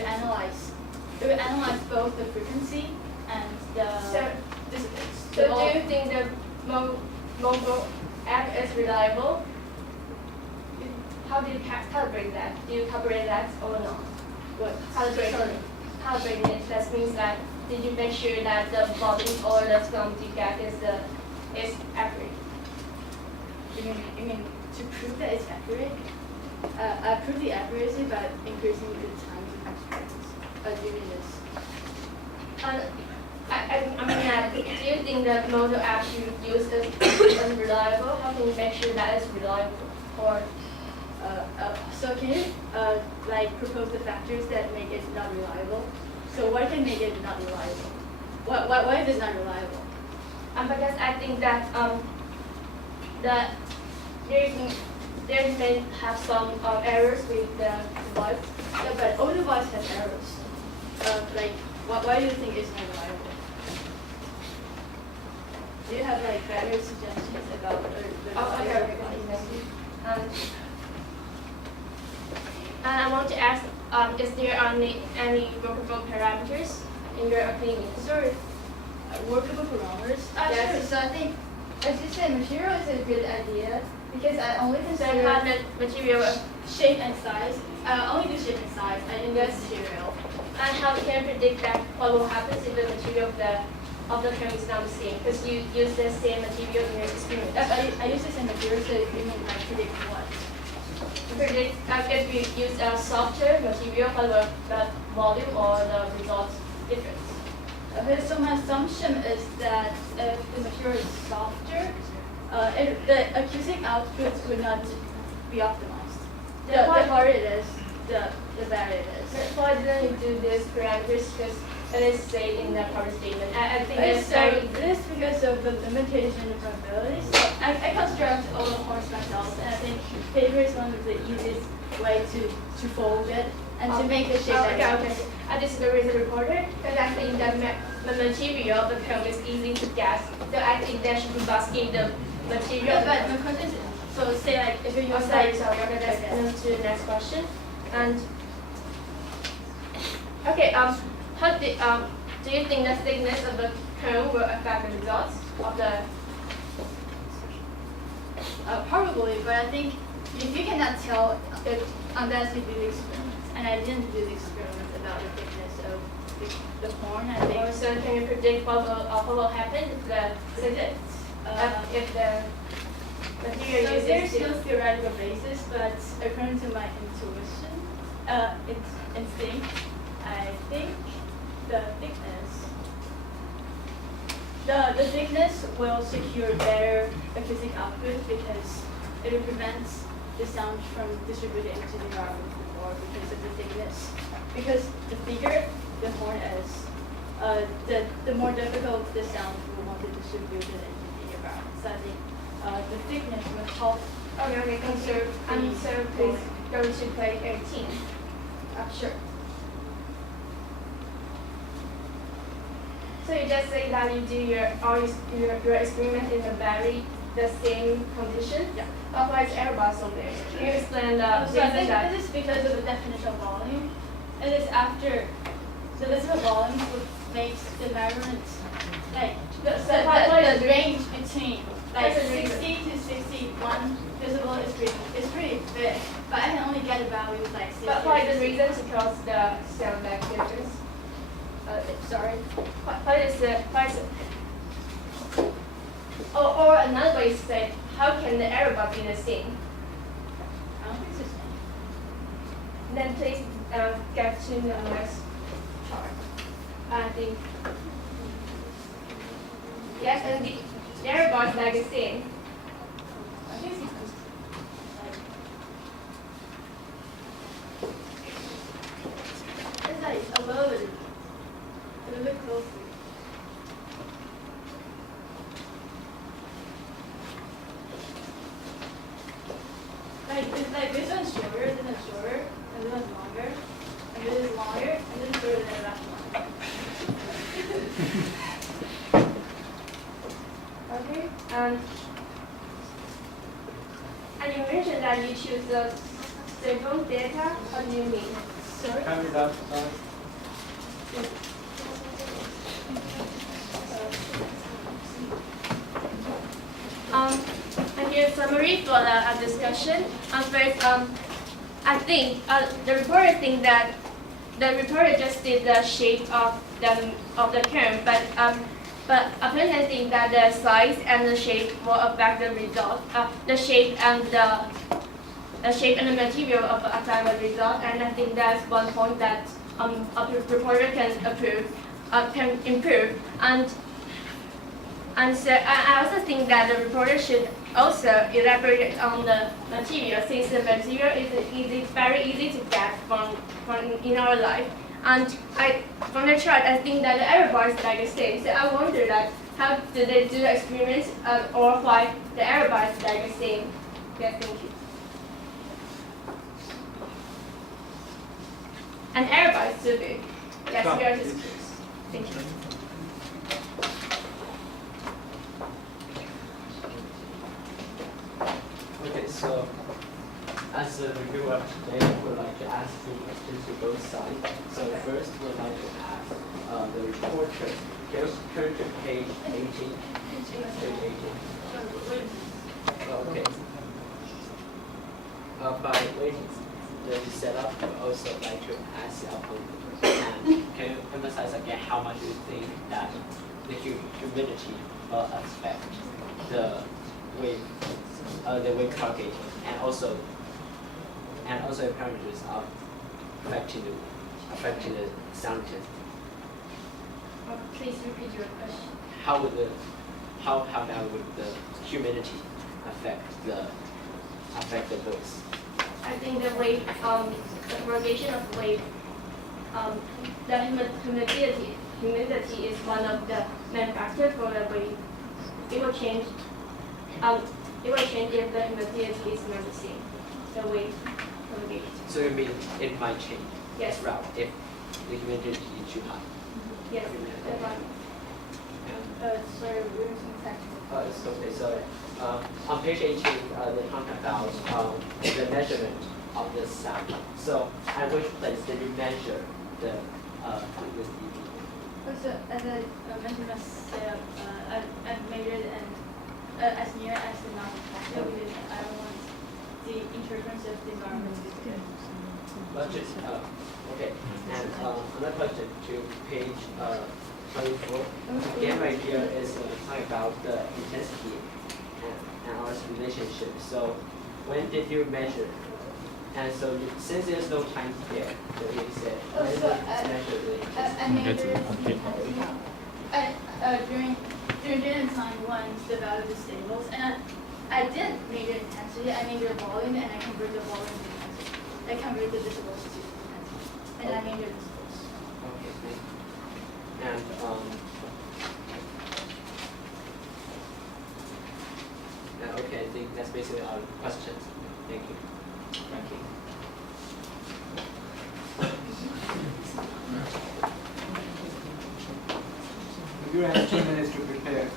analyze both the frequency and the dissipants. So do you think the mobile app is reliable? How do you calibrate that? Do you calibrate that or not? What? Calibrating it. That means that did you make sure that the volume or the sound you get is accurate? You mean to prove that it's accurate? I prove the accuracy by increasing the time of experience doing this. I mean, do you think the model app you use is reliable? How can you make sure that it's reliable? Or so can you like propose the factors that make it not reliable? So what can make it not reliable? Why is it not reliable? because I think that there may have some errors with the device. Yeah, but all devices have errors. Like, why do you think it's not reliable? Do you have like better suggestions about the And I want to ask, is there any workable parameters in your opinion? Sure. Workable parameters? Yes. Sure. So I think, as you said, material is a good idea because I only So consider have the material shape and size. I only do shape and size. I didn't do material. and how can you predict that what will happen if the material of the cone is not the same? Because you use the same material in your experiment. I use the same material, so you mean like predict what? Predict if you use a softer material, what will the volume or the result difference? Okay, so my assumption is that if the material is softer, the acoustic output would not be optimized. The harder it is, the better it is. Why didn't you do this parameters? Because it is said in the power statement. I think Okay, it's so very this because of the limitation of probabilities. So I construct all the horns myself, and I think paper is one of the easiest way to fold it and to make the shape that you want. Okay. I disagree with the reporter because I think that the material of the cone is easy to guess. So I think there should be basking the material. Yeah, but my question is, so say like if you use sorry. like, Okay, let's move to the next question. And okay, how do you think the thickness of the cone will affect the results of the? Probably, but I think if you cannot tell it unless you do the experiment, and I didn't do the experiment about the thickness of the horn, I think. So can you predict what will happen if the material So uses there's to- no theoretical basis, but according to my intuition, instinct, I think the thickness will secure better acoustic output because it will prevent the sound from distributing into the environment before because of the thickness. Because the thicker the horn is, the more difficult the sound will want to distribute it into the environment. So I think the thickness will help. Okay, conserve. So please go to page 18. Sure. So you just say that you do your experiment in the same condition. Yeah. Why is error bars on there? Can you explain the So I reason think that? this is because of the definition of volume. It is after the list of volumes which makes the measurements like the range between like 60 to 61 decibel is pretty big, but I can only get a value like 60. But why the reason? Because the sound back difference. Sorry. What is the or another way to say, how can the error bar be the same? I don't think it's the same. Then please get to the next chart. I think yes, and the error bar is like the same. I think it's like a little bit closer. Like this one's shorter, this one's shorter, and this one's longer, and this is longer, and this is shorter than the last one. Okay. And you mentioned that you choose the second data. What do you mean? Sorry? Time is up. And here's a summary for the discussion. First, I think the reporter think that the reporter just did the shape of the curve, but apparently think that the size and the shape will affect the result. The shape and the material of affect the result, and I think that's one point that a reporter can improve. And so I also think that the reporter should also elaborate on the material, since the material is very easy to get from in our life. And from the chart, I think that the error bar is like the same. So I wonder that how do they do the experiments, or why the error bar is like the same? Yes, thank you. an error bar is too big. Yes, Stop. we are just curious. Thank you. Okay, so as a reviewer today, we would like to ask two questions to both sides. So first, we would like to ask the reporter. Turn to page 18. Page 18. Okay. By waiting the setup, we also like to ask the opponent. And can you emphasize again how much you think that the humidity will affect the wave target, and also parameters of affecting the sound intensity? Please repeat your question. How now would the humidity affect the voice? I think the wave, the propagation of wave, the humidity is one of the main factors for the wave. It will change. It will change if the humidity is not the same. The wave propagation. So you mean it might change? Yes. Route if the humidity is too high. Yes. That's right. Sorry, we're using technical. It's okay. So on page 18, they talk about the measurement of the sound. So at which place did you measure the this dB? So as I mentioned myself, I measured and as near as the noise factor because I don't want the interference of the environment to be good. But just okay. And another question to page 24. Again, right here is talking about the intensity and our relationship. So when did you measure? And so since there's no time here, so you said when did you measure the intensity? I measured during the time when the value is stable, and I didn't measure intensity. I measured volume, and I converted the volume to intensity. I converted the decibels to intensity, and I measured decibels. Okay, thank you. And okay, I think that's basically our questions. Thank you. Thank you. You have 2 minutes to prepare.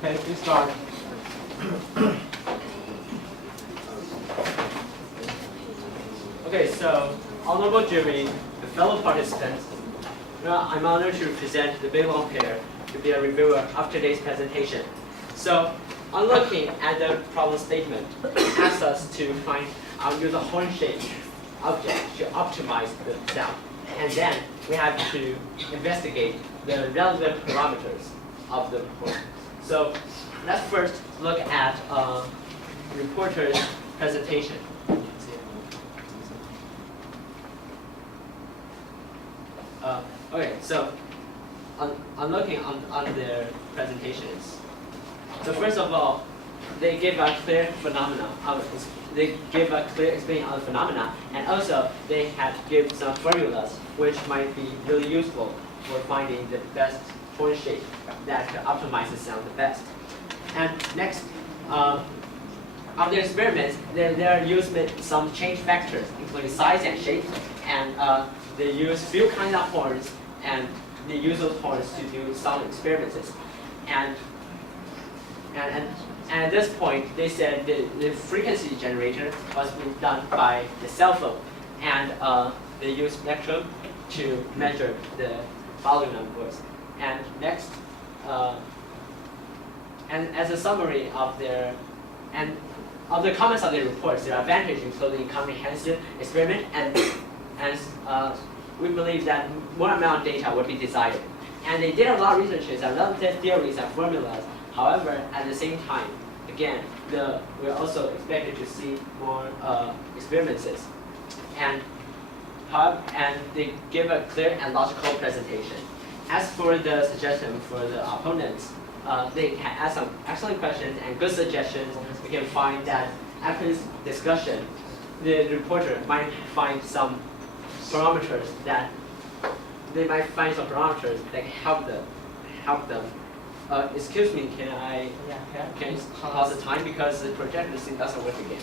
Okay, please start. Okay, so honorable jury, fellow participants, I'm honored to present the big long pair to be a reviewer of today's presentation. So, on looking at the problem statement, it asks us to use a horn-shaped object to optimize the sound. and then we have to investigate the relevant parameters of the report. So let's first look at reporter's presentation. Okay, so I'm looking on their presentations. So first of all, they give a clear phenomena. They give a clear explanation of the phenomena, and also they have give some formulas which might be really useful for finding the best point shape that optimizes sound the best. And next, of the experiments, there are used some change factors, including size and shape, and they use few kinds of horns, and they use those horns to do some experiments. And at this point, they said the frequency generator was being done by the cell phone, and they use spectrum to measure the volume numbers. And next, and as a summary of their of the comments of their reports, their advantage including comprehensive experiment, and we believe that more amount of data would be desired. And they did a lot of researches and relative theories and formulas. However, at the same time, again, we're also expected to see more experiments. And they give a clear and logical presentation. As for the suggestion for the opponents, they can ask some excellent questions and good suggestions. We can find that after this discussion, the reporter might find some parameters that help them. Excuse me, can you pause the time because the projector thing doesn't work again.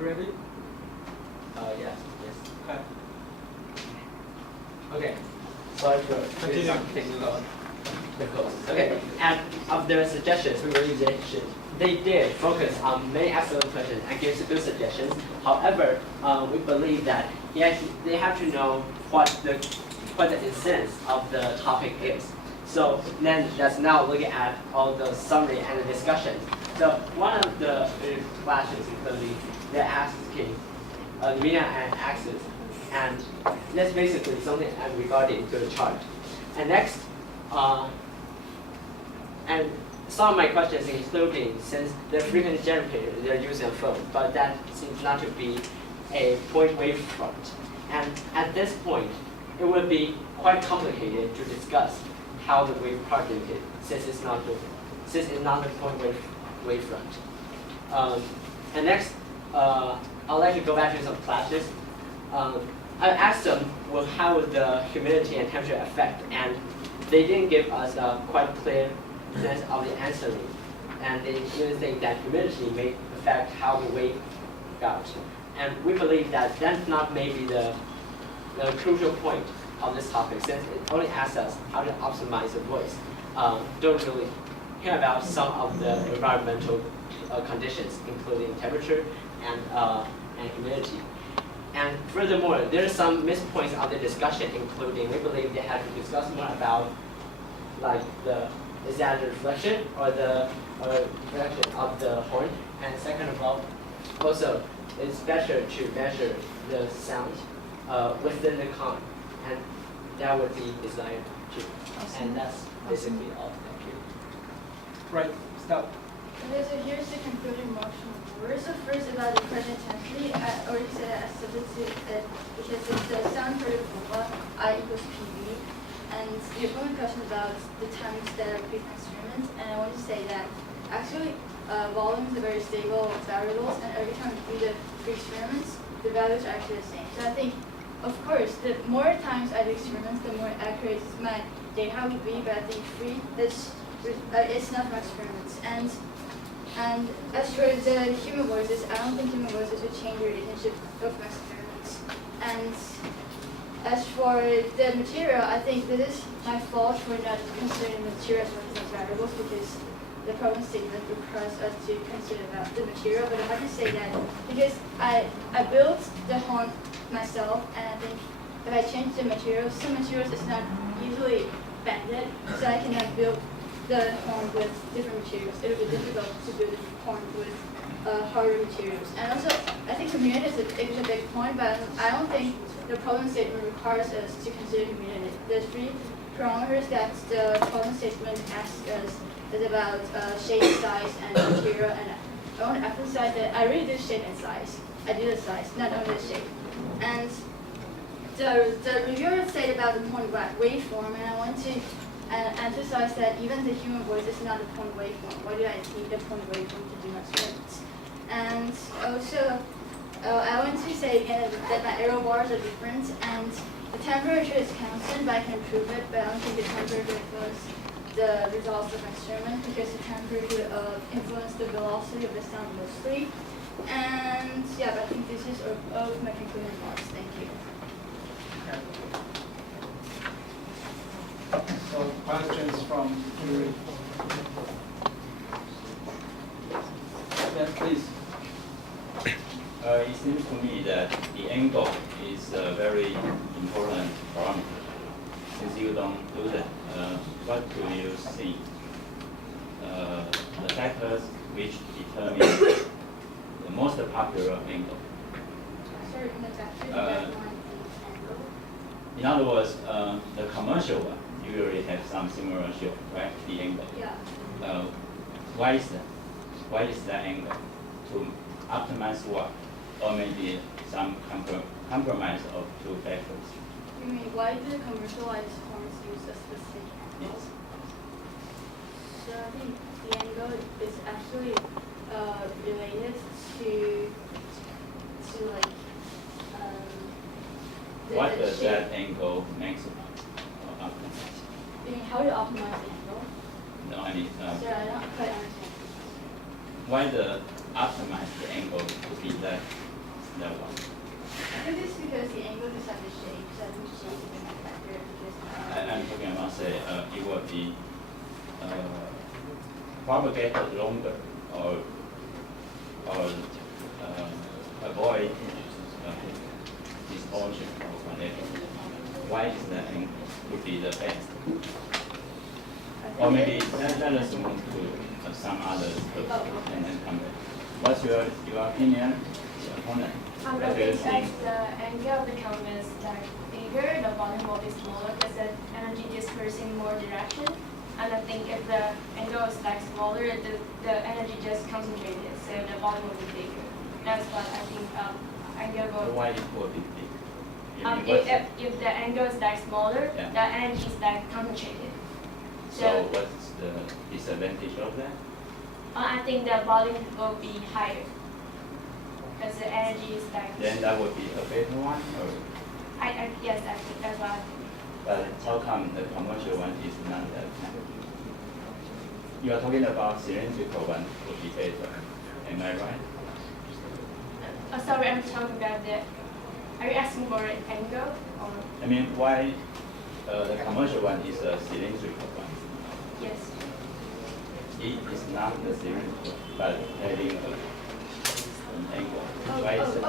Ready? Yes. Okay. Okay. Sorry for technical difficulties. Okay. And of their suggestions, they did focus on many excellent questions and give good suggestions. However, we believe that they have to know what the essence of the topic is. So then let's now look at all the summary and the discussions. So one of the questions including they're asking the median axis, and that's basically something regarding to the chart. And next, and some of my questions including, since the frequency generator, they're using a phone, but that seems not to be a point wavefront. And at this point, it would be quite complicated to discuss how the wave propagated, since it's not a point wavefront. And next, I'd like to go back to some classes. I asked them, well, how would the humidity and temperature affect, and they didn't give us a quite clear sense of the answering, and they didn't think that humidity may affect how the wave got. And we believe that that's not maybe the crucial point of this topic, since it only asks us how to optimize the voice. Don't really care about some of the environmental conditions, including temperature and humidity. And furthermore, there are some missed points of the discussion, including we believe they had to discuss more about, like, is that a reflection or the reflection of the horn? And second of all, also it's better to measure the sound within the cone, and that would be desired too. And that's basically all. Thank you. Right. Stop. Okay, so here's the concluding remarks from the board. So first about the pressure intensity, I already said I substitute that because it's the sound per the formula, I equals PV. And the opponent question about the timing step of brief experiment, and I want to say that actually volumes are very stable variables, and every time we do the free experiments, the values are actually the same. So I think, of course, the more times I do experiments, the more accurate my data would be, but I think free is it's not from experiments. And as for the human voices, I don't think human voices would change the relationship of my experiments. And as for the material, I think this is my fault for not considering the material as one of those variables, because the problem statement requires us to consider the material. But I have to say that because I built the horn myself, and I think if I change the materials, some materials is not easily bended, so I cannot build the horn with different materials. It would be difficult to build a horn with harder materials. And also, I think humidity is a big point, but I don't think the problem statement requires us to consider humidity. The three parameters that the problem statement asks us is about shape, size, and material. And I want to emphasize that I really do shape and size. I do the size, not only the shape. And the reviewer said about the point waveform, and I want to emphasize that even the human voice is not a point waveform. Why do I need the point waveform to do my experiments? And also, I want to say again that my error bars are different, and the temperature is constant, but I can improve it, but I don't think the temperature influences the results of my experiment, because the temperature influences the velocity of the sound mostly. And yeah, but I think this is all of my concluding remarks. Thank you. So questions from jury? Yes, please. It seems to me that the angle is a very important parameter. Since you don't do that, what do you see? The factors which determine the most popular angle. Sorry, in the factory, in other words, the commercial one usually have some similar ratio, right? The angle. Yeah. Why is that? Why is that angle? To optimize what? Or maybe some compromise of two factors. You mean why do commercialized horns use a specific angle? Yes. So I think the angle is actually related to like what does that angle maximum or optimize? You mean how to optimize the angle? No, I mean. Sorry, I don't quite understand. Why the optimize the angle to be that one? I think it's because the angle decides the shape, so I think shape is a factor because. I'm talking about say it would be propagated longer or avoid distortion or whatever. Why is that angle would be the best? Or maybe let us move to some others and then come back. What's your opinion, your opponent? I think as the angle of the cone is like bigger, the volume will be smaller because the energy disperses in more direction. And I think if the angle is like smaller, the energy just concentrated, so the volume will be bigger. That's what I think angle will. Why it will be big? If the angle is like smaller, Yeah. the energy is like concentrated. So what's the disadvantage of that? I think the volume will be higher because the energy is like. Then that would be a better one, or? Yes, I think that's what I think. But how come the commercial one is not that? You are talking about cylindrical one would be better, am I right? Sorry, I'm talking about the. Are you asking for an angle or? I mean, why the commercial one is a cylindrical one? Yes. It is not the cylindrical, but having an angle. Why is it? I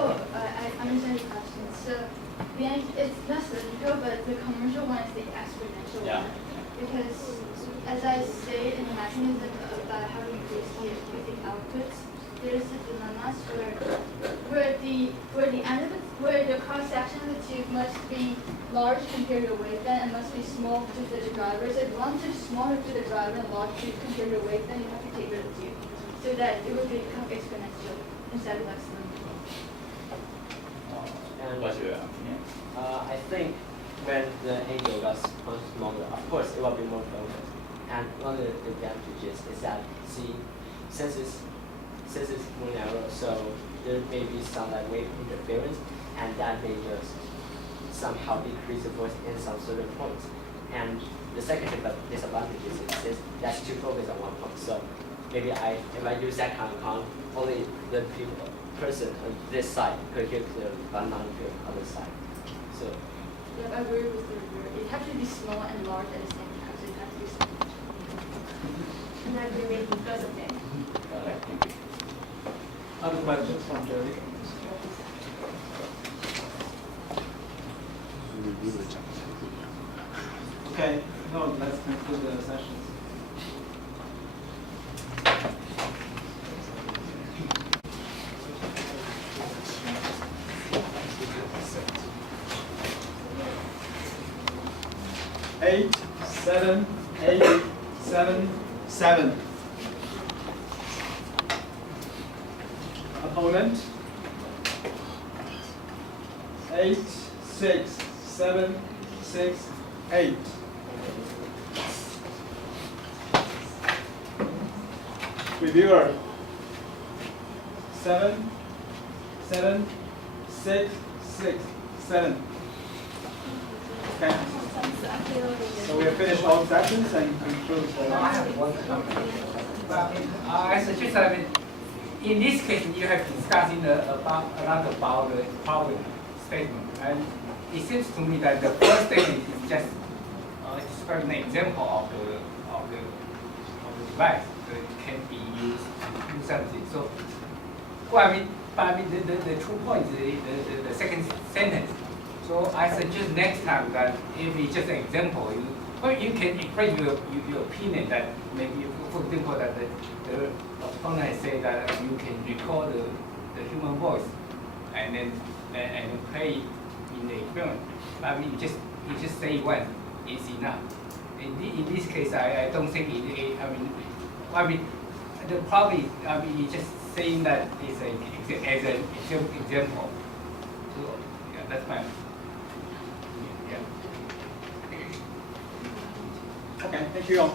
understand your question. So it's not cylindrical, but the commercial one is the exponential Yeah. one. Because as I say in the mechanism about how to increase the acoustic outputs, there's a dilemma where the cross section of the tube must be large compared to the wavelength and must be small to fit the driver. So if you want to smaller to the driver and large to compared to the wavelength, you have to take rid of the tube so that it would become exponential instead of like cylindrical. And What's your opinion? I think when the angle gets much smaller, of course it will be more focused. And one of the advantages is that since it's more narrow, so there may be some like wave interference, and that may just somehow decrease the voice in some certain points. And the second disadvantage is that's too focused on one point. So maybe if I use that kind of count, only the person on this side could hear clearly, but not the other side. So. Yeah, I agree with the word. It has to be small and large at the same time, so it has to be small. And I agree with because of that. Thank you. Other questions from Jerry? Okay, no, let's conclude the sessions. Eight, seven, 8, 7, 7. Opponent. 8, 6, 7, 6, 8. Reviewer. 7, 7, 6, 6, 7. Okay. So we have finished all sessions and conclude the. I have one comment. I suggest that in this case you have discussing a lot about the problem statement, and it seems to me that the first statement is just describing an example of the device that can be used to do something. So, well, the true point is the second sentence. So I suggest next time that if it's just an example, you can express your opinion that maybe, for example, that the opponent say that you can record the human voice and then play in the experiment. You just say one is enough. In this case, I don't think the problem is just saying that it's as an example. So yeah, that's my. Okay, thank you all.